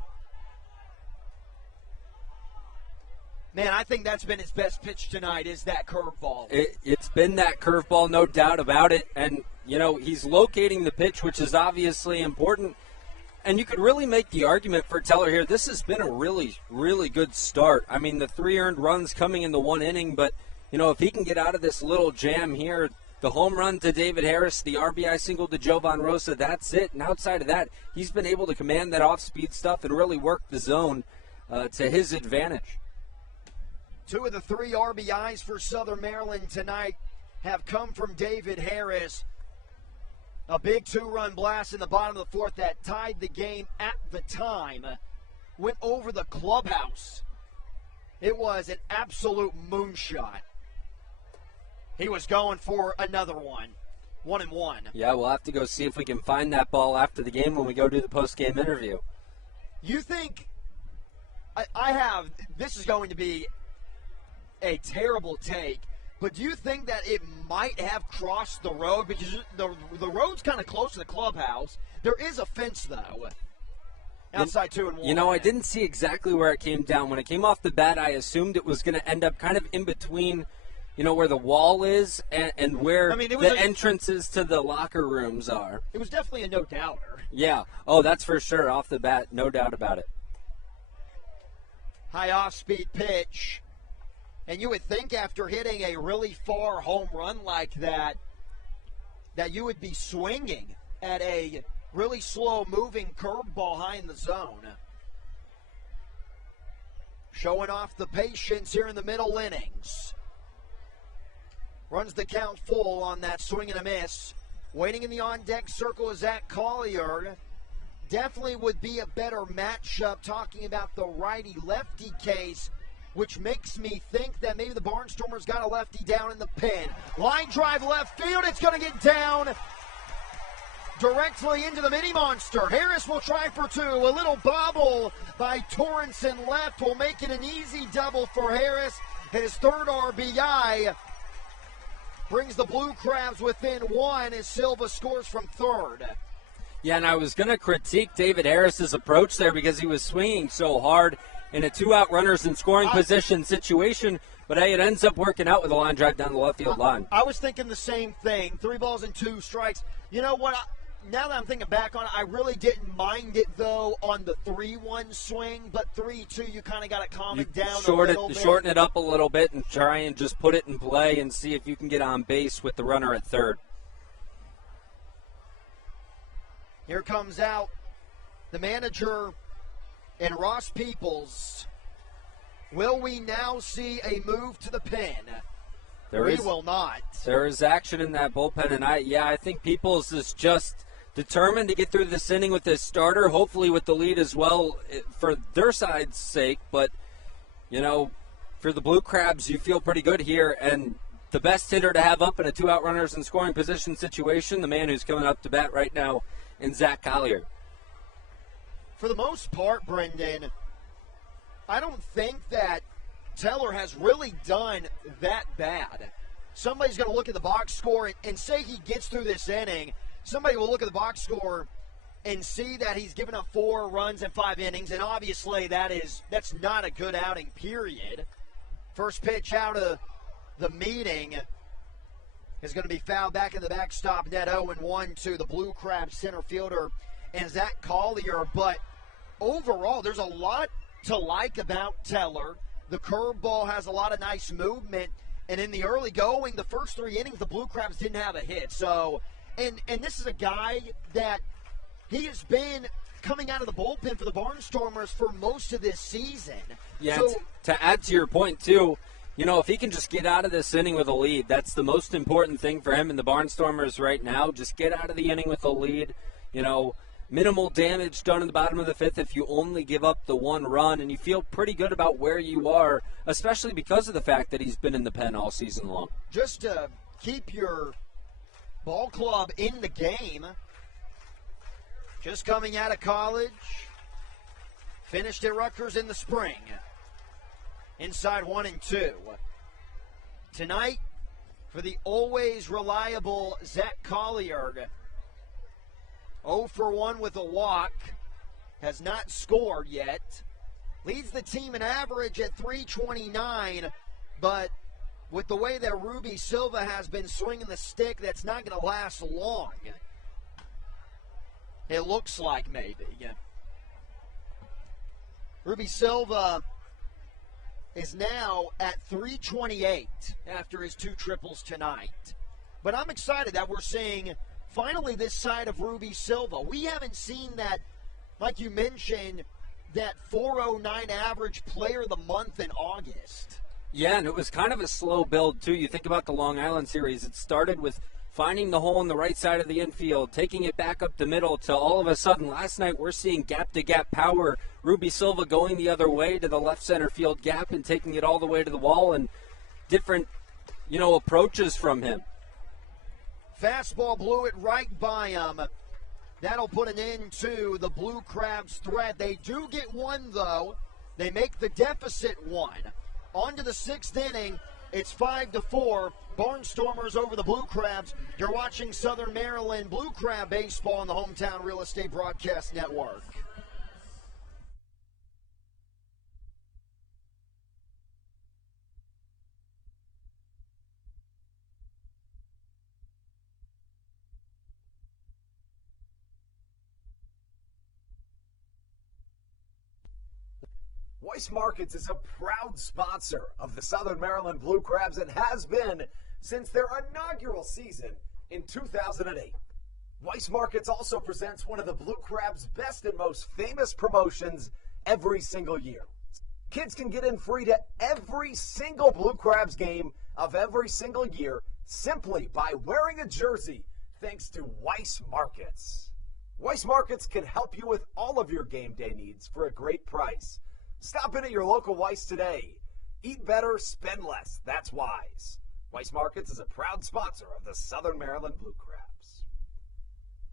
Man, I think that's been his best pitch tonight, is that curveball. It's been that curveball, no doubt about it. And, he's locating the pitch, which is obviously important. And you could really make the argument for Teller here. This has been a really, really good start. I mean, the 3 earned runs coming in the 1 inning. But, if he can get out of this little jam here, the home run to David Harris, the RBI single to Jovan Rosa, that's it. And outside of that, he's been able to command that off-speed stuff and really work the zone to his advantage. 2 of the 3 RBIs for Southern Maryland tonight have come from David Harris. A big 2-run blast in the bottom of the 4th that tied the game at the time. Went over the clubhouse. It was an absolute moonshot. He was going for another one. 1-1. Yeah, we'll have to go see if we can find that ball after the game when we go do the post-game interview. You think, this is going to be a terrible take, but do you think that it might have crossed the road? Because the road's kind of close to the clubhouse. There is a fence, though, outside 2-1. I didn't see exactly where it came down. When it came off the bat, I assumed it was going to end up kind of in between, where the wall is and where the entrances to the locker rooms are. It was definitely a no-doubter. Yeah. Oh, that's for sure. Off the bat, no doubt about it. High off-speed pitch. And you would think after hitting a really far home run like that you would be swinging at a really slow-moving curveball high in the zone. Showing off the patience here in the middle innings. Runs the count full on that swing and a miss. Waiting in the on-deck circle is Zach Collier. Definitely would be a better matchup talking about the righty-lefty case which makes me think that maybe the Barnstormers got a lefty down in the pin. Line drive left field. It's going to get down directly into the mini monster. Harris will try for two. A little bobble by Torrenson left will make it an easy double for Harris. His third RBI brings the Blue Crabs within one as Silva scores from third. Yeah, and I was going to critique David Harris's approach there because he was swinging so hard in a two-out runners in scoring position situation, but hey, it ends up working out with a line drive down the left field line. I was thinking the same thing. 3 balls and 2 strikes. You know what? Now that I'm thinking back on it, I really didn't mind it, though, on the 3-1 swing, but 3-2, you kind of got to calm it down a little bit. Shorten it up a little bit and try and just put it in play and see if you can get on base with the runner at third. Here comes out the manager and Ross Peoples. Will we now see a move to the pen? We will not. There is action in that bullpen, and I think Peoples is just determined to get through this inning with his starter, hopefully with the lead as well for their side's sake. But, for the Blue Crabs, you feel pretty good here, and the best hitter to have up in a two-out runners in scoring position situation, the man who's coming up to bat right now, in Zach Collier. For the most part, Brendan, I don't think that Teller has really done that bad. Somebody's going to look at the box score and say he gets through this inning. Somebody will look at the box score and see that he's given up 4 runs in 5 innings, and obviously that's not a good outing, period. First pitch out of the meeting is going to be fouled back in the backstop net 0-1 to the Blue Crabs center fielder and Zach Collier. But overall, there's a lot to like about Teller. The curveball has a lot of nice movement. And in the early going, the first 3 innings, the Blue Crabs didn't have a hit. So, and this is a guy that he has been coming out of the bullpen for the Barnstormers for most of this season. Yeah, so, to add to your point, too, if he can just get out of this inning with a lead, that's the most important thing for him and the Barnstormers right now. Just get out of the inning with a lead. Minimal damage done in the bottom of the 5th if you only give up the 1 run, and you feel pretty good about where you are, especially because of the fact that he's been in the pen all season long. Just to keep your ball club in the game, just coming out of college, finished at Rutgers in the spring. Inside 1-2. Tonight, for the always reliable Zach Collier, 0 for 1 with a walk, has not scored yet. Leads the team in average at .329, but with the way that Ruby Silva has been swinging the stick, that's not going to last long. It looks like maybe. Ruby Silva is now at .328 after his 2 triples tonight. But I'm excited that we're seeing finally this side of Ruby Silva. We haven't seen that, like you mentioned, that .409 average player of the month in August. Yeah, and it was kind of a slow build, too. You think about the Long Island series. It started with finding the hole on the right side of the infield, taking it back up the middle, till all of a sudden last night we're seeing gap-to-gap power. Ruby Silva going the other way to the left center field gap and taking it all the way to the wall, and different, approaches from him. Fastball blew it right by him. That'll put an end to the Blue Crabs' threat. They do get 1, though. They make the deficit 1. On to the 6th inning. It's 5-4. Barnstormers over the Blue Crabs. You're watching Southern Maryland Blue Crab baseball on the Hometown Real Estate Broadcast Network. Weiss Markets is a proud sponsor of the Southern Maryland Blue Crabs and has been since their inaugural season in 2008. Weiss Markets also presents one of the Blue Crabs' best and most famous promotions every single year. Kids can get in free to every single Blue Crabs game of every single year simply by wearing a jersey thanks to Weiss Markets. Weiss Markets can help you with all of your game day needs for a great price. Stop in at your local Weiss today. Eat better, spend less. That's wise. Weiss Markets is a proud sponsor of the Southern Maryland Blue Crabs.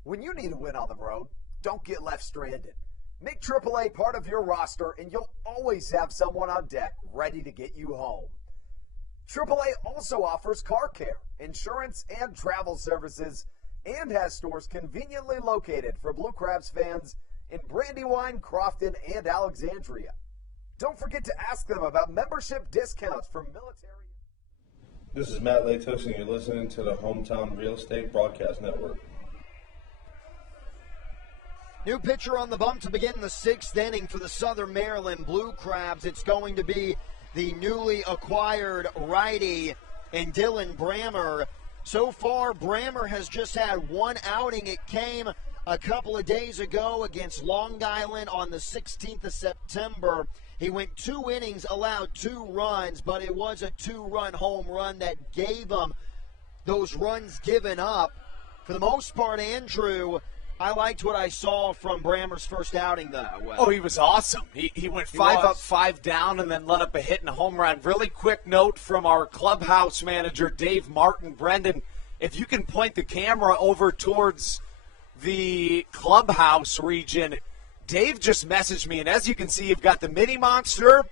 When you need a win on the road, don't get left stranded. Make AAA part of your roster, and you'll always have someone on deck ready to get you home. AAA also offers car care, insurance, and travel services, and has stores conveniently located for Blue Crabs fans in Brandywine, Crofton, and Alexandria. Don't forget to ask them about membership discounts from military. This is Matt Latos, and you're listening to the Hometown Real Estate Broadcast Network. New pitcher on the bump to begin the sixth inning for the Southern Maryland Blue Crabs. It's going to be the newly acquired righty and Dylan Brammer. So far, Brammer has just had one outing. It came a couple of days ago against Long Island on the 16th of September. He went 2 innings, allowed 2 runs, but it was a 2-run home run that gave him those runs given up. For the most part, Andrew, I liked what I saw from Brammer's first outing, though. Oh, he was awesome. He went 5 up, 5 down, and then let up a hit and a home run. Really quick note from our clubhouse manager, Dave Martin. Brendan, if you can point the camera over towards the clubhouse region, Dave just messaged me, and as you can see, you've got the mini monster,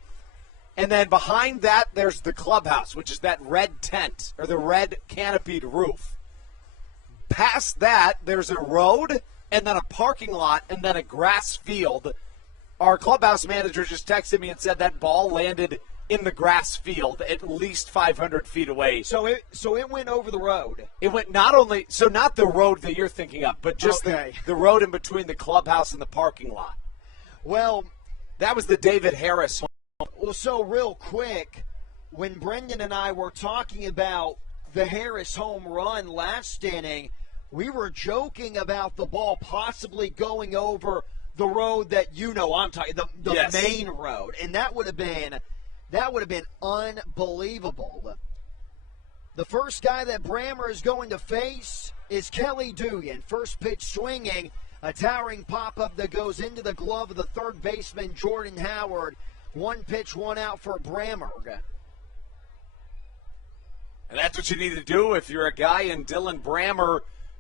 and then behind that, there's the clubhouse, which is that red tent, or the red canopied roof. Past that, there's a road, and then a parking lot, and then a grass field. Our clubhouse manager just texted me and said that ball landed in the grass field at least 500 feet away. So it went over the road. It went not the road that you're thinking of, but just the road in between the clubhouse and the parking lot. Well, that was the David Harris. Well, so real quick, when Brendan and I were talking about the Harris home run last inning, we were joking about the ball possibly going over the road that I'm talking, the yes. main road, and that would have been unbelievable. The first guy that Brammer is going to face is Kelly Dugan. First pitch swinging, a towering pop-up that goes into the glove of the third baseman, Jordan Howard. 1 pitch, 1 out for Brammer. And that's what you need to do if you're a guy in Dylan Brammer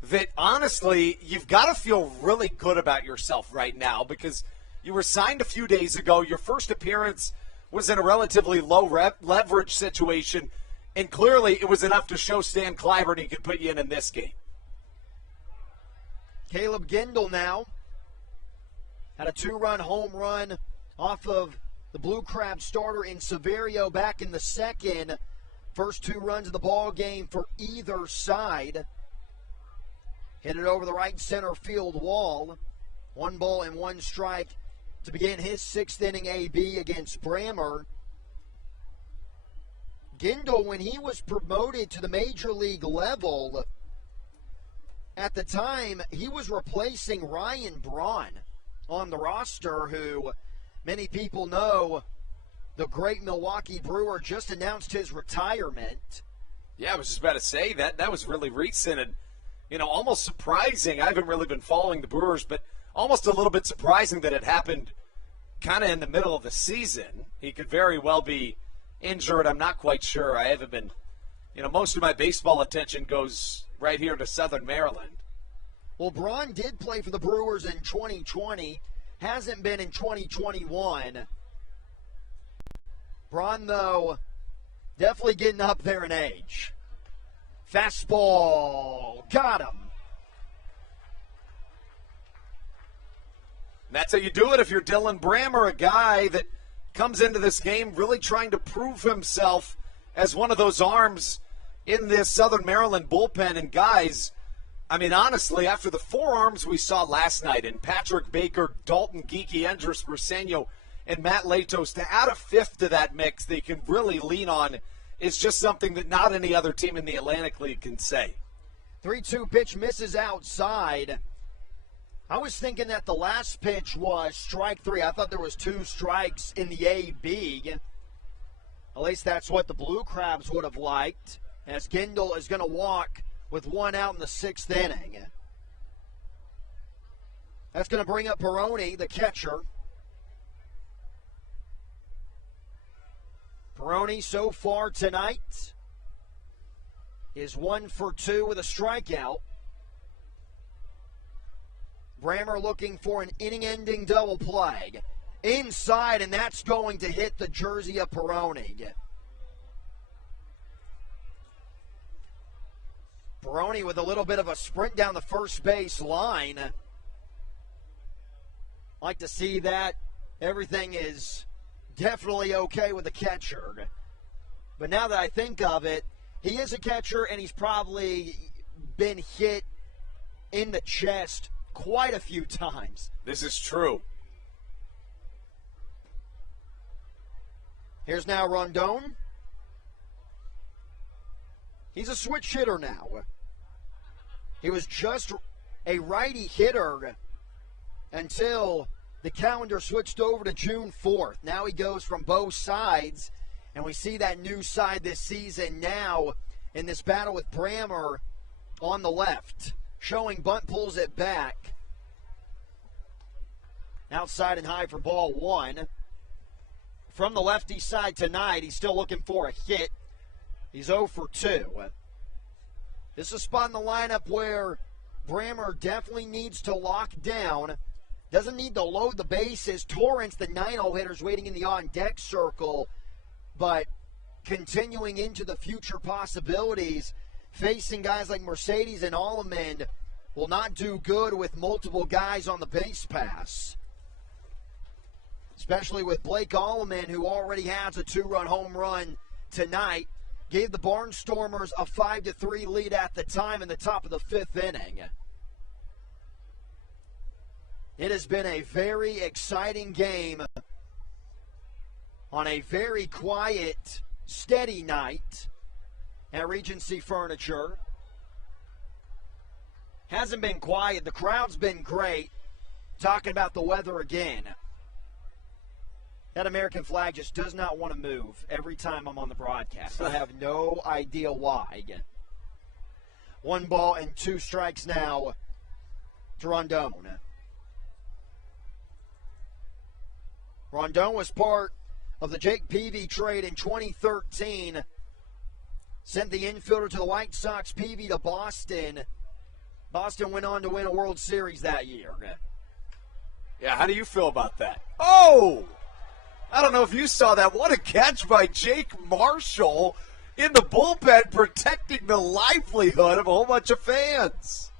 that, honestly, you've got to feel really good about yourself right now because you were signed a few days ago. Your first appearance was in a relatively low leverage situation, and clearly it was enough to show Stan Clyburn he could put you in this game. Caleb Gindel now had a 2-run home run off of the Blue Crab starter in Severio back in the second. First 2 runs of the ball game for either side. Hit it over the right center field wall. 1 ball and 1 strike to begin his 6th inning AB against Brammer. Gindel, when he was promoted to the major league level, at the time, he was replacing Ryan Braun on the roster, who many people know the great Milwaukee Brewer just announced his retirement. Yeah, I was just about to say that was really recent and, almost surprising. I haven't really been following the Brewers, but almost a little bit surprising that it happened kind of in the middle of the season. He could very well be injured. I'm not quite sure. I haven't been, most of my baseball attention goes right here to Southern Maryland. Well, Braun did play for the Brewers in 2020. Hasn't been in 2021. Braun, though, definitely getting up there in age. Fastball. Got him. That's how you do it if you're Dylan Brammer, a guy that comes into this game really trying to prove himself as one of those arms in this Southern Maryland bullpen. And guys, honestly, after the 4 arms we saw last night in Patrick Baker, Dalton Geeky, Andres Briseño, and Matt Latos, to add a 5th to that mix they can really lean on is just something that not any other team in the Atlantic League can say. 3-2 pitch misses outside. I was thinking that the last pitch was strike 3. I thought there was 2 strikes in the AB. At least that's what the Blue Crabs would have liked, as Gindel is going to walk with 1 out in the 6th inning. That's going to bring up Peroni, the catcher. Peroni so far tonight is 1 for 2 with a strikeout. Brammer looking for an inning-ending double play. Inside, and that's going to hit the jersey of Peroni. Peroni with a little bit of a sprint down the first base line. Like to see that. Everything is definitely okay with the catcher. But now that I think of it, he is a catcher, and he's probably been hit in the chest quite a few times. This is true. Here's now Rondon. He's a switch hitter now. He was just a righty hitter until the calendar switched over to June 4th. Now he goes from both sides, and we see that new side this season now in this battle with Brammer on the left. Showing bunt pulls it back. Outside and high for ball 1. From the lefty side tonight, he's still looking for a hit. He's 0 for 2. This is a spot in the lineup where Brammer definitely needs to lock down. Doesn't need to load the bases. Torrance, the 9-0 hitter's waiting in the on-deck circle. But continuing into the future possibilities, facing guys like Mercedes and Alleman will not do good with multiple guys on the base pass. Especially with Blake Alleman, who already has a 2-run home run tonight. Gave the Barnstormers a 5-3 lead at the time in the top of the 5th inning. It has been a very exciting game on a very quiet, steady night at Regency Furniture. Hasn't been quiet. The crowd's been great. Talking about the weather again. That American flag just does not want to move every time I'm on the broadcast. I have no idea why. 1 ball and 2 strikes now to Rondon. Rondon was part of the Jake Peavy trade in 2013. Sent the infielder to the White Sox, Peavy to Boston. Boston went on to win a World Series that year. Yeah, how do you feel about that? Oh! I don't know if you saw that. What a catch by Jake Marshall in the bullpen, protecting the livelihood of a whole bunch of fans.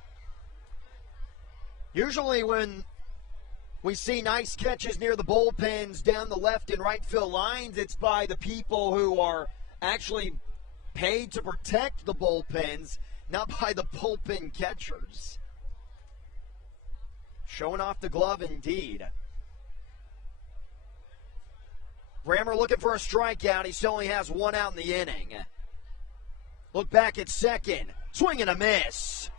Usually when we see nice catches near the bullpens down the left and right field lines, it's by the people who are actually paid to protect the bullpens, not by the bullpen catchers. Showing off the glove indeed. Brammer looking for a strikeout. He still only has 1 out in the inning. Look back at second. Swing and a miss.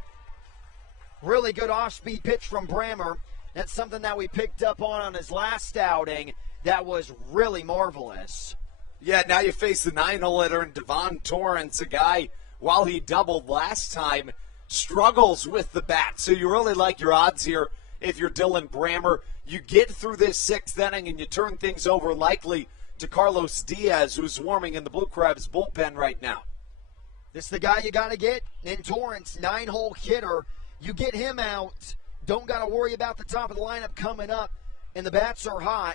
Really good off-speed pitch from Brammer. That's something that we picked up on his last outing. That was really marvelous. Yeah, now you face the 9-0 hitter and Devon Torrance, a guy, while he doubled last time, struggles with the bat. So you really like your odds here if you're Dylan Brammer. You get through this 6th inning and you turn things over likely to Carlos Diaz, who's warming in the Blue Crabs bullpen right now. This is the guy you got to get in Torrance, 9-hole hitter. You get him out. Don't got to worry about the top of the lineup coming up, and the bats are hot.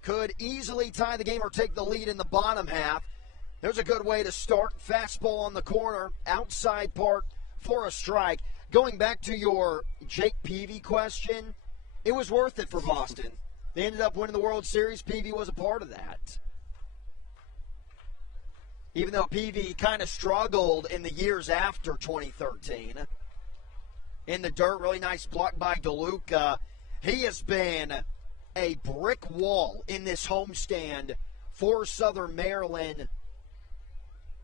Could easily tie the game or take the lead in the bottom half. There's a good way to start. Fastball on the corner, outside part for a strike. Going back to your Jake Peavy question, it was worth it for Boston. They ended up winning the World Series. Peavy was a part of that. Even though Peavy kind of struggled in the years after 2013. In the dirt, really nice block by DeLuca. He has been a brick wall in this homestand for Southern Maryland.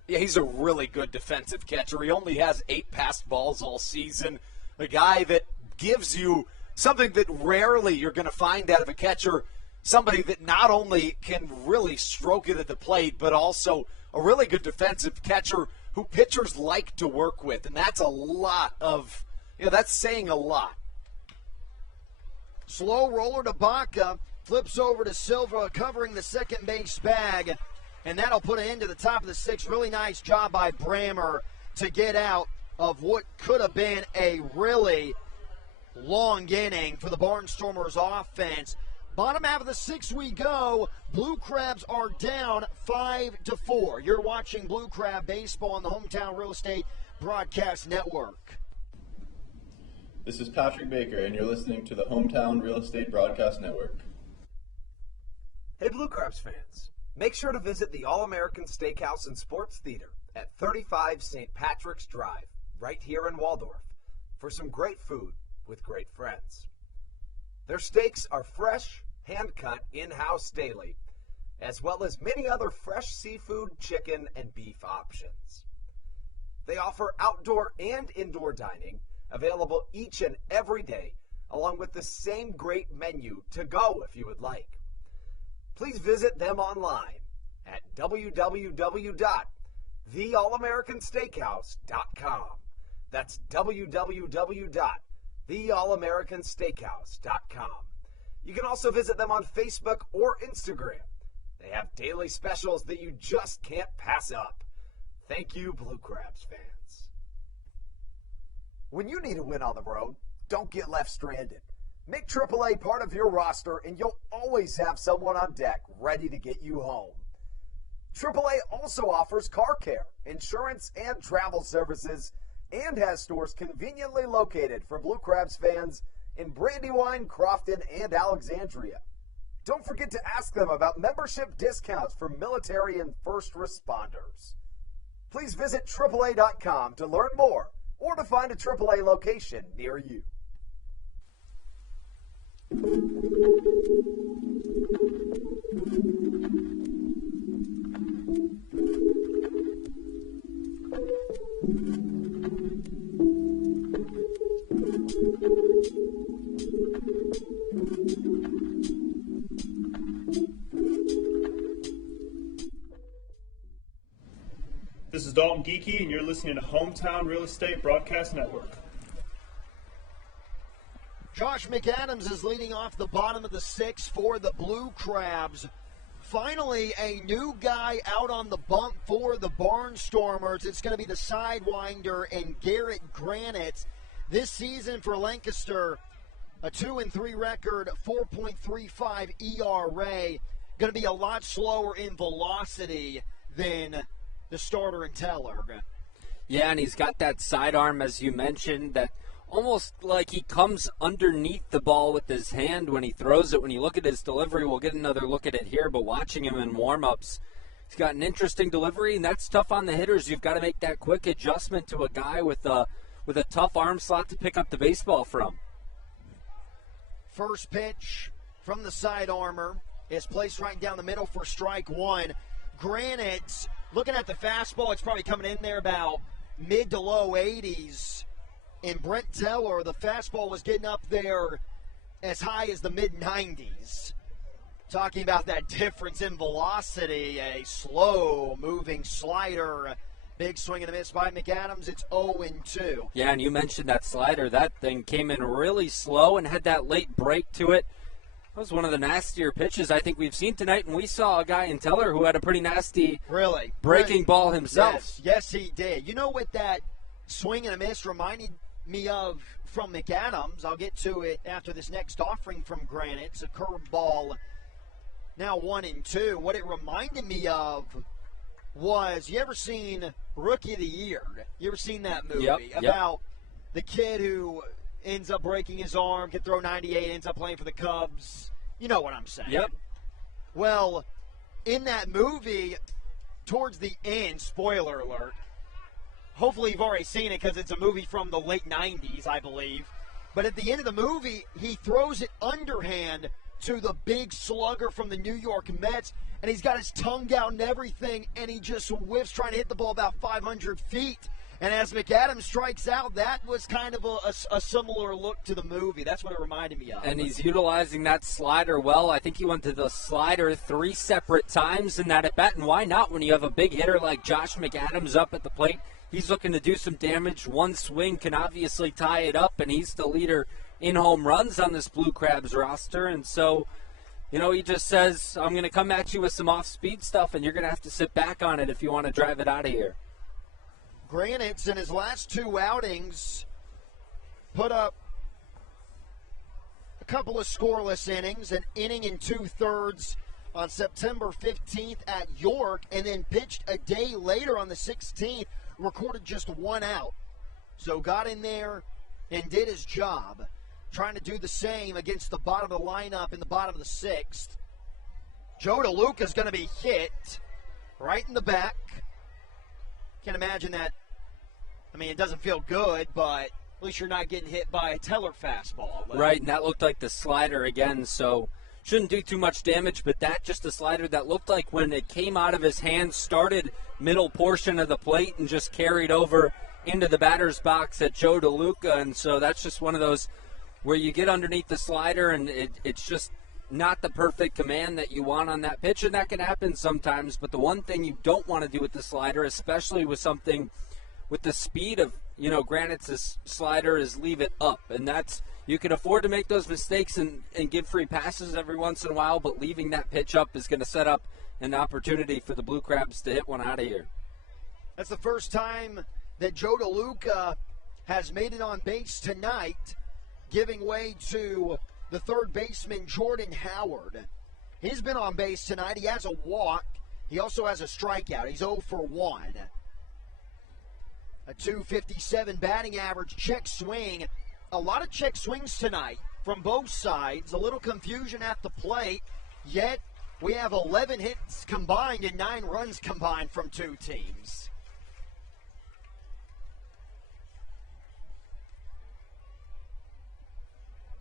Yeah, he's a really good defensive catcher. He only has 8 passed balls all season. A guy that gives you something that rarely you're going to find out of a catcher, somebody that not only can really stroke it at the plate, but also a really good defensive catcher who pitchers like to work with. And that's a lot of, that's saying a lot. Slow roller to Baca, flips over to Silva, covering the second base bag. and that'll put an end to the top of the sixth. Really nice job by Brammer to get out of what could have been a really long inning for the Barnstormers offense. Bottom half of the sixth we go. Blue Crabs are down 5-4. You're watching Blue Crab Baseball on the Hometown Real Estate Broadcast Network. This is Patrick Baker, and you're listening to the Hometown Real Estate Broadcast Network. Hey Blue Crabs fans, make sure to visit the All-American Steakhouse and Sports Theater at 35 St. Patrick's Drive, right here in Waldorf, for some great food with great friends. Their steaks are fresh, hand-cut, in-house daily, as well as many other fresh seafood, chicken, and beef options. They offer outdoor and indoor dining, available each and every day, along with the same great menu to go if you would like. Please visit them online at www.theallamericansteakhouse.com. That's www.theallamericansteakhouse.com. You can also visit them on Facebook or Instagram. They have daily specials that you just can't pass up. Thank you, Blue Crabs fans. When you need a win on the road, don't get left stranded. Make AAA part of your roster, and you'll always have someone on deck ready to get you home. AAA also offers car care, insurance, and travel services, and has stores conveniently located for Blue Crabs fans in Brandywine, Crofton, and Alexandria. Don't forget to ask them about membership discounts for military and first responders. Please visit AAA.com to learn more or to find a AAA location near you. This is Dalton Geeky, and you're listening to Hometown Real Estate Broadcast Network. Josh McAdams is leading off the bottom of the sixth for the Blue Crabs. Finally, a new guy out on the bump for the Barnstormers. It's going to be the sidewinder and Garrett Granite. This season for Lancaster, a 2-3 record, 4.35 ERA. Going to be a lot slower in velocity than the starter and Teller. Yeah, and he's got that sidearm, as you mentioned, that almost like he comes underneath the ball with his hand when he throws it. When you look at his delivery, we'll get another look at it here, but watching him in warm-ups, he's got an interesting delivery, and that's tough on the hitters. You've got to make that quick adjustment to a guy with a tough arm slot to pick up the baseball from. First pitch from the sidearmer is placed right down the middle for strike one. Granite, looking at the fastball, it's probably coming in there about mid to low 80s. In Brent Teller, the fastball was getting up there as high as the mid-90s. Talking about that difference in velocity, a slow-moving slider. Big swing and a miss by McAdams. It's 0-2. Yeah, and you mentioned that slider. That thing came in really slow and had that late break to it. That was one of the nastier pitches I think we've seen tonight, and we saw a guy in Teller who had a pretty nasty breaking ball himself. Yes, he did. You know what that swing and a miss reminded me of from McAdams? I'll get to it after this next offering from Granite. It's a curveball, now 1-2. What it reminded me of was, you ever seen Rookie of the Year? You ever seen that movie? About the kid who ends up breaking his arm, can throw 98, ends up playing for the Cubs. You know what I'm saying. Yep. Well, in that movie, towards the end, spoiler alert, hopefully you've already seen it because it's a movie from the late 90s, I believe. But at the end of the movie, he throws it underhand to the big slugger from the New York Mets, and he's got his tongue out and everything, and he just whiffs trying to hit the ball about 500 feet. And as McAdams strikes out, that was kind of a similar look to the movie. That's what it reminded me of. And he's utilizing that slider well. I think he went to the slider 3 separate times in that at-bat, and why not when you have a big hitter like Josh McAdams up at the plate? He's looking to do some damage. One swing can obviously tie it up, and he's the leader in home runs on this Blue Crabs roster. And so he just says, I'm going to come at you with some off-speed stuff, and you're going to have to sit back on it if you want to drive it out of here. Granite's in his last 2 outings put up a couple of scoreless innings, an inning and 2/3 on September 15th at York, and then pitched a day later on the 16th, recorded just 1 out. So got in there and did his job, trying to do the same against the bottom of the lineup in the bottom of the 6th. Joe DeLuca's going to be hit right in the back. Can't imagine that. I mean, it doesn't feel good, but at least you're not getting hit by a Teller fastball. Right, and that looked like the slider again, so shouldn't do too much damage, but that just a slider that looked like when it came out of his hands, started middle portion of the plate and just carried over into the batter's box at Joe DeLuca, and so that's just one of those where you get underneath the slider and it's just not the perfect command that you want on that pitch, and that can happen sometimes, but the one thing you don't want to do with the slider, especially with something with the speed of, Granite's slider, is leave it up, and that's, you can afford to make those mistakes and give free passes every once in a while, but leaving that pitch up is going to set up an opportunity for the Blue Crabs to hit one out of here. That's the first time that Joe DeLuca has made it on base tonight, giving way to the third baseman, Jordan Howard. He's been on base tonight. He has a walk. He also has a strikeout. He's 0 for 1. A .257 batting average, check swing. A lot of check swings tonight from both sides. A little confusion at the plate, yet we have 11 hits combined and 9 runs combined from 2 teams.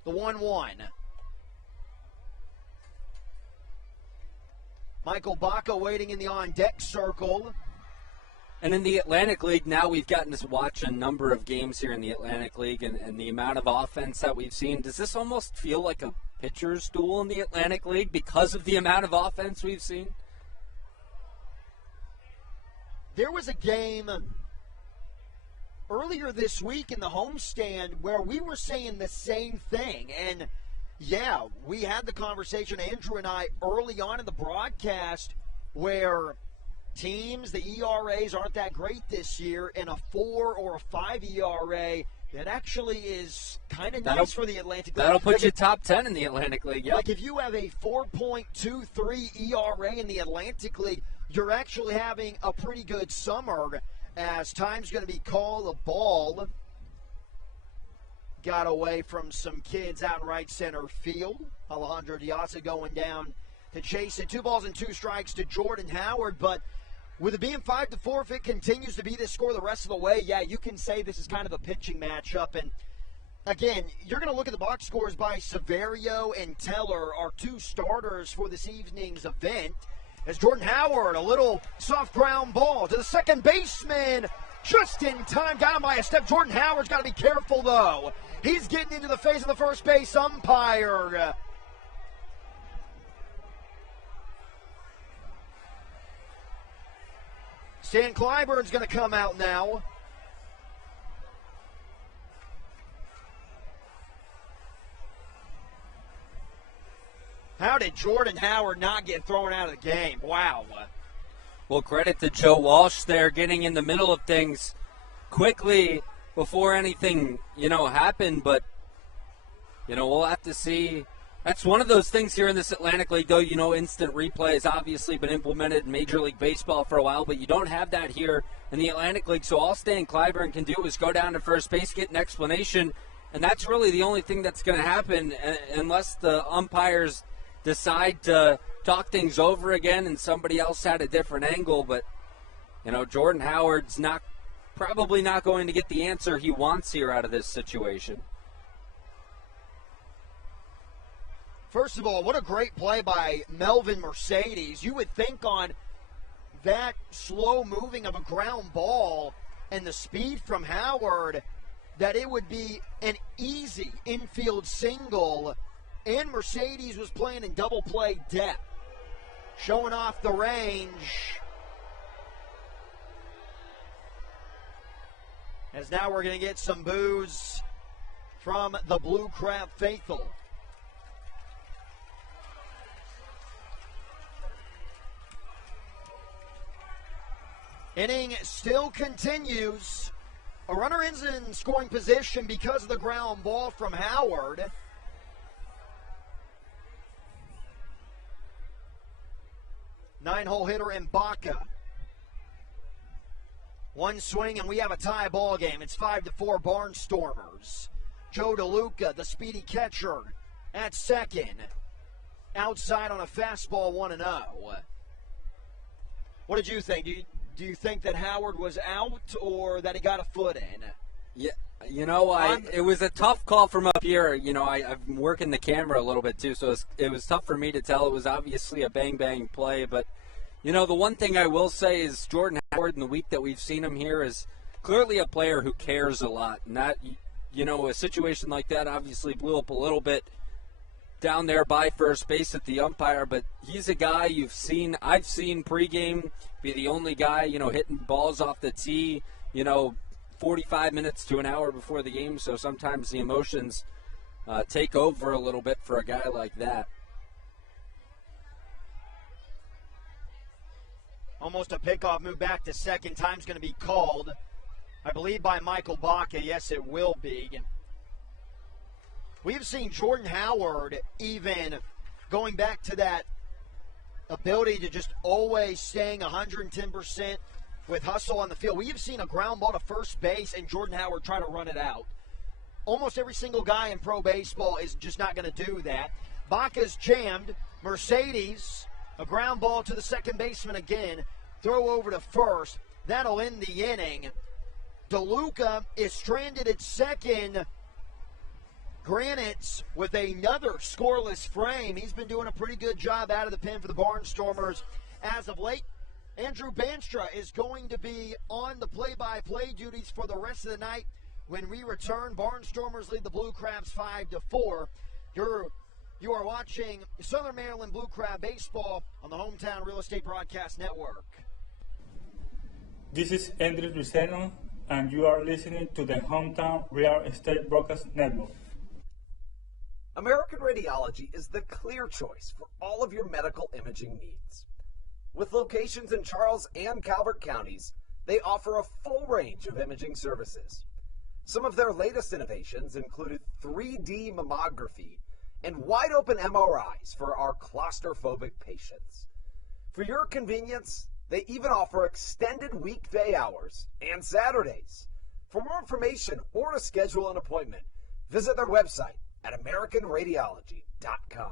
The 1-1. Michael Baca waiting in the on-deck circle. And in the Atlantic League, now we've gotten to watch a number of games here in the Atlantic League, and the amount of offense that we've seen. Does this almost feel like a pitcher's duel in the Atlantic League because of the amount of offense we've seen? There was a game earlier this week in the homestand where we were saying the same thing. And, yeah, we had the conversation, Andrew and I, early on in the broadcast where teams, the ERAs aren't that great this year, and a 4 or a 5 ERA, that actually is kind of nice for the Atlantic League. That'll put you top 10 in the Atlantic League, yeah. Like if you have a 4.23 ERA in the Atlantic League, you're actually having a pretty good summer, as time's going to be called. The ball got away from some kids out in right center field. Alejandro Diaz going down to chase it. 2 balls and 2 strikes to Jordan Howard, but with it being 5-4, if it continues to be this score the rest of the way, yeah, you can say this is kind of a pitching matchup. And again, you're going to look at the box scores by Severio and Teller, our 2 starters for this evening's event. As Jordan Howard, a little soft ground ball to the second baseman, just in time, got him by a step. Jordan Howard's got to be careful, though. He's getting into the face of the first base umpire. Stan Clyburn's going to come out now. How did Jordan Howard not get thrown out of the game? Wow. Well, credit to Joe Walsh there, getting in the middle of things quickly before anything, happened. But, we'll have to see. That's one of those things here in this Atlantic League, though. Instant replay has obviously been implemented in Major League Baseball for a while, but you don't have that here in the Atlantic League. So all Stan Clyburn can do is go down to first base, get an explanation, and that's really the only thing that's going to happen unless the umpires decide to talk things over again and somebody else had a different angle. But, Jordan Howard's probably not going to get the answer he wants here out of this situation. First of all, what a great play by Melvin Mercedes. You would think on that slow moving of a ground ball and the speed from Howard that it would be an easy infield single, and Mercedes was playing in double play depth, showing off the range. As now we're going to get some boos from the Blue Crab faithful. Inning still continues. A runner is in scoring position because of the ground ball from Howard. Nine-hole hitter Mbaka. One swing, and we have a tie ball game. It's 5-4 Barnstormers. Joe DeLuca, the speedy catcher, at second. Outside on a fastball, 1-0. What did you think? Do you think that Howard was out or that he got a foot in? Yeah, it was a tough call from up here. I've been working the camera a little bit too, so it was tough for me to tell. It was obviously a bang-bang play, but, the one thing I will say is Jordan Howard, in the week that we've seen him here, is clearly a player who cares a lot. And that, a situation like that obviously blew up a little bit down there by first base at the umpire, but he's a guy I've seen pregame be the only guy, hitting balls off the tee, 45 minutes to an hour before the game, so sometimes the emotions take over a little bit for a guy like that. Almost a pickoff move back to second. Time's going to be called, I believe, by Michael Baca. Yes, it will be. We've seen Jordan Howard even going back to that ability to just always staying 110% with hustle on the field. We have seen a ground ball to first base and Jordan Howard try to run it out. Almost every single guy in pro baseball is just not going to do that. Baca's jammed. Mercedes, a ground ball to the second baseman again. Throw over to first. That'll end the inning. DeLuca is stranded at second. Granite's with another scoreless frame. He's been doing a pretty good job out of the pen for the Barnstormers as of late. Andrew Banstra is going to be on the play-by-play duties for the rest of the night. When we return, Barnstormers lead the Blue Crabs 5-4. You are watching Southern Maryland Blue Crab Baseball on the Hometown Real Estate Broadcast Network. This is Andres Luceno, and you are listening to the Hometown Real Estate Broadcast Network. American Radiology is the clear choice for all of your medical imaging needs. With locations in Charles and Calvert counties, they offer a full range of imaging services. Some of their latest innovations included 3D mammography and wide-open MRIs for our claustrophobic patients. For your convenience, they even offer extended weekday hours and Saturdays. For more information or to schedule an appointment, visit their website at AmericanRadiology.com.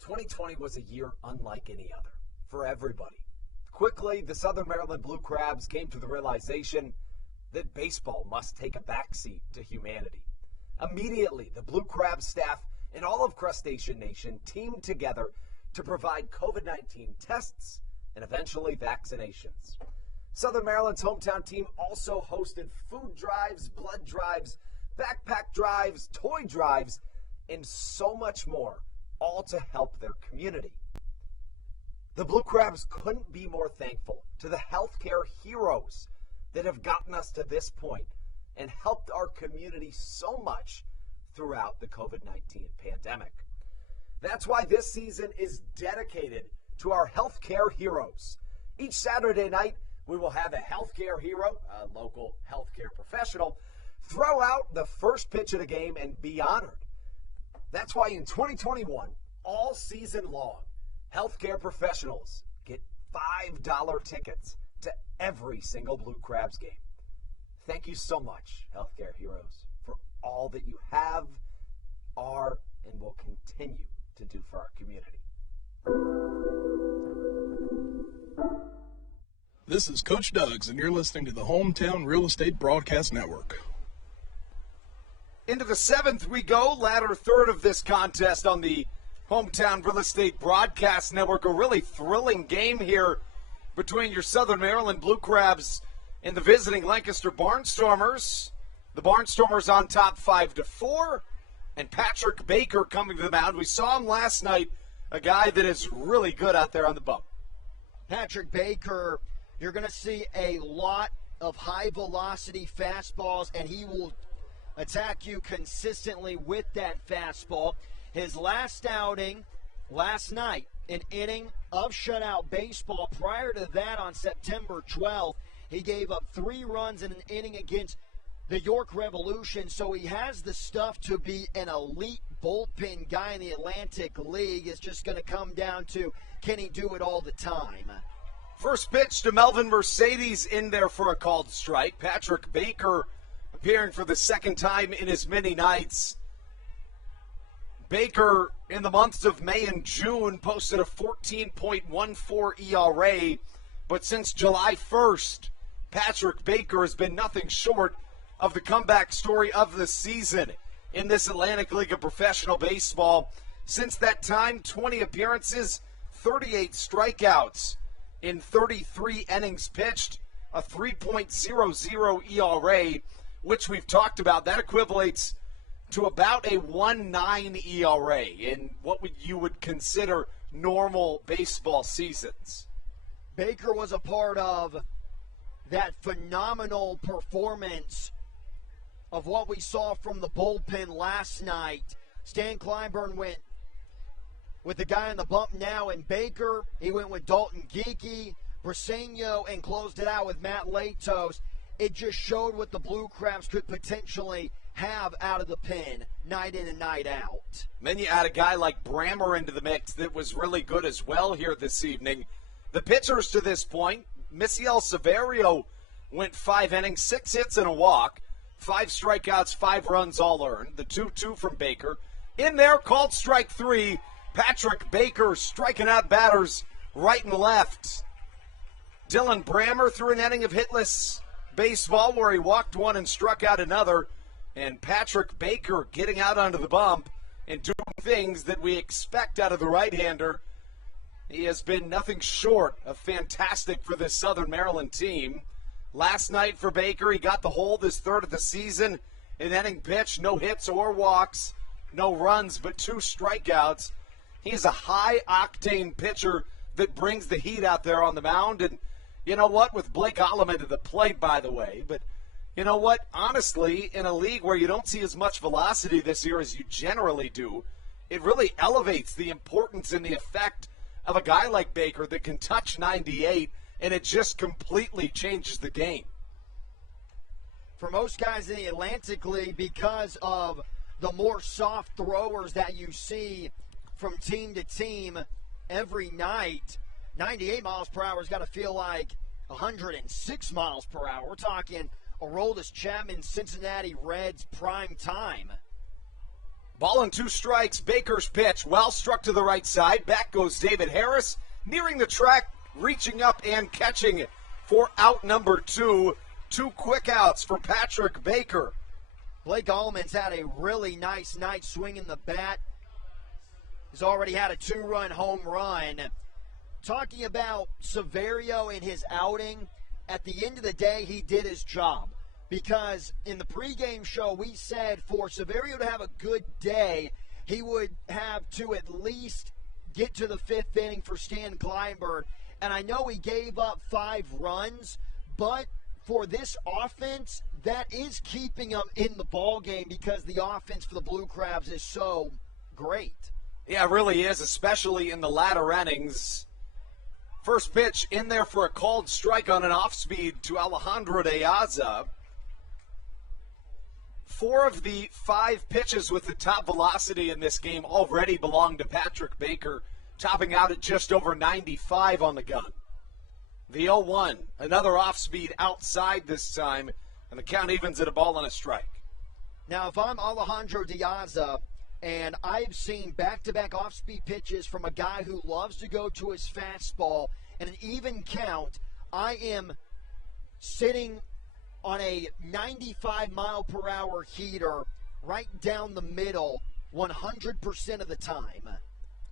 2020 was a year unlike any other for everybody. Quickly, the Southern Maryland Blue Crabs came to the realization that baseball must take a backseat to humanity. Immediately, the Blue Crabs staff and all of Crustacean Nation teamed together to provide COVID-19 tests and eventually vaccinations. Southern Maryland's hometown team also hosted food drives, blood drives, backpack drives, toy drives, and so much more, all to help their community. The Blue Crabs couldn't be more thankful to the healthcare heroes that have gotten us to this point and helped our community so much throughout the COVID-19 pandemic. That's why this season is dedicated to our healthcare heroes. Each Saturday night, we will have a healthcare hero, a local healthcare professional, throw out the first pitch of the game and be honored. That's why in 2021, all season long, healthcare professionals get $5 tickets to every single Blue Crabs game. Thank you so much, healthcare heroes, for all that you have, are, and will continue to do for our community. This is Coach Doug's, and you're listening to the Hometown Real Estate Broadcast Network. Into the seventh we go, latter third of this contest on the Hometown Real Estate Broadcast Network. A really thrilling game here between your Southern Maryland Blue Crabs and the visiting Lancaster Barnstormers. The Barnstormers on top 5-4, and Patrick Baker coming to the mound. We saw him last night, a guy that is really good out there on the bump. Patrick Baker, you're going to see a lot of high-velocity fastballs, and he will attack you consistently with that fastball. His last outing last night, an inning of shutout baseball. Prior to that, on September 12th, he gave up 3 runs in an inning against the York Revolution, so he has the stuff to be an elite bullpen guy in the Atlantic League. It's just going to come down to, can he do it all the time? First pitch to Melvin Mercedes, in there for a called strike. Patrick Baker appearing for the second time in as many nights. Baker, in the months of May and June, posted a 14.14 ERA, but since July 1st, Patrick Baker has been nothing short of the comeback story of the season in this Atlantic League of Professional Baseball. Since that time, 20 appearances, 38 strikeouts in 33 innings pitched, a 3.00 ERA, which we've talked about. That equivalates to about a 1.9 ERA in what you would consider normal baseball seasons. Baker was a part of that phenomenal performance of what we saw from the bullpen last night. Stan Kleinburn went with the guy on the bump now, and Baker, he went with Dalton Geeky, Briseño, and closed it out with Matt Latos. It just showed what the Blue Crabs could potentially have out of the pen, night in and night out. Then you add a guy like Brammer into the mix that was really good as well here this evening. The pitchers to this point, Misiel Severio went 5 innings, 6 hits and a walk, 5 strikeouts, 5 runs all earned. The 2-2 from Baker. In there, called strike 3. Patrick Baker striking out batters right and left. Dylan Brammer threw an inning of hitless baseball where he walked 1 and struck out another. And Patrick Baker getting out onto the bump and doing things that we expect out of the right-hander. He has been nothing short of fantastic for this Southern Maryland team. Last night for Baker, he got the hold, his 3rd of the season. An inning pitch, no hits or walks, no runs, but 2 strikeouts. He's a high-octane pitcher that brings the heat out there on the mound. And you know what? With Blake Alleman to the plate, by the way. But you know what? Honestly, in a league where you don't see as much velocity this year as you generally do, it really elevates the importance and the effect of a guy like Baker that can touch 98, and it just completely changes the game. For most guys in the Atlantic League, because of the more soft throwers that you see from team to team every night, 98 miles per hour has got to feel like 106 miles per hour. We're talking Aroldis Chapman, Cincinnati Reds prime time. Ball and 2 strikes. Baker's pitch, well struck to the right side. Back goes David Harris, nearing the track, reaching up and catching for out number 2. 2 quick outs for Patrick Baker. Blake Allman's had a really nice night swinging the bat. He's already had a 2-run home run. Talking about Severio and his outing, at the end of the day, he did his job. Because in the pregame show, we said for Severio to have a good day, he would have to at least get to the 5th inning for Stan Kleinburn. And I know he gave up 5 runs, but for this offense, that is keeping him in the ball game because the offense for the Blue Crabs is so great. Yeah, it really is, especially in the latter innings. First pitch in there for a called strike on an off-speed to Alejandro De Aza. 4 of the 5 pitches with the top velocity in this game already belong to Patrick Baker, topping out at just over 95 on the gun. The 0-1, another off-speed outside this time, and the count evens at a ball and a strike. Now, if I'm Alejandro De Aza, and I've seen back-to-back off-speed pitches from a guy who loves to go to his fastball and an even count, I am sitting on a 95-mile-per-hour heater right down the middle 100% of the time.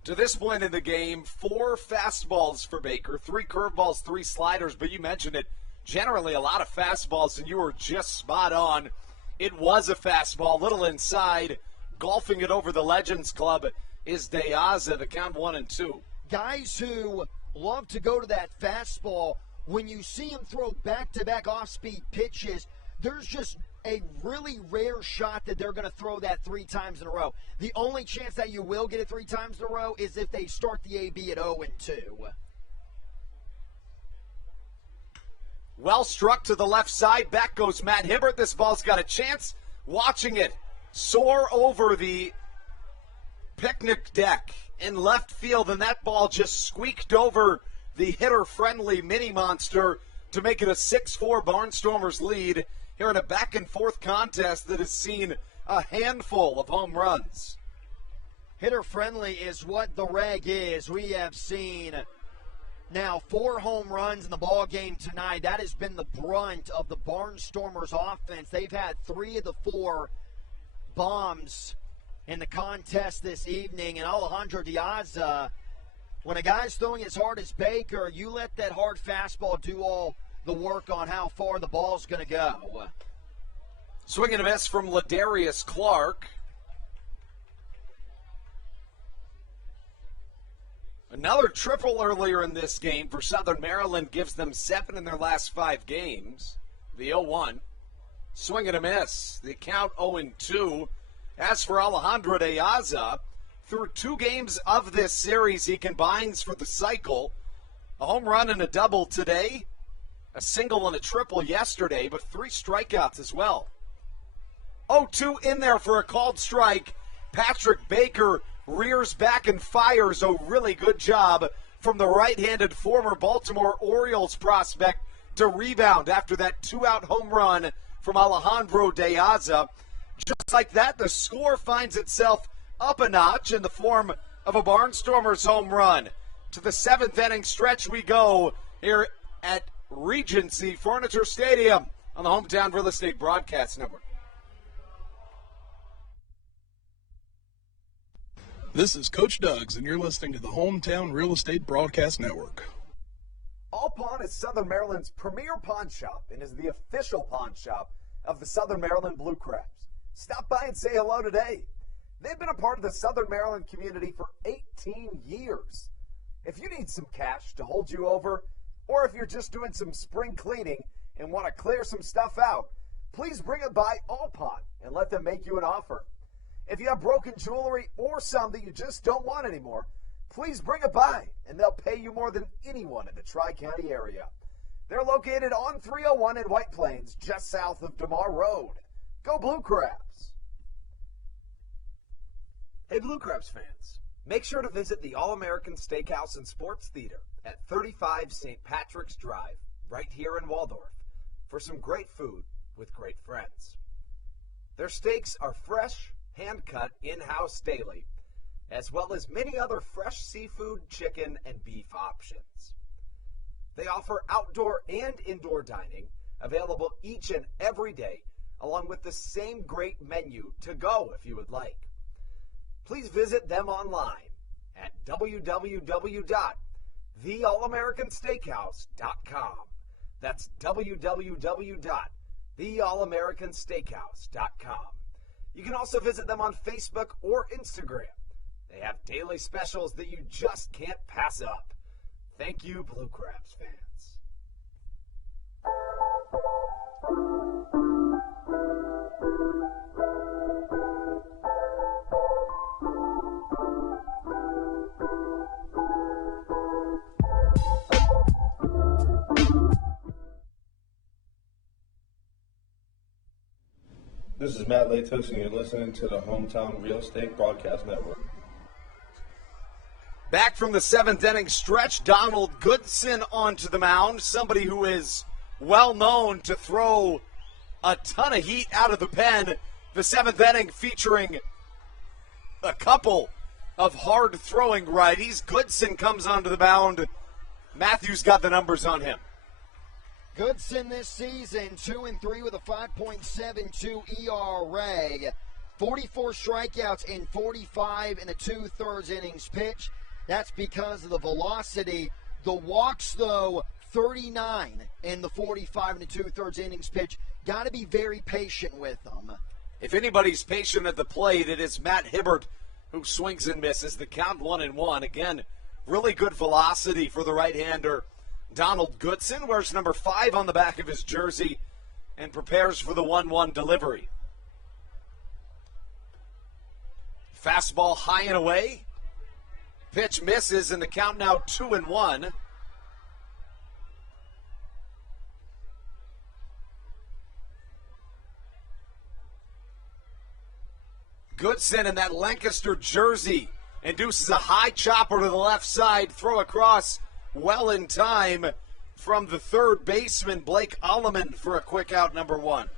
To this point in the game, 4 fastballs for Baker, 3 curveballs, 3 sliders, but you mentioned it, generally a lot of fastballs, and you were just spot on. It was a fastball, little inside, golfing it over the Legends Club is De Aza, the count 1-2. Guys who love to go to that fastball, when you see him throw back-to-back off-speed pitches, there's just a really rare shot that they're going to throw that 3 times in a row. The only chance that you will get it 3 times in a row is if they start the AB at 0-2. Well struck to the left side. Back goes Matt Hibbert. This ball's got a chance. Watching it soar over the picnic deck in left field, and that ball just squeaked over the hitter-friendly mini monster to make it a 6-4 Barnstormers lead here in a back-and-forth contest that has seen a handful of home runs. Hitter-friendly is what the reg is. We have seen now 4 home runs in the ball game tonight. That has been the brunt of the Barnstormers offense. They've had 3 of the 4 bombs in the contest this evening. And Alejandro Diaz, when a guy's throwing as hard as Baker, you let that hard fastball do all the work on how far the ball's going to go. Swing and a miss from Ladarius Clark. Another triple earlier in this game for Southern Maryland gives them 7 in their last 5 games. The 0-1. Swing and a miss. The count 0-2. As for Alejandro De Aza, through 2 games of this series, he combines for the cycle a home run and a double today, a single and a triple yesterday, but 3 strikeouts as well. 0-2 in there for a called strike. Patrick Baker rears back and fires a really good job from the right-handed former Baltimore Orioles prospect to rebound after that 2-out home run from Alejandro De Aza. Just like that, the score finds itself up a notch in the form of a Barnstormers home run. To the 7th inning stretch we go here at Regency Furniture Stadium on the Hometown Real Estate Broadcast Network. This is Coach Doug's, and you're listening to the Hometown Real Estate Broadcast Network. All Pawn is Southern Maryland's premier pawn shop and is the official pawn shop of the Southern Maryland Blue Crabs. Stop by and say hello today. They've been a part of the Southern Maryland community for 18 years. If you need some cash to hold you over, or if you're just doing some spring cleaning and want to clear some stuff out, please bring it by All Pawn and let them make you an offer. If you have broken jewelry or some that you just don't want anymore, please bring it by, and they'll pay you more than anyone in the Tri-County area. They're located on 301 in White Plains, just south of DeMar Road. Go Blue Crabs! Hey Blue Crabs fans, make sure to visit the All-American Steakhouse and Sports Theater at 35 St. Patrick's Drive, right here in Waldorf, for some great food with great friends. Their steaks are fresh, hand-cut in-house daily, as well as many other fresh seafood, chicken, and beef options. They offer outdoor and indoor dining, available each and every day, along with the same great menu to go if you would like. Please visit them online at www.theallamericansteakhouse.com. That's www.theallamericansteakhouse.com. You can also visit them on Facebook or Instagram. They have daily specials that you just can't pass up. Thank you, Blue Crabs fans. This is Matt Latos, and you're listening to the Hometown Real Estate Broadcast Network. Back from the 7th inning stretch, Donald Goodson onto the mound, somebody who is well known to throw a ton of heat out of the pen. The 7th inning featuring a couple of hard-throwing righties. Goodson comes onto the mound. Matthews got the numbers on him. Goodson this season, 2-3 with a 5.72 ERA. 44 strikeouts in 45 and a 2/3 innings pitch. That's because of the velocity. The walks, though, 39 in the 45 and a 2/3 innings pitch. Got to be very patient with them. If anybody's patient at the plate, it is Matt Hibbert, who swings and misses. The count 1-1. Again, really good velocity for the right-hander. Donald Goodson wears number 5 on the back of his jersey. and prepares for the 1-1 delivery. Fastball high and away. Pitch misses, and the count now 2-1. Goodson in that Lancaster jersey induces a high chopper to the left side, throw across well in time from the third baseman, Blake Alleman, for a quick out, number 1.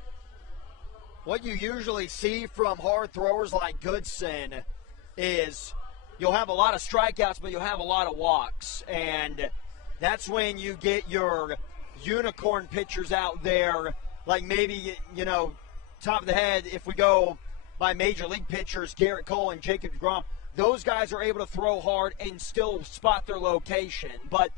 What you usually see from hard throwers like Goodson is you'll have a lot of strikeouts, but you'll have a lot of walks. And that's when you get your unicorn pitchers out there, like maybe, top of the head, if we go by major league pitchers, Garrett Cole and Jacob deGrom, those guys are able to throw hard and still spot their location. But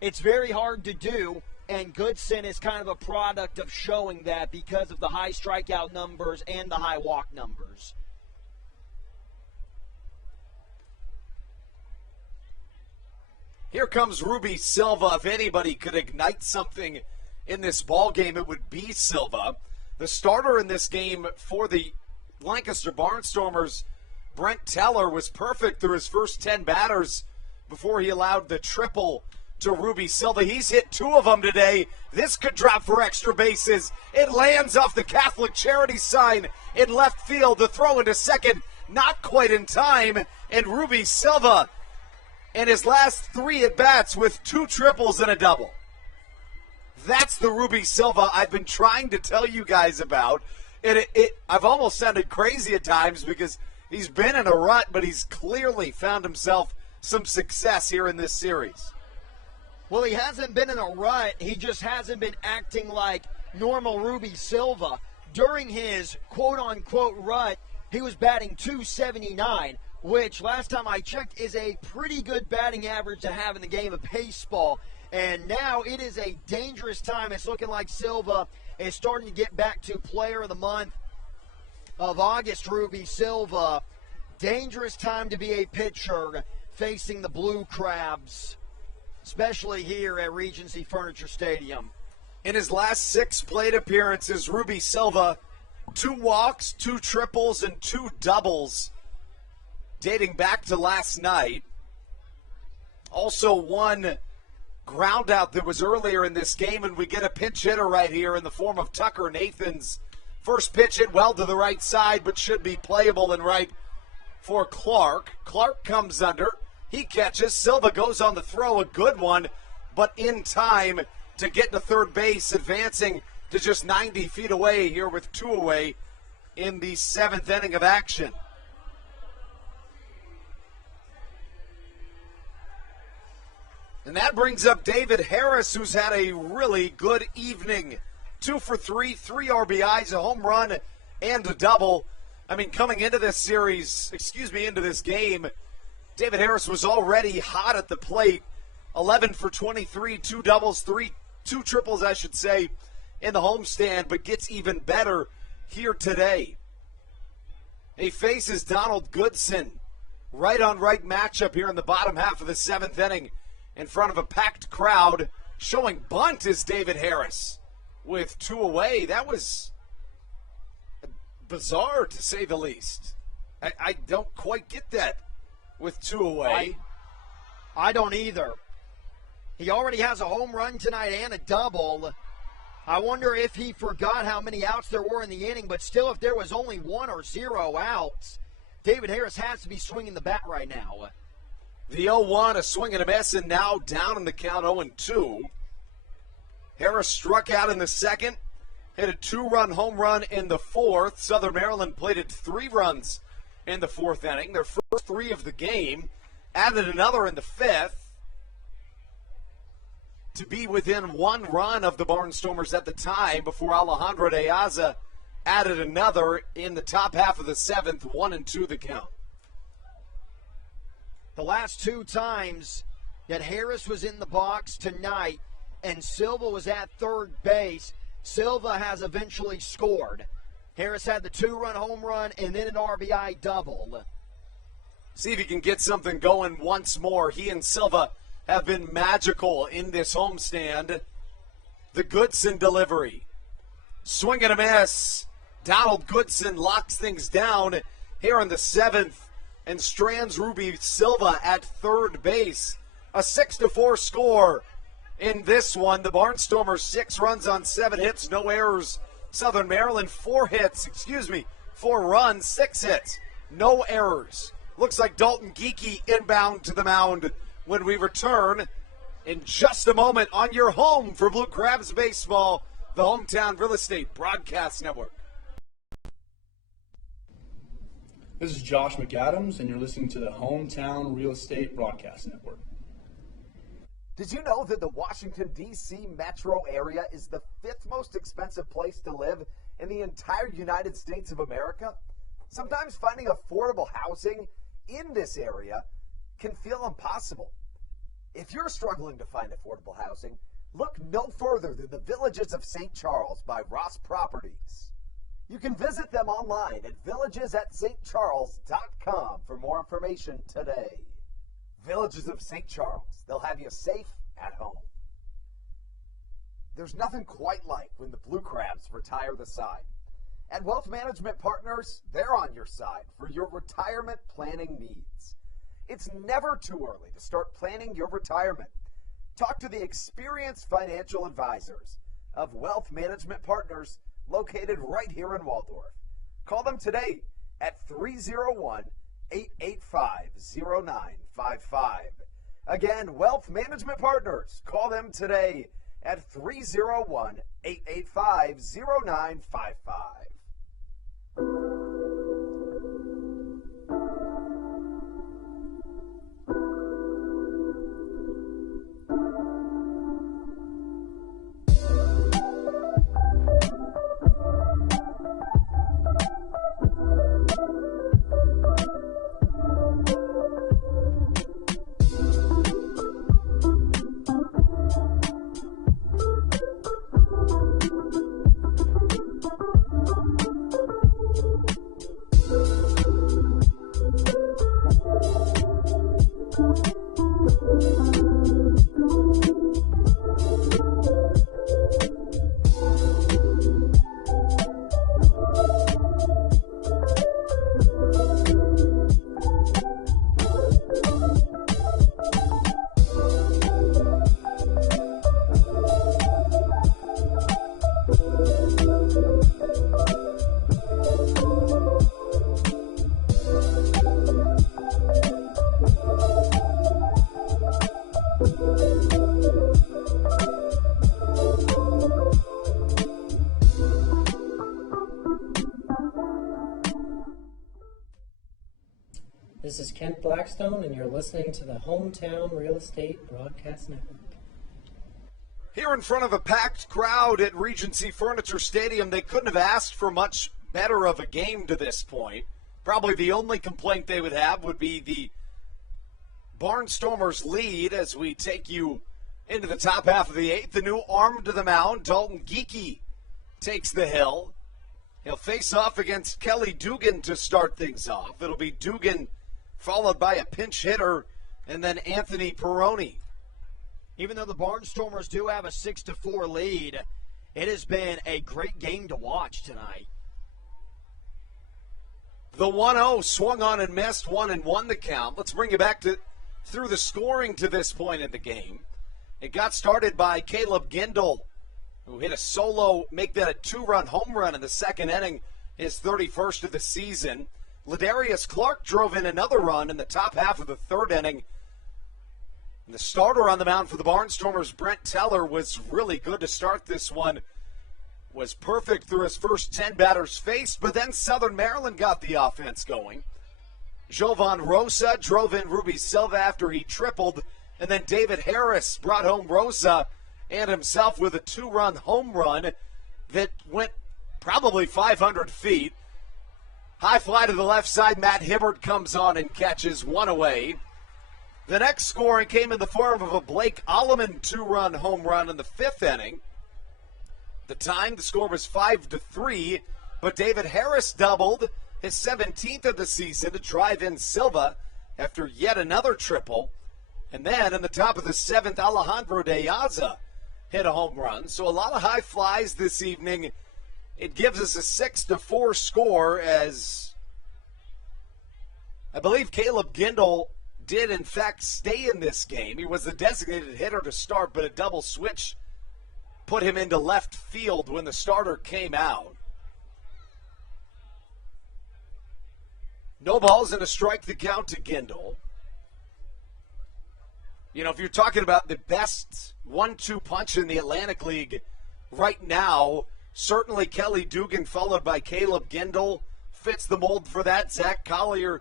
it's very hard to do, and Goodson is kind of a product of showing that because of the high strikeout numbers and the high walk numbers. Here comes Ruby Silva. If anybody could ignite something in this ball game, it would be Silva. The starter in this game for the Lancaster Barnstormers, Brent Teller, was perfect through his first 10 batters before he allowed the triple to Ruby Silva. He's hit 2 of them today. This could drop for extra bases. It lands off the Catholic Charity sign in left field. The throw into second, not quite in time. And Ruby Silva in his last 3 at-bats with 2 triples and a double. That's the Ruby Silva I've been trying to tell you guys about. I've almost sounded crazy at times because he's been in a rut, but he's clearly found himself some success here in this series. Well, he hasn't been in a rut. He just hasn't been acting like normal Ruby Silva. During his quote-unquote rut, he was batting .279, which last time I checked is a pretty good batting average to have in the game of baseball. And now it is a dangerous time. It's looking like Silva is starting to get back to Player of the Month of August. Ruby Silva, dangerous time to be a pitcher facing the Blue Crabs, especially here at Regency Furniture Stadium. In his last 6 plate appearances, Ruby Silva, 2 walks, 2 triples, and 2 doubles, dating back to last night. Also 1 ground out that was earlier in this game, and we get a pinch hitter right here in the form of Tucker Nathans. First pitch hit well to the right side, but should be playable and right for Clark. Clark comes under. He catches. Silva goes on the throw, a good one, but in time to get to third base, advancing to just 90 feet away here with 2 away in the 7th inning of action. And that brings up David Harris, who's had a really good evening. 2 for 3, 3 RBIs, a home run, and a double. I mean, coming into this into this game, David Harris was already hot at the plate. 11 for 23, 2 doubles, 2 triples, I should say, in the homestand, but gets even better here today. He faces Donald Goodson. Right on right matchup here in the bottom half of the 7th inning in front of a packed crowd. Showing bunt is David Harris with 2 away. That was bizarre, to say the least. I don't quite get that with 2 away. I don't either. He already has a home run tonight and a double. I wonder if he forgot how many outs there were in the inning, but still, if there was only 1 or 0 outs, David Harris has to be swinging the bat right now. The 0-1, a swing and a miss, and now down in the count 0-2. Harris struck out in the second, hit a 2-run home run in the 4th. Southern Maryland plated 3 runs in the 4th inning, their first 3 of the game, added another in the 5th to be within 1 run of the Barnstormers at the time before Alejandro De Aza added another in the top half of the 7th, 1-2 the count. The last 2 times that Harris was in the box tonight and Silva was at third base, Silva has eventually scored. Harris had the 2-run home run and then an RBI double. See if he can get something going once more. He and Silva have been magical in this homestand. The Goodson delivery. Swing and a miss. Donald Goodson locks things down here in the 7th, and strands Ruby Silva at third base. A 6-4 score in this one. The Barnstormers 6 runs on 7 hits, no errors. Southern Maryland 4 runs, 6 hits, no errors. Looks like Dalton Geeky inbound to the mound when we return in just a moment on your home for Blue Crabs Baseball, the Hometown Real Estate Broadcast Network. This is Josh McAdams, and you're listening to the Hometown Real Estate Broadcast Network. Did you know that the Washington, D.C. metro area is the 5th most expensive place to live in the entire United States of America? Sometimes finding affordable housing in this area can feel impossible. If you're struggling to find affordable housing, look no further than the Villages of St. Charles by Ross Properties. You can visit them online at villagesatstcharles.com for more information today. Villages of St. Charles. They'll have you safe at home. There's nothing quite like when the Blue Crabs retire the side. At Wealth Management Partners, they're on your side for your retirement planning needs. It's never too early to start planning your retirement. Talk to the experienced financial advisors of Wealth Management Partners located right here in Waldorf. Call them today at 301-885-0955. Again, Wealth Management Partners. Call them today at 301-885-0955. This is Kent Blackstone, and you're listening to the Hometown Real Estate Broadcast Network. Here in front of a packed crowd at Regency Furniture Stadium, they couldn't have asked for much better of a game to this point. Probably the only complaint they would have would be the Barnstormers' lead as we take you into the top half of the 8th. The new arm to the mound, Dalton Geeky, takes the hill. He'll face off against Kelly Dugan to start things off. It'll be Dugan followed by a pinch hitter and then Anthony Peroni. Even though the Barnstormers do have a 6-4 lead, it has been a great game to watch tonight. The 1-0 swung on and missed, 1-1 the count. Let's bring you back through the scoring to this point in the game. It got started by Caleb Gindel, who hit a solo, make that a 2-run home run in the second inning, his 31st of the season. Ladarius Clark drove in another run in the top half of the third inning. And the starter on the mound for the Barnstormers, Brent Teller, was really good to start this one. Was perfect through his first 10 batters faced, but then Southern Maryland got the offense going. Jovan Rosa drove in Ruby Silva after he tripled, and then David Harris brought home Rosa and himself with a 2-run home run that went probably 500 feet. High fly to the left side, Matt Hibbert comes on and catches one away. The next scoring came in the form of a Blake Alleman 2-run home run in the 5th inning. At the time, the score was 5-3, but David Harris doubled his 17th of the season to drive in Silva after yet another triple. And then in the top of the 7th, Alejandro De Aza hit a home run. So a lot of high flies this evening It gives us a 6-4 score as I believe Caleb Gindel did, in fact, stay in this game. He was the designated hitter to start, but a double switch put him into left field when the starter came out. No balls and a strike to count to Gindel. You know, if you're talking about the best 1-2 punch in the Atlantic League right now, certainly Kelly Dugan followed by Caleb Gindel fits the mold for that. Zach Collier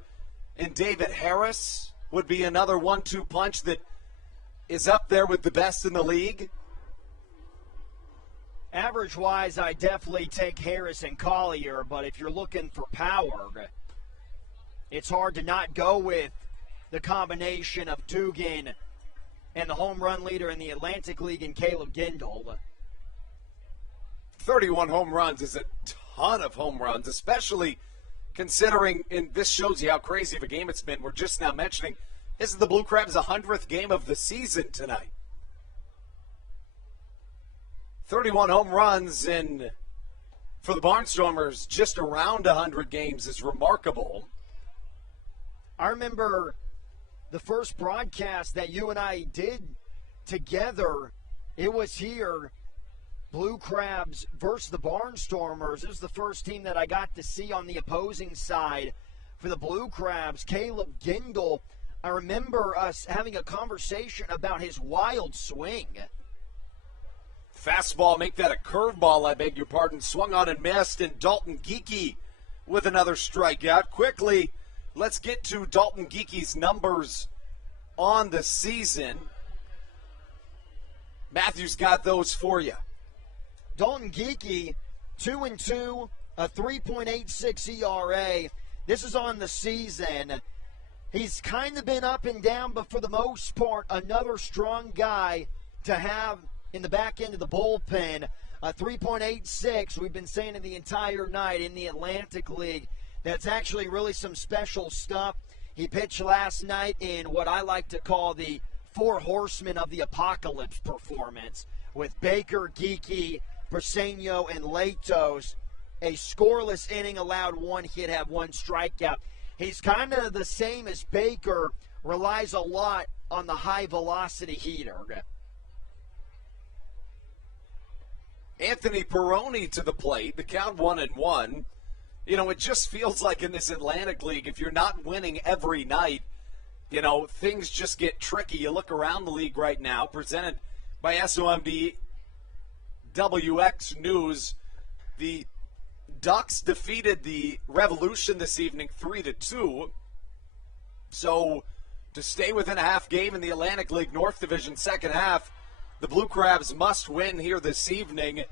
and David Harris would be another 1-2 punch that is up there with the best in the league. Average-wise, I definitely take Harris and Collier, but if you're looking for power, it's hard to not go with the combination of Dugan and the home run leader in the Atlantic League in Caleb Gindel. 31 home runs is a ton of home runs, especially considering, and this shows you how crazy of a game it's been. We're just now mentioning this is the Blue Crabs' 100th game of the season tonight. 31 home runs in, for the Barnstormers, just around 100 games is remarkable. I remember the first broadcast that you and I did together. It was here, Blue Crabs versus the Barnstormers. It was the first team that I got to see on the opposing side for the Blue Crabs. Caleb Gindel, I remember us having a conversation about his wild swing. Fastball, make that a curveball, I beg your pardon. Swung on and missed, and Dalton Geekie with another strikeout. Quickly, let's get to Dalton Geekie's numbers on the season. Matthew's got those for you. Dalton Geekie, 2-2, a 3.86 ERA. This is on the season. He's kind of been up and down, but for the most part, another strong guy to have in the back end of the bullpen. A 3.86, we've been saying it the entire night in the Atlantic League. That's actually really some special stuff. He pitched last night in what I like to call the Four Horsemen of the Apocalypse performance with Baker, Geekie, Briseño, and Latos. A scoreless inning, allowed one hit, have one strikeout. He's kind of the same as Baker, relies a lot on the high-velocity heater. Anthony Peroni to the plate, the count 1-1. You know, it just feels like in this Atlantic League, if you're not winning every night, you know, things just get tricky. You look around the league right now, presented by SOMD WX News. The Ducks defeated the Revolution this evening 3-2. So to stay within a half game in the Atlantic League North Division second half, the Blue Crabs must win here this evening.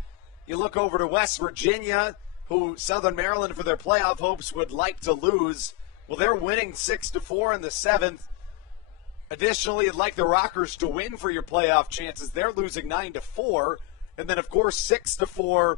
You look over to West Virginia, who Southern Maryland, for their playoff hopes, would like to lose. Well, they're winning 6-4 in the seventh. Additionally, you'd like the Rockers to win for your playoff chances. They're losing 9-4. And then, of course, 6-4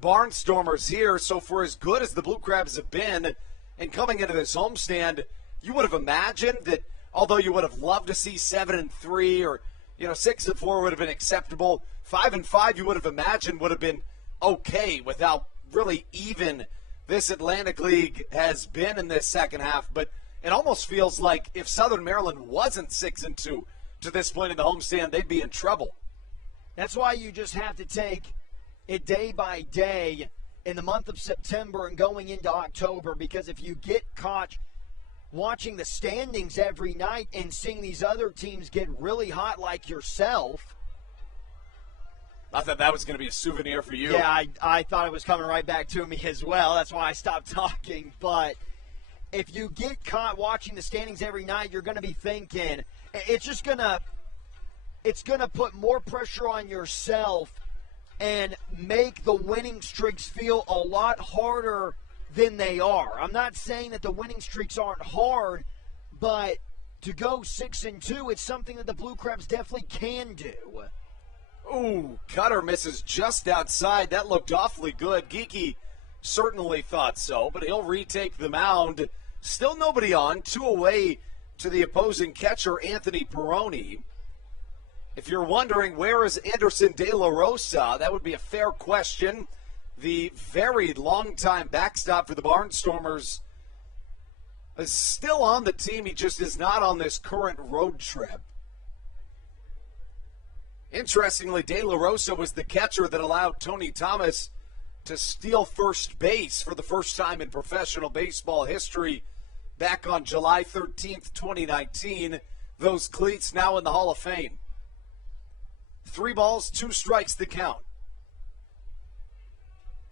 Barnstormers here. So for as good as the Blue Crabs have been, and coming into this homestand, you would have imagined that although you would have loved to see 7-3 or 6-4 would have been acceptable, 5-5 you would have imagined would have been okay with how really even this Atlantic League has been in this second half. But it almost feels like if Southern Maryland wasn't 6-2 to this point in the homestand, they'd be in trouble. That's why you just have to take it day by day in the month of September and going into October, because if you get caught watching the standings every night and seeing these other teams get really hot like yourself. I thought that was going to be a souvenir for you. Yeah, I thought it was coming right back to me as well. That's why I stopped talking. But if you get caught watching the standings every night, you're going to be thinking, it's going to put more pressure on yourself and make the winning streaks feel a lot harder than they are. I'm not saying that the winning streaks aren't hard, but to go 6-2, it's something that the Blue Crabs definitely can do. Ooh, cutter misses just outside. That looked awfully good. Geekie certainly thought so, but he'll retake the mound. Still nobody on. 2 away to the opposing catcher, Anthony Peroni. If you're wondering where is Anderson De La Rosa, that would be a fair question. the very long-time backstop for the Barnstormers, is still on the team. He just is not on this current road trip. Interestingly, De La Rosa was the catcher that allowed Tony Thomas to steal first base for the first time in professional baseball history back on July 13th, 2019. Those cleats now in the Hall of Fame. 3 balls, 2 strikes the count.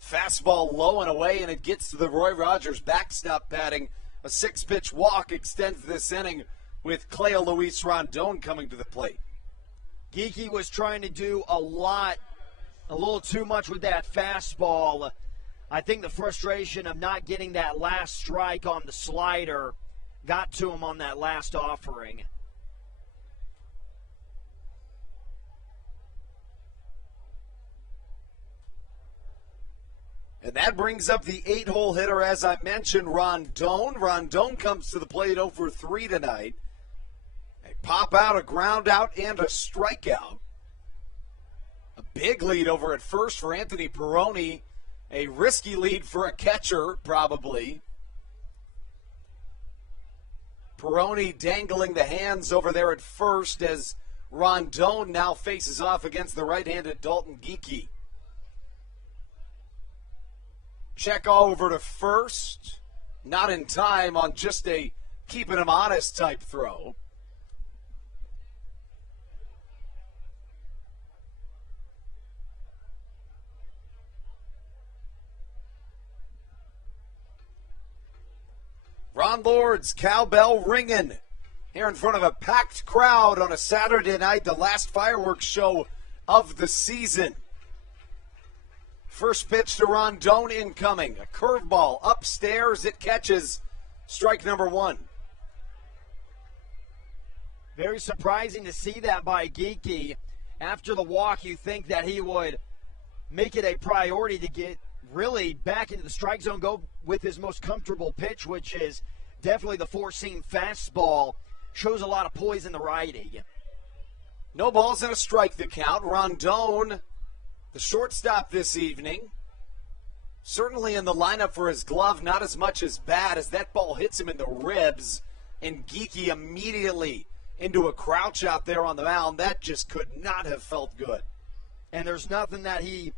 Fastball low and away, and it gets to the Roy Rogers backstop batting. A 6-pitch walk extends this inning with Cleo Luis Rondon coming to the plate. Geeky was trying to do a little too much with that fastball. I think the frustration of not getting that last strike on the slider got to him on that last offering. And that brings up the 8-hole hitter, as I mentioned, Rondon. Rondon comes to the plate 0 for 3 tonight. A pop out, a ground out, and a strikeout. A big lead over at first for Anthony Peroni. A risky lead for a catcher, probably. Peroni dangling the hands over there at first as Rondon now faces off against the right-handed Dalton Geeky. Check over to first. Not in time on just a keeping him honest type throw. Ron Lord's cowbell ringing here in front of a packed crowd on a Saturday night, the last fireworks show of the season. First pitch to Rondon incoming. A curveball upstairs. It catches strike number 1. Very surprising to see that by Geeky. After the walk, you think that he would make it a priority to get really back into the strike zone, go with his most comfortable pitch, which is definitely the 4-seam fastball. Shows a lot of poise in the righty. No balls and a strike the count. Rondon, the shortstop this evening, certainly in the lineup for his glove, not as much as bat as that ball hits him in the ribs, and Geeky immediately into a crouch out there on the mound. That just could not have felt good. And there's nothing that he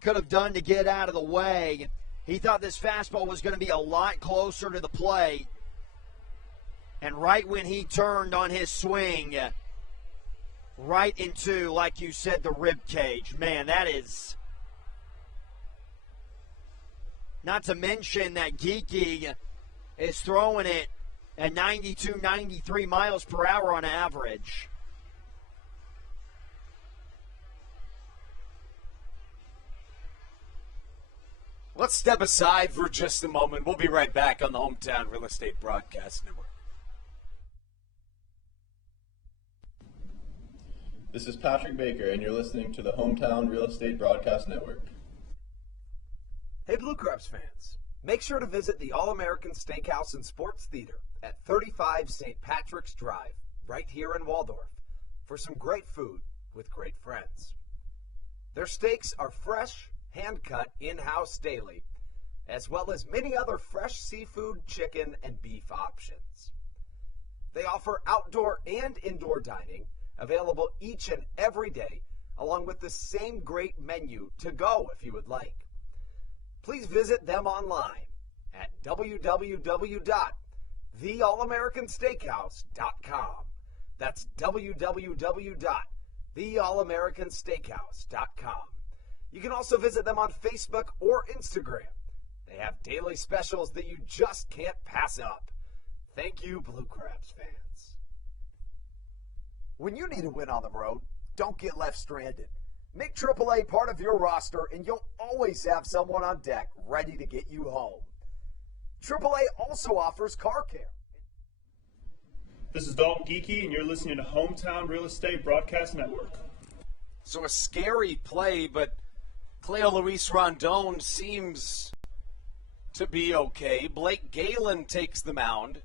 could have done to get out of the way. He thought this fastball was going to be a lot closer to the plate. And right when he turned on his swing, right into, like you said, the rib cage. Man, that is... Not to mention that Geeky is throwing it at 92, 93 miles per hour on average. Let's step aside for just a moment. We'll be right back on the Hometown Real Estate Broadcast Network. This is Patrick Baker, and you're listening to the Hometown Real Estate Broadcast Network. Hey, Blue Crabs fans, make sure to visit the All-American Steakhouse and Sports Theater at 35 St. Patrick's Drive, right here in Waldorf, for some great food with great friends. Their steaks are fresh, hand-cut, in-house daily, as well as many other fresh seafood, chicken, and beef options. They offer outdoor and indoor dining, available each and every day, along with the same great menu to go if you would like. Please visit them online at www.theallamericansteakhouse.com. That's www.theallamericansteakhouse.com. You can also visit them on Facebook or Instagram. They have daily specials that you just can't pass up. Thank you, Blue Crabs fans. When you need a win on the road, don't get left stranded. Make AAA part of your roster, and you'll always have someone on deck ready to get you home. AAA also offers car care. This is Dalton Geeky, and you're listening to Hometown Real Estate Broadcast Network. So a scary play, but Cleo Luis Rondon seems to be okay. Blake Galen takes the mound.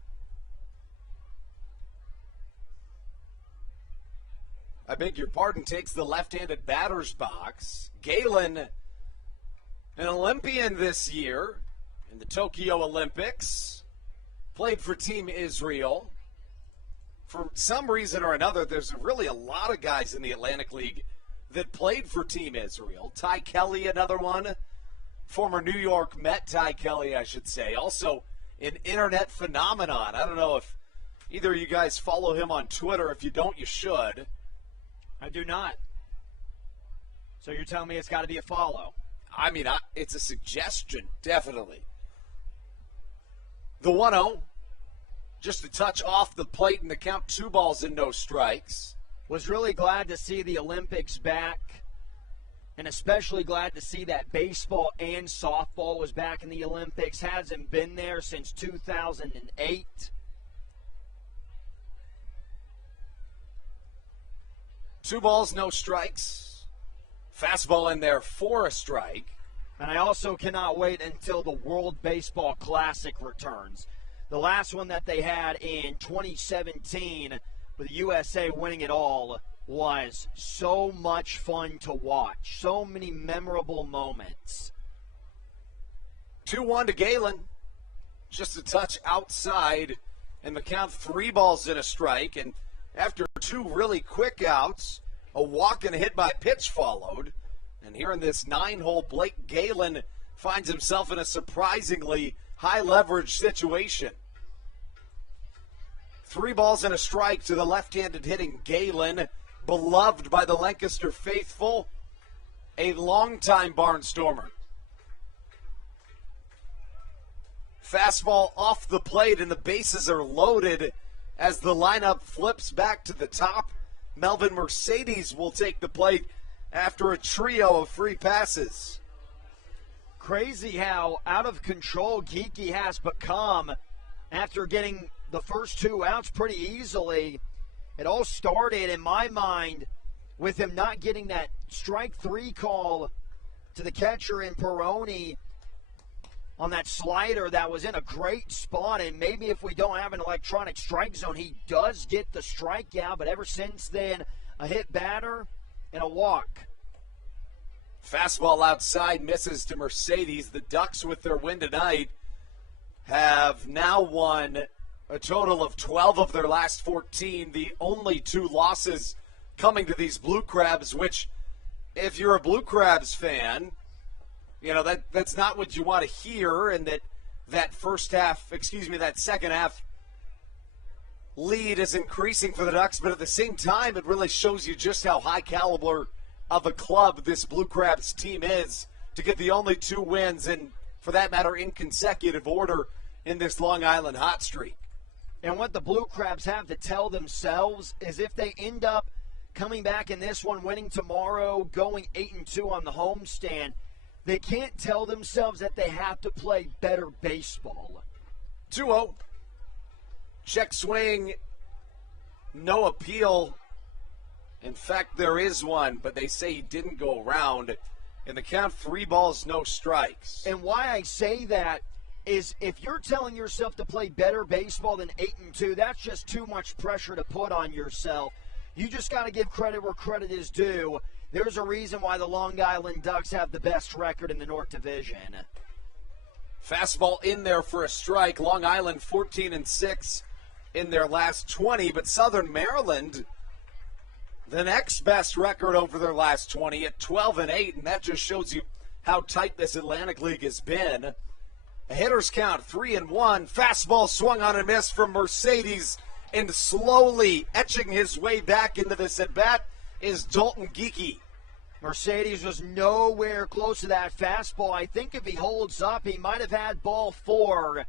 I beg your pardon, takes the left-handed batter's box. Galen An Olympian this year in the Tokyo Olympics. Played for Team Israel. For some reason or another, there's really a lot of guys in the Atlantic League that played for Team Israel. Ty Kelly, another one. Former New York Met Ty Kelly, I should say. Also an internet phenomenon. I don't know if either of you guys follow him on Twitter. If you don't, you should. I do not. So you're telling me it's got to be a follow? I mean, it's a suggestion, definitely. The 1-0, just a touch off the plate and the count, 2 balls and no strikes. Was really glad to see the Olympics back, and especially glad to see that baseball and softball was back in the Olympics. Hasn't been there since 2008. Two balls, no strikes. Fastball in there for a strike. And I also cannot wait until the World Baseball Classic returns. The last one that they had in 2017 with USA winning it all was so much fun to watch. So many memorable moments. 2-1 to Galen. Just a touch outside. And the count, 3 balls and a strike. And after 2 really quick outs, a walk and a hit by pitch followed. And here in this 9-hole, Blake Galen finds himself in a surprisingly high-leverage situation. 3 balls and a strike to the left-handed hitting Galen, beloved by the Lancaster faithful, a longtime Barnstormer. Fastball off the plate, and the bases are loaded as the lineup flips back to the top. Melvin Mercedes will take the plate after a trio of free passes. Crazy how out of control Geeky has become after getting the first 2 outs pretty easily. It all started, in my mind, with him not getting that strike 3 call to the catcher in Peroni on that slider that was in a great spot. And maybe if we don't have an electronic strike zone, he does get the strikeout. But ever since then, a hit batter and a walk. Fastball outside, misses to Mercedes. The Ducks, with their win tonight, have now won a total of 12 of their last 14. The only 2 losses coming to these Blue Crabs, which, if you're a Blue Crabs fan, you know, that's not what you want to hear, and that second half lead is increasing for the Ducks, but at the same time, it really shows you just how high caliber of a club this Blue Crabs team is to get the only 2 wins, and for that matter, in consecutive order in this Long Island hot streak. And what the Blue Crabs have to tell themselves is if they end up coming back in this one, winning tomorrow, going 8-2 on the homestand, they can't tell themselves that they have to play better baseball. 2-0. Check swing. No appeal. In fact, there is one, but they say he didn't go around. And the count, 3 balls, no strikes. And why I say that is if you're telling yourself to play better baseball than 8-2, that's just too much pressure to put on yourself. You just got to give credit where credit is due. There's a reason why the Long Island Ducks have the best record in the North Division. Fastball in there for a strike. Long Island 14-6 in their last 20, but Southern Maryland, the next best record over their last 20 at 12-8, and that just shows you how tight this Atlantic League has been. A hitter's count, 3-1. Fastball swung on and missed from Mercedes, and slowly etching his way back into this at-bat is Dalton Geeky. Mercedes was nowhere close to that fastball. I think if he holds up, he might have had ball 4.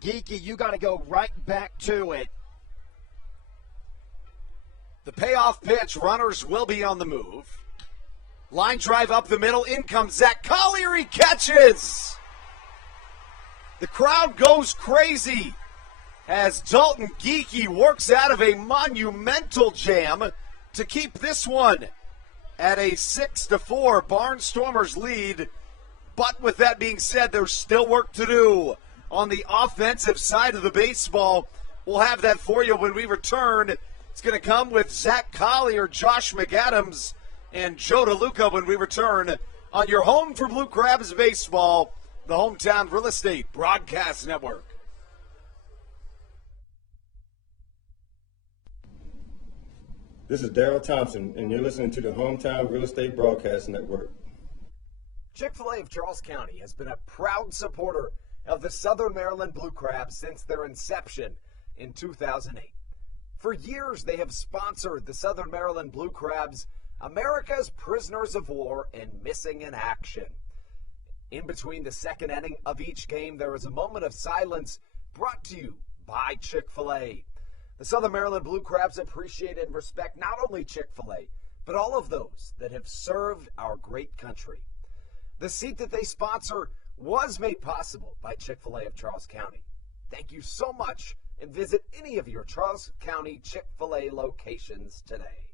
Geeky, you got to go right back to it. The payoff pitch, runners will be on the move. Line drive up the middle, in comes Zach Collier, he catches! The crowd goes crazy as Dalton Geeky works out of a monumental jam to keep this one at a 6-4 Barnstormers lead. But with that being said, there's still work to do on the offensive side of the baseball. We'll have that for you when we return. It's going to come with Zach Collier, Josh McAdams, and Joe DeLuca when we return on your home for Blue Crabs baseball, the Hometown Real Estate Broadcast Network. This is Daryl Thompson, and you're listening to the Hometown Real Estate Broadcast Network. Chick-fil-A of Charles County has been a proud supporter of the Southern Maryland Blue Crabs since their inception in 2008. For years, they have sponsored the Southern Maryland Blue Crabs, America's prisoners of war and missing in action. In between the second inning of each game, there is a moment of silence brought to you by Chick-fil-A. The Southern Maryland Blue Crabs appreciate and respect not only Chick-fil-A, but all of those that have served our great country. The seat that they sponsor was made possible by Chick-fil-A of Charles County. Thank you so much, and visit any of your Charles County Chick-fil-A locations today.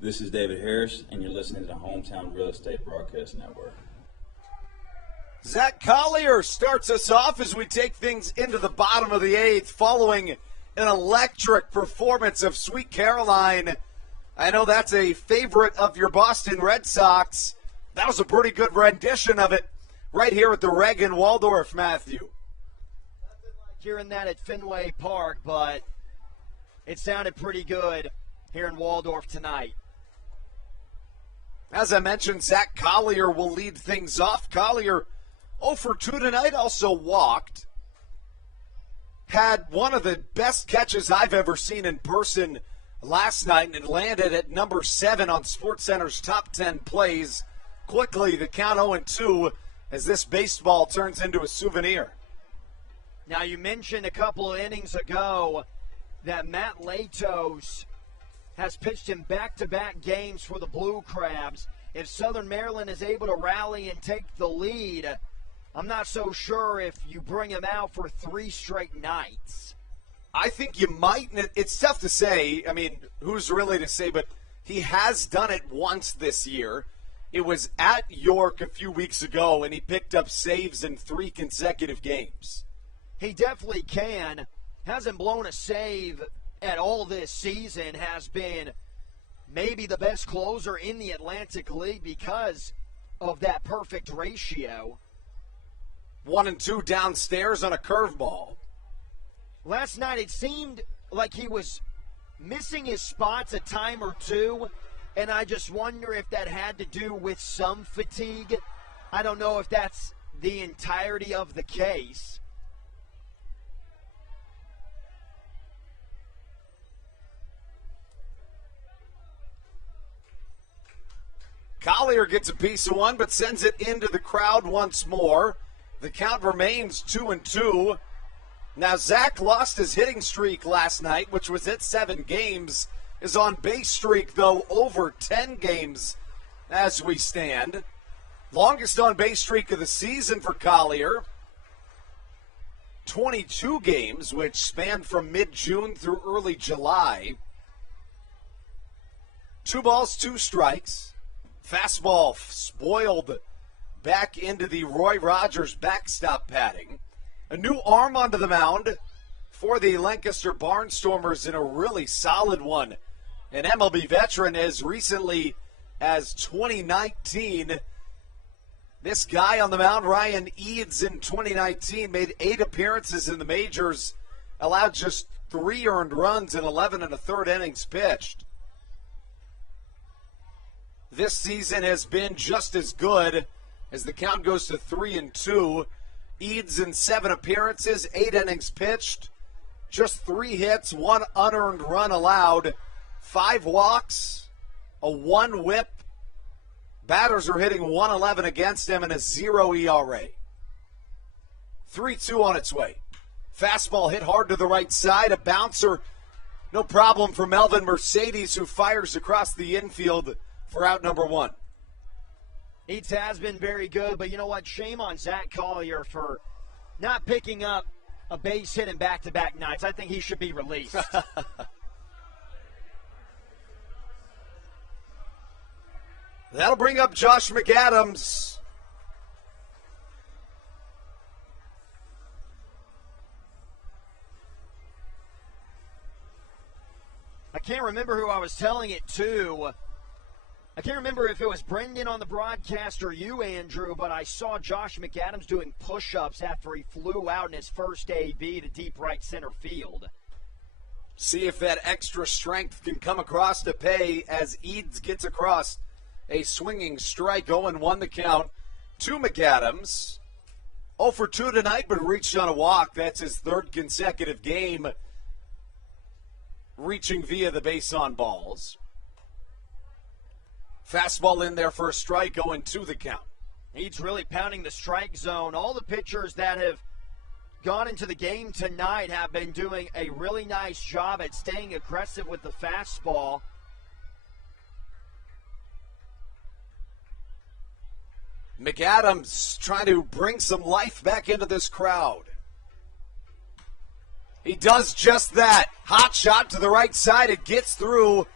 This is David Harris, and you're listening to the Hometown Real Estate Broadcast Network. Zach Collier starts us off as we take things into the bottom of the eighth following an electric performance of Sweet Caroline. I know that's a favorite of your Boston Red Sox. That was a pretty good rendition of it right here at the Reg in Waldorf, Matthew. Hearing that at Fenway Park, but it sounded pretty good here in Waldorf tonight. As I mentioned, Zach Collier will lead things off. Collier 0 for 2 tonight, also walked. Had one of the best catches I've ever seen in person last night, and it landed at number 7 on SportsCenter's top 10 plays. Quickly, the count 0-2 as this baseball turns into a souvenir. Now, you mentioned a couple of innings ago that Matt Latos has pitched in back-to-back games for the Blue Crabs. If Southern Maryland is able to rally and take the lead, I'm not so sure if you bring him out for 3 straight nights. I think you might. It's tough to say. I mean, who's really to say? But he has done it once this year. It was at York a few weeks ago, and he picked up saves in 3 consecutive games. He definitely can. Hasn't blown a save at all this season, has been maybe the best closer in the Atlantic League because of that perfect ratio. 1-2 downstairs on a curveball. Last night it seemed like he was missing his spots a time or two, and I just wonder if that had to do with some fatigue. I don't know if that's the entirety of the case. Collier gets a piece of one, but sends it into the crowd once more. The count remains 2-2. Now, Zach lost his hitting streak last night, which was at 7 games. His on-base streak, though, over 10 games as we stand. Longest on-base streak of the season for Collier. 22 games, which spanned from mid-June through early July. 2 balls, 2 strikes. Fastball spoiled back into the Roy Rogers backstop padding. A new arm onto the mound for the Lancaster Barnstormers in a really solid one. An MLB veteran has recently as 2019. This guy on the mound, Ryan Eads, in 2019 made 8 appearances in the majors, allowed just 3 earned runs in 11 1/3 innings pitched. This season has been just as good as the count goes to 3-2. Eads in 7 appearances, 8 innings pitched, just 3 hits, 1 unearned run allowed, 5 walks, a 1 whip. Batters are hitting 111 against him and a 0 ERA. 3-2 on its way. Fastball hit hard to the right side. A bouncer, no problem for Melvin Mercedes, who fires across the infield for out number 1. Eads has been very good, but you know what? Shame on Zach Collier for not picking up a base hit in back-to-back nights. I think he should be released. That'll bring up Josh McAdams. I can't remember who I was telling it to. I can't remember if it was Brendan on the broadcast or you, Andrew, but I saw Josh McAdams doing push-ups after he flew out in his first AB to deep right center field. See if that extra strength can come across to pay as Eads gets across a swinging strike. 0-1 the count to McAdams. 0 for 2 tonight, but reached on a walk. That's his 3rd consecutive game reaching via the base on balls. Fastball in there for a strike, 0-2 the count. Eads really pounding the strike zone. All the pitchers that have gone into the game tonight have been doing a really nice job at staying aggressive with the fastball. McAdams trying to bring some life back into this crowd. He does just that. Hot shot to the right side. It gets through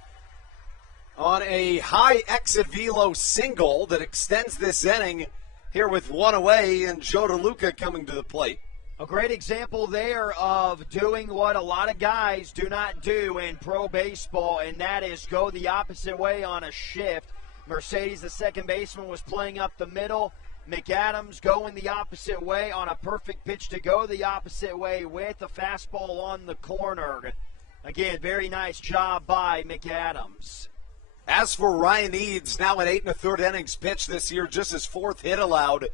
on a high exit velo single that extends this inning here with 1 away, and Joe DeLuca coming to the plate. A great example there of doing what a lot of guys do not do in pro baseball, and that is go the opposite way on a shift. Mercedes, the second baseman, was playing up the middle. McAdams going the opposite way on a perfect pitch to go the opposite way with the fastball on the corner. Again, very nice job by McAdams. As for Ryan Eads, now in 8 1/3 innings pitched this year, just his 4th hit allowed.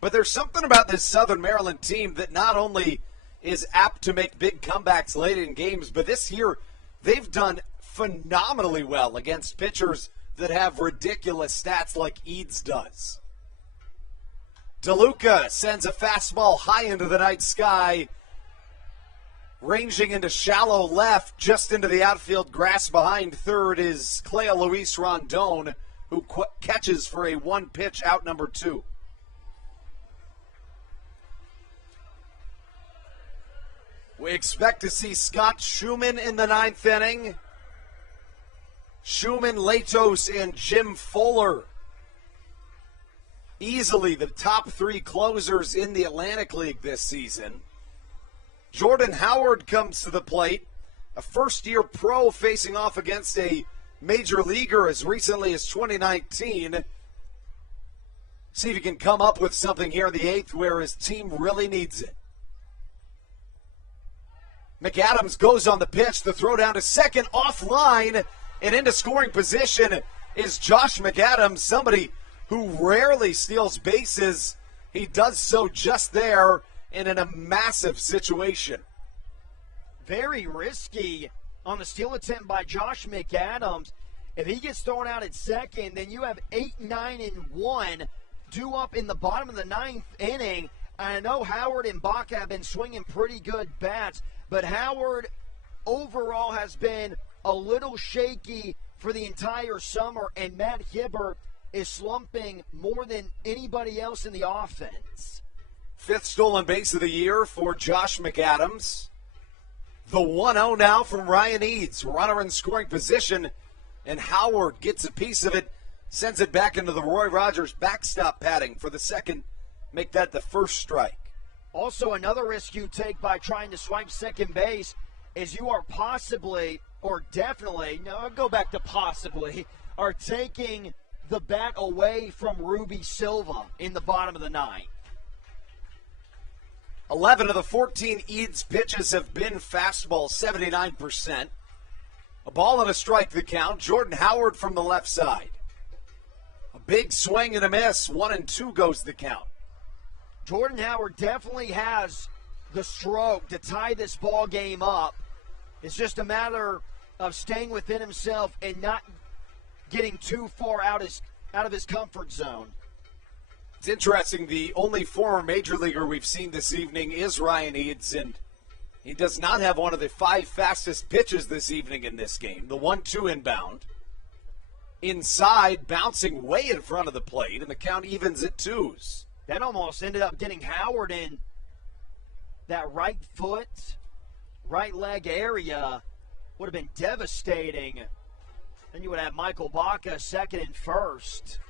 But there's something about this Southern Maryland team that not only is apt to make big comebacks late in games, but this year they've done phenomenally well against pitchers that have ridiculous stats like Eads does. DeLuca sends a fastball high into the night sky, ranging into shallow left, just into the outfield grass behind third is Clea Luis Rondon, who catches for a 1-pitch out number 2. We expect to see Scott Schumann in the 9th inning. Schumann, Latos, and Jim Fuller. Easily the top 3 closers in the Atlantic League this season. Jordan Howard comes to the plate, a first-year pro facing off against a major leaguer as recently as 2019. See if he can come up with something here in the 8th where his team really needs it. McAdams goes on the pitch, the throw down to second, offline, and into scoring position is Josh McAdams, somebody who rarely steals bases. He does so just there and in a massive situation. Very risky on the steal attempt by Josh McAdams. If he gets thrown out at second, then you have 8, 9, and 1 due up in the bottom of the 9th inning. I know Howard and Baca have been swinging pretty good bats, but Howard overall has been a little shaky for the entire summer, and Matt Hibbert is slumping more than anybody else in the offense. 5th stolen base of the year for Josh McAdams. The 1-0 now from Ryan Eads. Runner in scoring position, and Howard gets a piece of it, sends it back into the Roy Rogers backstop padding for the second. Make that the first strike. Also, another risk you take by trying to swipe second base is you are possibly, or definitely, no, I'll go back to possibly, are taking the bat away from Ruby Silva in the bottom of the ninth. 11 of the 14 Eads pitches have been fastball, 79%. A ball and a strike the count. Jordan Howard from the left side. A big swing and a miss. 1-2 goes the count. Jordan Howard definitely has the stroke to tie this ball game up. It's just a matter of staying within himself and not getting too far out of his comfort zone. It's interesting, the only former major leaguer we've seen this evening is Ryan Eads, and he does not have one of the 5 fastest pitches this evening in this game. The 1-2 inbound. Inside, bouncing way in front of the plate, and the count evens at 2s. That almost ended up getting Howard in that right foot, right leg area. Would have been devastating. Then you would have Michael Baca second and first.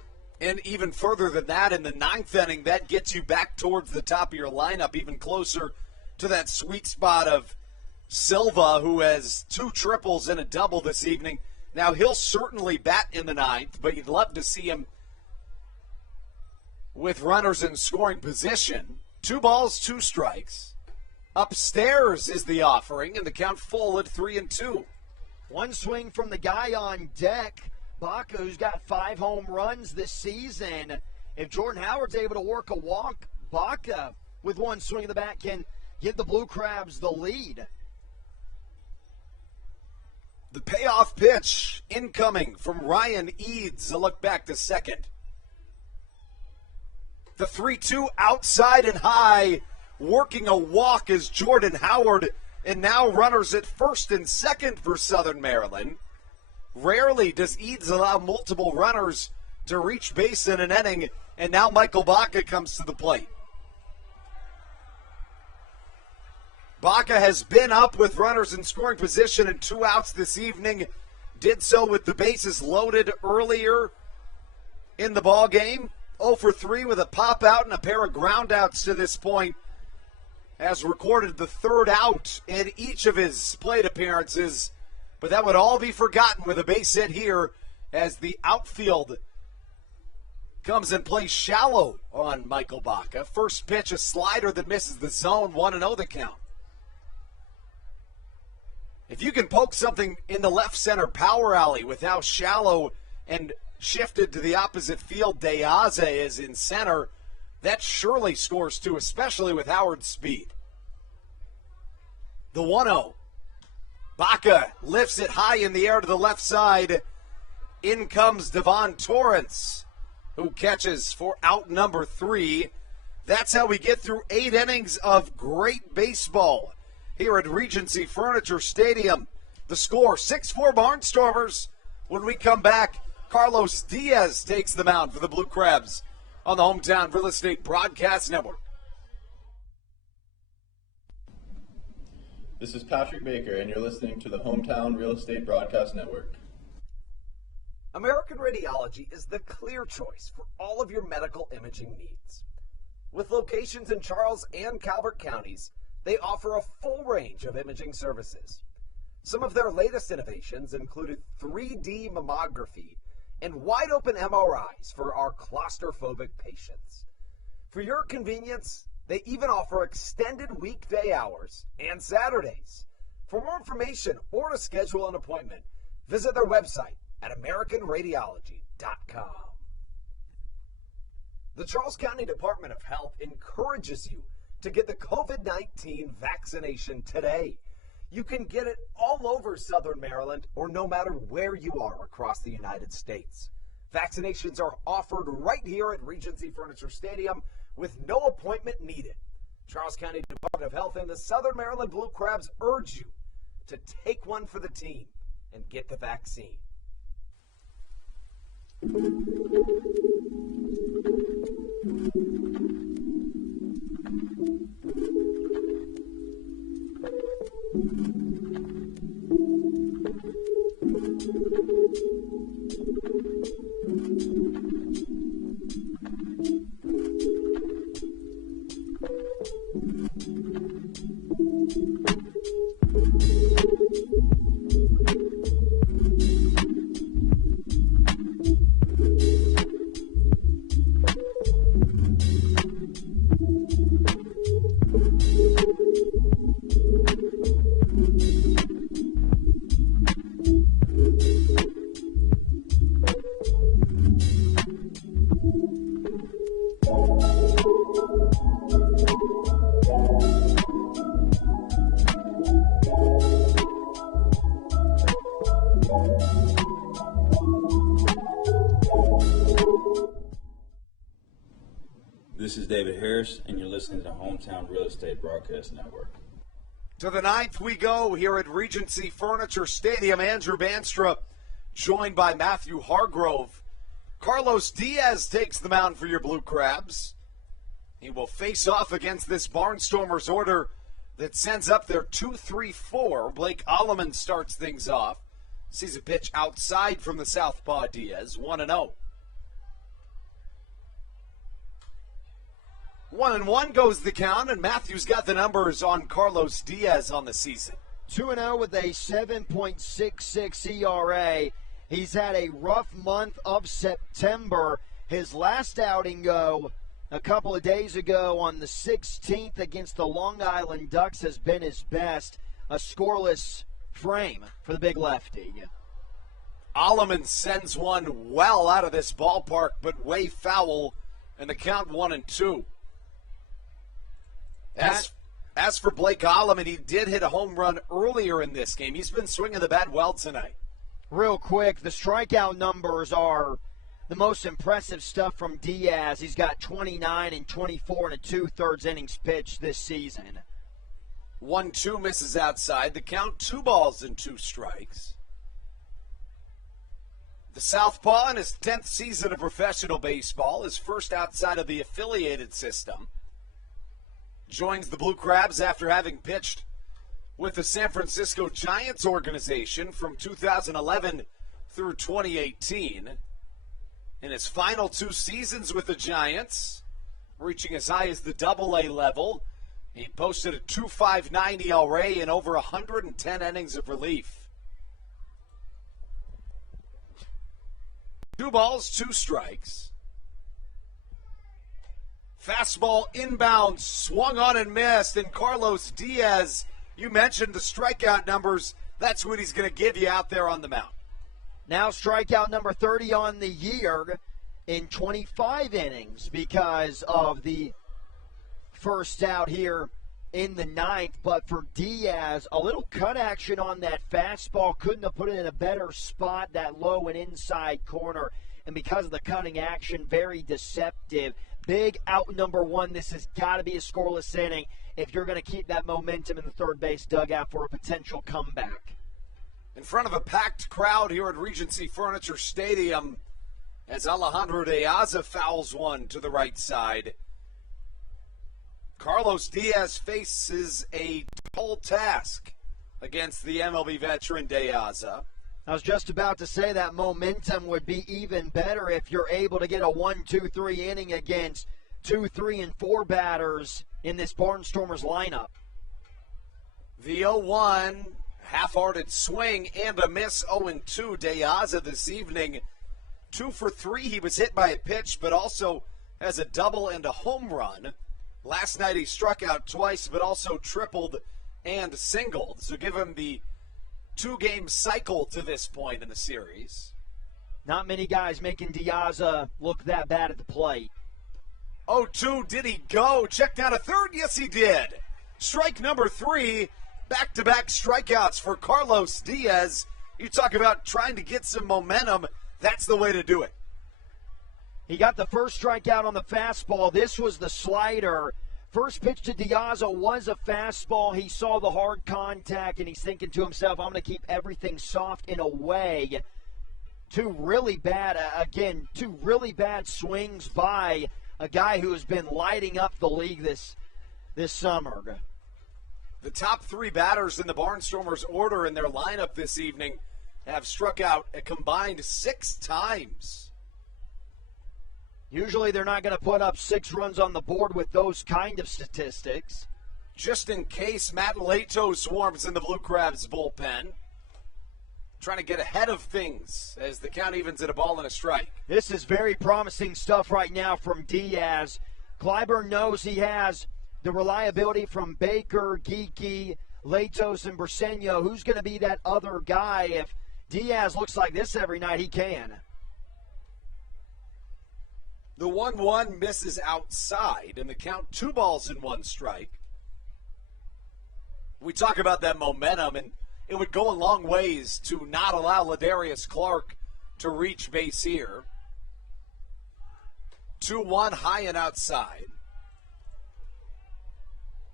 And even further than that, in the 9th inning, that gets you back towards the top of your lineup, even closer to that sweet spot of Silva, who has 2 triples and a double this evening. Now, he'll certainly bat in the 9th, but you'd love to see him with runners in scoring position. 2 balls, 2 strikes. Upstairs is the offering, and the count full at 3-2. One swing from the guy on deck. Baca, who's got 5 home runs this season. If Jordan Howard's able to work a walk, Baca, with 1 swing of the bat, can give the Blue Crabs the lead. The payoff pitch incoming from Ryan Eads. A look back to second. The 3-2 outside and high. Working a walk is Jordan Howard. And now runners at first and second for Southern Maryland. Rarely does Eads allow multiple runners to reach base in an inning, and now Michael Baca comes to the plate. Baca has been up with runners in scoring position and 2 outs this evening. Did so with the bases loaded earlier in the ball game. 0 for 3 with a pop out and a pair of ground outs to this point. Has recorded the 3rd out in each of his plate appearances. But that would all be forgotten with a base hit here as the outfield comes and plays shallow on Michael Baca. First pitch, a slider that misses the zone, 1-0 the count. If you can poke something in the left center power alley with how shallow and shifted to the opposite field Deaze is in center, that surely scores 2, especially with Howard's speed. The 1-0. Baca lifts it high in the air to the left side. In comes Devon Torrance, who catches for out number 3. That's how we get through 8 innings of great baseball here at Regency Furniture Stadium. The score, 6-4 Barnstormers. When we come back, Carlos Diaz takes the mound for the Blue Crabs on the Hometown Real Estate Broadcast Network. This is Patrick Baker, and you're listening to the Hometown Real Estate Broadcast Network. American Radiology is the clear choice for all of your medical imaging needs. With locations in Charles and Calvert counties, they offer a full range of imaging services. Some of their latest innovations included 3D mammography and wide-open MRIs for our claustrophobic patients. For your convenience, they even offer extended weekday hours and Saturdays. For more information or to schedule an appointment, visit their website at AmericanRadiology.com. The Charles County Department of Health encourages you to get the COVID-19 vaccination today. You can get it all over Southern Maryland or no matter where you are across the United States. Vaccinations are offered right here at Regency Furniture Stadium with no appointment needed. Charles County Department of Health and the Southern Maryland Blue Crabs urge you to take one for the team and get the vaccine. is David Harris, and you're listening to the Hometown Real Estate Broadcast Network. To the ninth we go here at Regency Furniture Stadium. Andrew Banstra joined by Matthew Hargrove. Carlos Diaz takes the mound for your Blue Crabs. He will face off against this Barnstormers order that sends up their 2-3-4. Blake Alleman starts things off. Sees a pitch outside from the southpaw Diaz, 1-0. 1-1 goes the count, and Matthew's got the numbers on Carlos Diaz on the season. 2-0 with a 7.66 ERA. He's had a rough month of September. His last outing a couple of days ago on the 16th against the Long Island Ducks has been his best. A scoreless frame for the big lefty. Alleman sends one well out of this ballpark, but way foul, and the count 1-2. As for Blake Alleman, he did hit a home run earlier in this game. He's been swinging the bat well tonight. Real quick, the strikeout numbers are the most impressive stuff from Diaz. He's got 29 and 24 and a 2/3 innings pitched this season. 1-2 misses outside. The count 2-2. The southpaw in his 10th season of professional baseball, his first outside of the affiliated system, joins the Blue Crabs after having pitched with the San Francisco Giants organization from 2011 through 2018. In his final 2 seasons with the Giants, reaching as high as the AA level, he posted a 2.59 ERA in over 110 innings of relief. 2-2. Fastball inbound, swung on and missed, and Carlos Diaz, you mentioned the strikeout numbers. That's what he's going to give you out there on the mound. Now strikeout number 30 on the year in 25 innings because of the first out here in the 9th. But for Diaz, a little cut action on that fastball. Couldn't have put it in a better spot, that low and inside corner. And because of the cutting action, very deceptive. Big out number 1. This has got to be a scoreless inning if you're going to keep that momentum in the third base dugout for a potential comeback. In front of a packed crowd here at Regency Furniture Stadium as Alejandro De Aza fouls one to the right side. Carlos Diaz faces a tall task against the MLB veteran De Aza. I was just about to say that momentum would be even better if you're able to get a 1-2-3 inning against 2, 3, and 4 batters in this Barnstormers lineup. The 0-1, half-hearted swing and a miss. 0-2 De Aza this evening. 2 for 3. He was hit by a pitch, but also has a double and a home run. Last night he struck out twice, but also tripled and singled. So give him the 2-game cycle to this point in the series. Not many guys making De Aza look that bad at the plate. 0-2, did he go? Checked out a third? Yes, he did. Strike number 3, back-to-back strikeouts for Carlos Diaz. You talk about trying to get some momentum. That's the way to do it. He got the first strikeout on the fastball. This was the slider. First pitch to De Aza was a fastball. He saw the hard contact, and he's thinking to himself, I'm going to keep everything soft in a way. Two really bad swings by a guy who has been lighting up the league this summer. The top 3 batters in the Barnstormers order in their lineup this evening have struck out a combined 6 times. Usually they're not going to put up 6 runs on the board with those kind of statistics. Just in case, Matt Lato swarms in the Blue Crabs bullpen, trying to get ahead of things as the count evens at a ball and a strike. This is very promising stuff right now from Diaz. Clyburn knows he has the reliability from Baker, Geeky, Latos, and Briseño. Who's going to be that other guy? If Diaz looks like this every night, he can. The 1-1 misses outside, and the count 2-1. We talk about that momentum, and it would go a long ways to not allow Ladarius Clark to reach base here. 2-1 high and outside.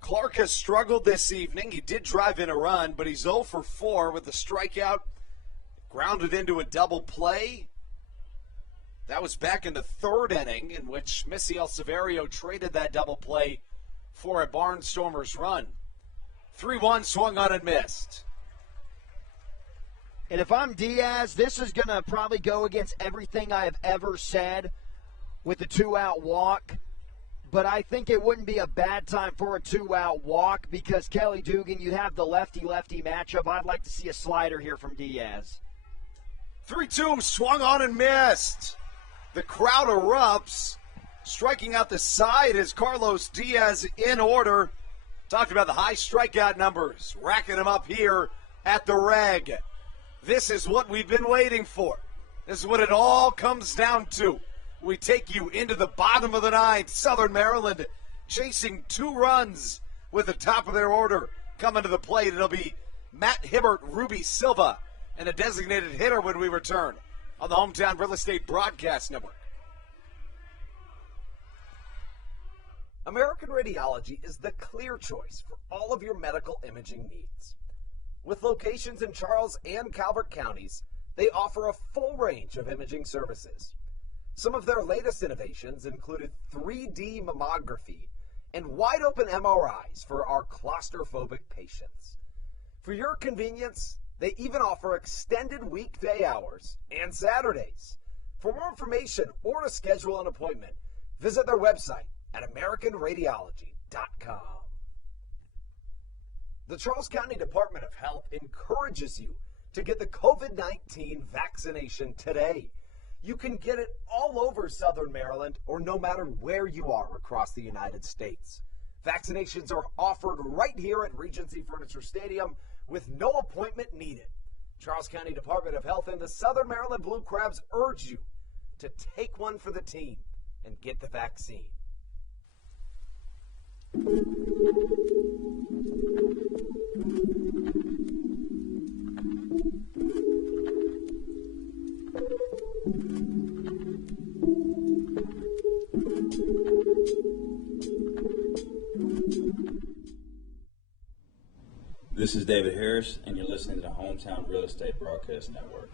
Clark has struggled this evening. He did drive in a run, but he's 0 for 4 with a strikeout. Grounded into a double play. That was back in the third inning, in which Missy El Severio traded that double play for a Barnstormers run. 3-1 swung on and missed. And if I'm Diaz, this is going to probably go against everything I have ever said with the 2-out walk. But I think it wouldn't be a bad time for a 2-out walk because, Kelly Dugan, you have the lefty-lefty matchup. I'd like to see a slider here from Diaz. 3-2 swung on and missed. The crowd erupts. Striking out the side is Carlos Diaz in order. Talked about the high strikeout numbers, racking them up here at the Reg. This is what we've been waiting for. This is what it all comes down to. We take you into the bottom of the ninth. Southern Maryland chasing 2 runs with the top of their order. Coming to the plate, it'll be Matt Hibbert, Ruby Silva, and a designated hitter when we return on the Hometown Real Estate Broadcast Network. American Radiology is the clear choice for all of your medical imaging needs. With locations in Charles and Calvert counties, they offer a full range of imaging services. Some of their latest innovations included 3D mammography and wide-open MRIs for our claustrophobic patients. For your convenience, they even offer extended weekday hours and Saturdays. For more information or to schedule an appointment, visit their website at AmericanRadiology.com. The Charles County Department of Health encourages you to get the COVID-19 vaccination today. You can get it all over Southern Maryland or no matter where you are across the United States. Vaccinations are offered right here at Regency Furniture Stadium with no appointment needed. Charles County Department of Health and the Southern Maryland Blue Crabs urge you to take one for the team and get the vaccine. This is David Harris, and you're listening to the Hometown Real Estate Broadcast Network.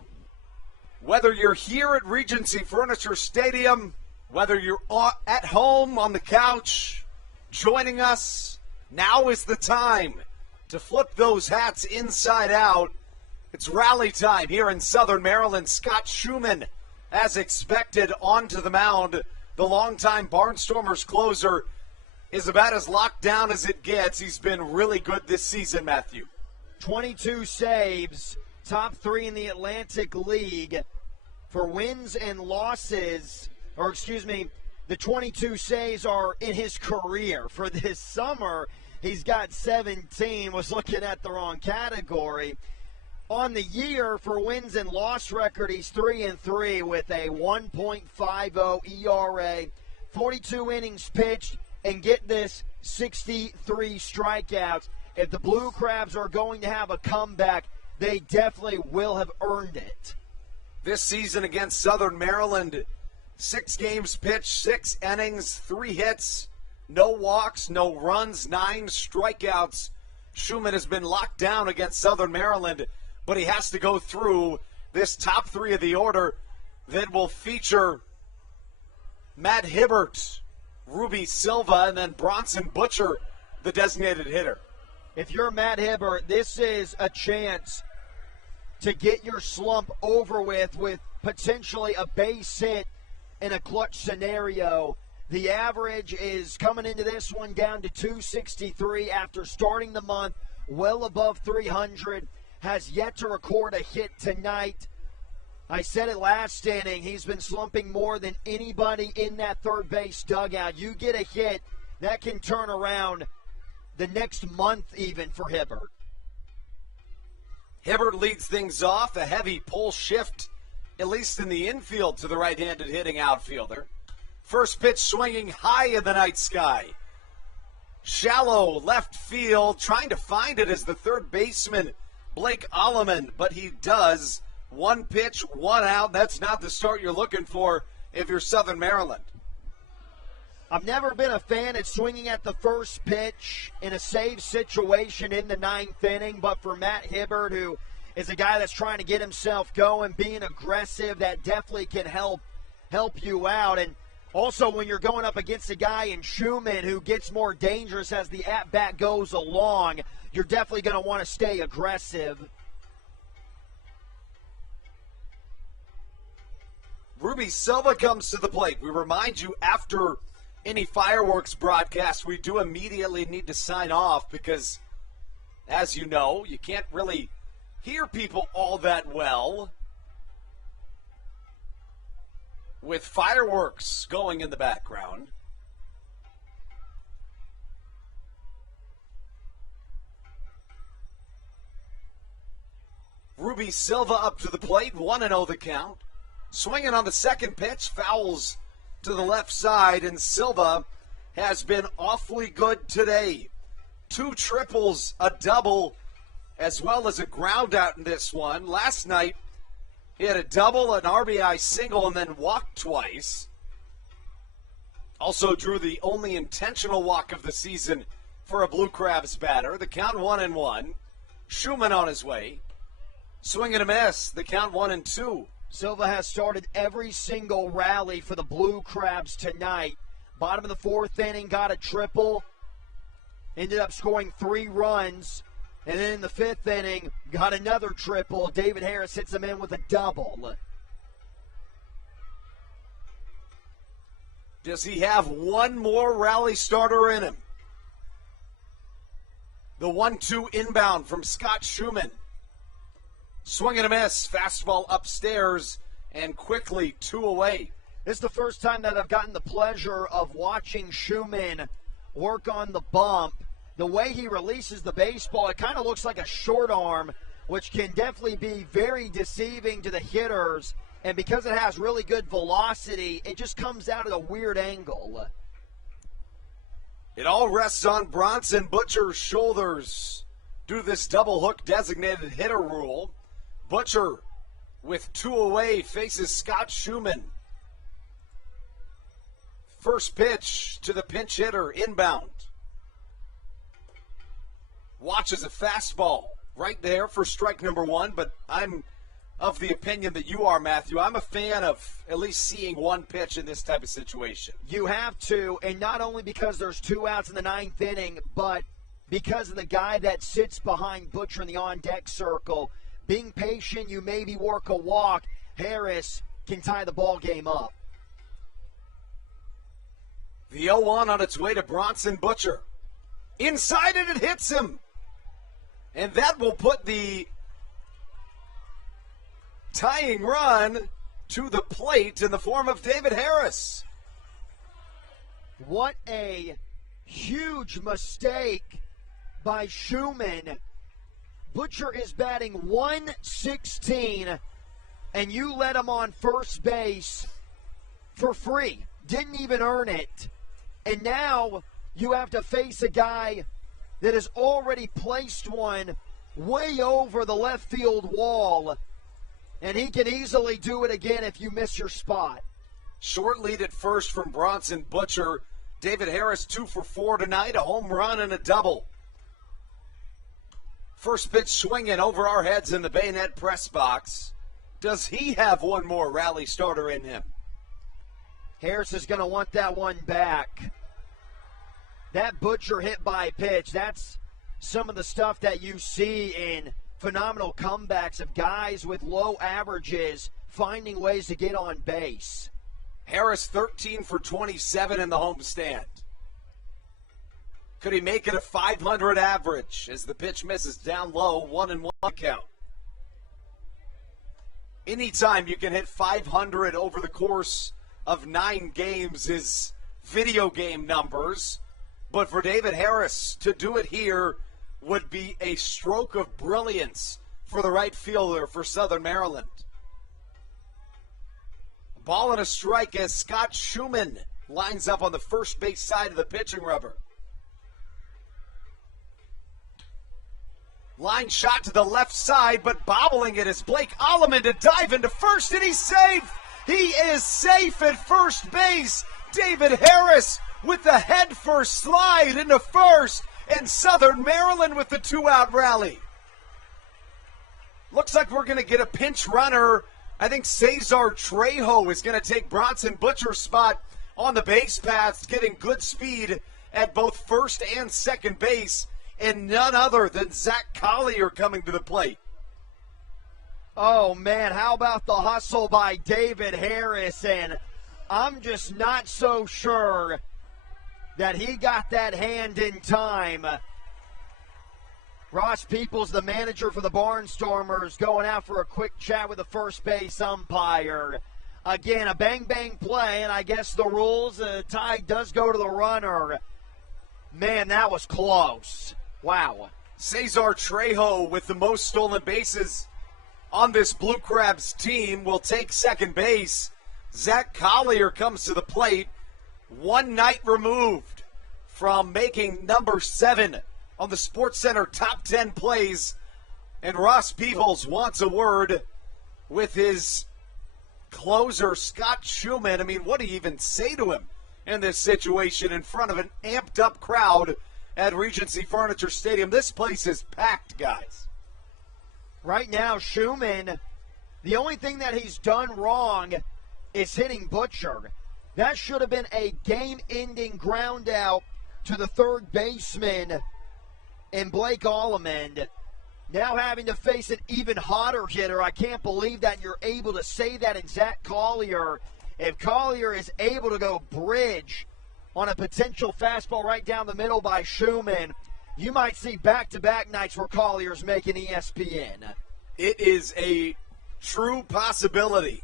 Whether you're here at Regency Furniture Stadium, whether you're at home on the couch, joining us, now is the time to flip those hats inside out. It's rally time here in Southern Maryland. Scott Schumann, as expected, onto the mound. The longtime Barnstormers closer is about as locked down as it gets. He's been really good this season, Matthew. 22 saves, top 3 in the Atlantic League for wins and losses. The 22 saves are in his career. For this summer, he's got 17. Was looking at the wrong category. On the year, for wins and loss record, he's 3-3 with a 1.50 ERA, 42 innings pitched, and get this, 63 strikeouts. If the Blue Crabs are going to have a comeback, they definitely will have earned it. This season against Southern Maryland, 6 games pitched, 6 innings, 3 hits, no walks, no runs, 9 strikeouts. Schumann has been locked down against Southern Maryland, but he has to go through this top 3 of the order that will feature Matt Hibbert, Ruby Silva, and then Bronson Butcher, the designated hitter. If you're Matt Hibbert, this is a chance to get your slump over with potentially a base hit in a clutch scenario. The average is coming into this one down to 263 after starting the month well above 300. Has yet to record a hit tonight. I said it last inning. He's been slumping more than anybody in that third base dugout. You get a hit, that can turn around the next month even for Hibbert. Hibbert leads things off, a heavy pull shift, at least in the infield, to the right-handed hitting outfielder. First pitch swinging high in the night sky. Shallow left field, trying to find it as the third baseman, Blake Alleman, but he does. 1 pitch, 1 out. That's not the start you're looking for if you're Southern Maryland. I've never been a fan of swinging at the first pitch in a save situation in the ninth inning, but for Matt Hibbert, who is a guy that's trying to get himself going, being aggressive, that definitely can help you out. And also when you're going up against a guy in Schumann who gets more dangerous as the at-bat goes along, you're definitely going to want to stay aggressive. Ruby Silva comes to the plate. We remind you, after any fireworks broadcast, we do immediately need to sign off because, as you know, you can't really hear people all that well with fireworks going in the background. Ruby Silva up to the plate, 1-0 the count. Swinging on the second pitch, fouls to the left side, and Silva has been awfully good today. 2 triples, a double, as well as a ground out in this one. Last night, he had a double, an RBI single, and then walked twice. Also drew the only intentional walk of the season for a Blue Crabs batter. The count 1-1. Schumann on his way. Swing and a miss. The count 1-2. Silva has started every single rally for the Blue Crabs tonight. Bottom of the fourth inning, got a triple. Ended up scoring 3 runs. And then in the fifth inning, got another triple. David Harris hits him in with a double. Does he have one more rally starter in him? The 1-2 inbound from Scott Schumann. Swing and a miss, fastball upstairs, and quickly 2 away. This is the first time that I've gotten the pleasure of watching Schumann work on the bump. The way he releases the baseball, it kind of looks like a short arm, which can definitely be very deceiving to the hitters. And because it has really good velocity, it just comes out at a weird angle. It all rests on Bronson Butcher's shoulders due to this double hook designated hitter rule. Butcher, with 2 away, faces Scott Schumann. First pitch to the pinch hitter, inbound. Watches a fastball right there for strike number 1, but I'm of the opinion that you are, Matthew. I'm a fan of at least seeing one pitch in this type of situation. You have to, and not only because there's 2 outs in the ninth inning, but because of the guy that sits behind Butcher in the on-deck circle. Being patient, you maybe work a walk. Harris can tie the ball game up. The 0-1 on its way to Bronson Butcher. Inside it hits him. And that will put the tying run to the plate in the form of David Harris. What a huge mistake by Schumann. Butcher is batting .116, and you let him on first base for free. Didn't even earn it. And now you have to face a guy that has already placed one way over the left field wall, and he can easily do it again if you miss your spot. Short lead at first from Bronson Butcher. David Harris 2 for 4 tonight, a home run and a double. First pitch swinging over our heads in the bayonet press box. Does he have one more rally starter in him? Harris is going to want that one back. That Butcher hit by pitch, that's some of the stuff that you see in phenomenal comebacks of guys with low averages finding ways to get on base. Harris 13 for 27 in the homestand. Could he make it a 500 average as the pitch misses down low, 1-1 count? Anytime you can hit 500 over the course of 9 games is video game numbers. But for David Harris to do it here would be a stroke of brilliance for the right fielder for Southern Maryland. Ball and a strike as Scott Schumann lines up on the first base side of the pitching rubber. Line shot to the left side, but bobbling it is Blake Alleman to dive into first, and he's safe. He is safe at first base. David Harris with the head-first slide into first, and Southern Maryland with the 2-out rally. Looks like we're going to get a pinch runner. I think Cesar Trejo is going to take Bronson Butcher's spot on the base paths, getting good speed at both first and second base, and none other than Zach Collier coming to the plate. Oh, man, how about the hustle by David Harris? And I'm just not so sure that he got that hand in time. Ross Peoples, the manager for the Barnstormers, going out for a quick chat with the first base umpire. Again, a bang-bang play, and I guess the rules, tie does go to the runner. Man, that was close. Wow. Cesar Trejo with the most stolen bases on this Blue Crabs team will take second base. Zach Collier comes to the plate, 1 night removed from making number 7 on the SportsCenter top 10 plays. And Ross Peoples wants a word with his closer, Scott Schumann. I mean, what do you even say to him in this situation in front of an amped-up crowd at Regency Furniture Stadium? This place is packed, guys. Right now, Schumann, the only thing that he's done wrong is hitting Butcher. That should have been a game-ending ground out to the third baseman and Blake Allemand. Now having to face an even hotter hitter. I can't believe that you're able to say that in Zach Collier. If Collier is able to go bridge on a potential fastball right down the middle by Schumann, you might see back-to-back nights where Collier's making ESPN. It is a true possibility.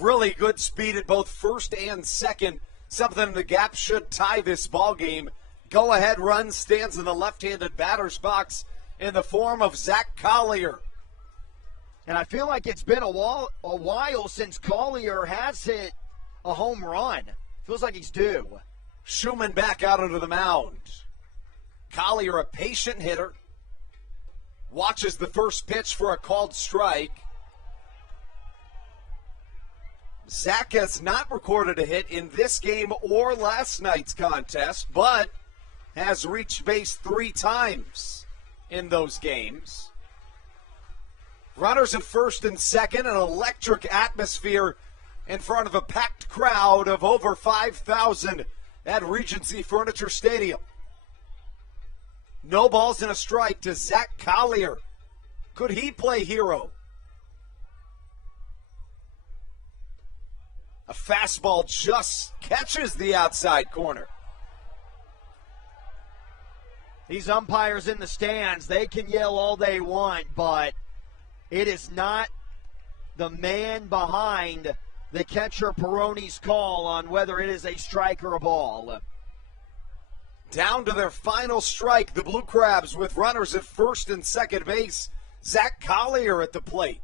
Really good speed at both first and second. Something in the gap should tie this ball game. Go-ahead run stands in the left-handed batter's box in the form of Zach Collier. And I feel like it's been a while since Collier has hit a home run. Feels like he's due. Schumann back out onto the mound. Collier, a patient hitter, watches the first pitch for a called strike. Zach has not recorded a hit in this game or last night's contest, but has reached base 3 times in those games. Runners at first and second, an electric atmosphere in front of a packed crowd of over 5,000 at Regency Furniture Stadium. No balls and a strike to Zach Collier. Could he play hero? A fastball just catches the outside corner. These umpires in the stands, they can yell all they want, but it is not the man behind the catcher Peroni's call on whether it is a strike or a ball. Down to their final strike, the Blue Crabs with runners at first and second base. Zach Collier at the plate.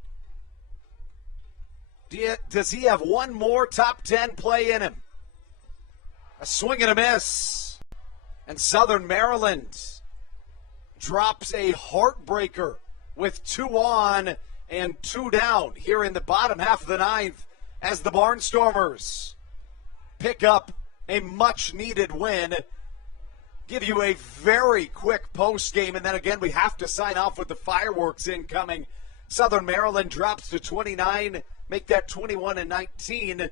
Does he have one more top 10 play in him? A swing and a miss. And Southern Maryland drops a heartbreaker with 2 on and 2 down here in the bottom half of the 9th as the Barnstormers pick up a much-needed win. Give you a very quick post game, and then again we have to sign off with the fireworks incoming. Southern Maryland drops to 29, make that 21-19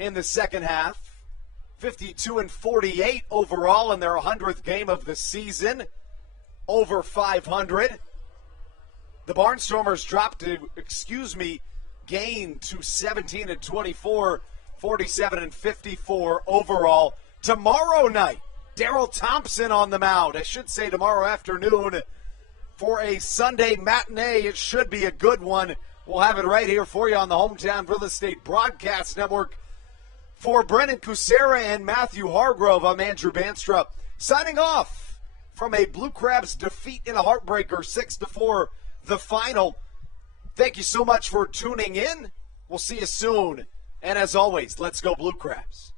in the second half. 52-48 overall in their 100th game of the season, over 500. The Barnstormers dropped to, gain to 17-24, 47-54 overall. Tomorrow night, Daryl Thompson on the mound. I should say tomorrow afternoon for a Sunday matinee. It should be a good one. We'll have it right here for you on the Hometown Real Estate Broadcast Network. For Brennan Kucera and Matthew Hargrove, I'm Andrew Banstra, signing off from a Blue Crabs defeat in a heartbreaker, 6-4, the final. Thank you so much for tuning in. We'll see you soon. And as always, let's go Blue Crabs.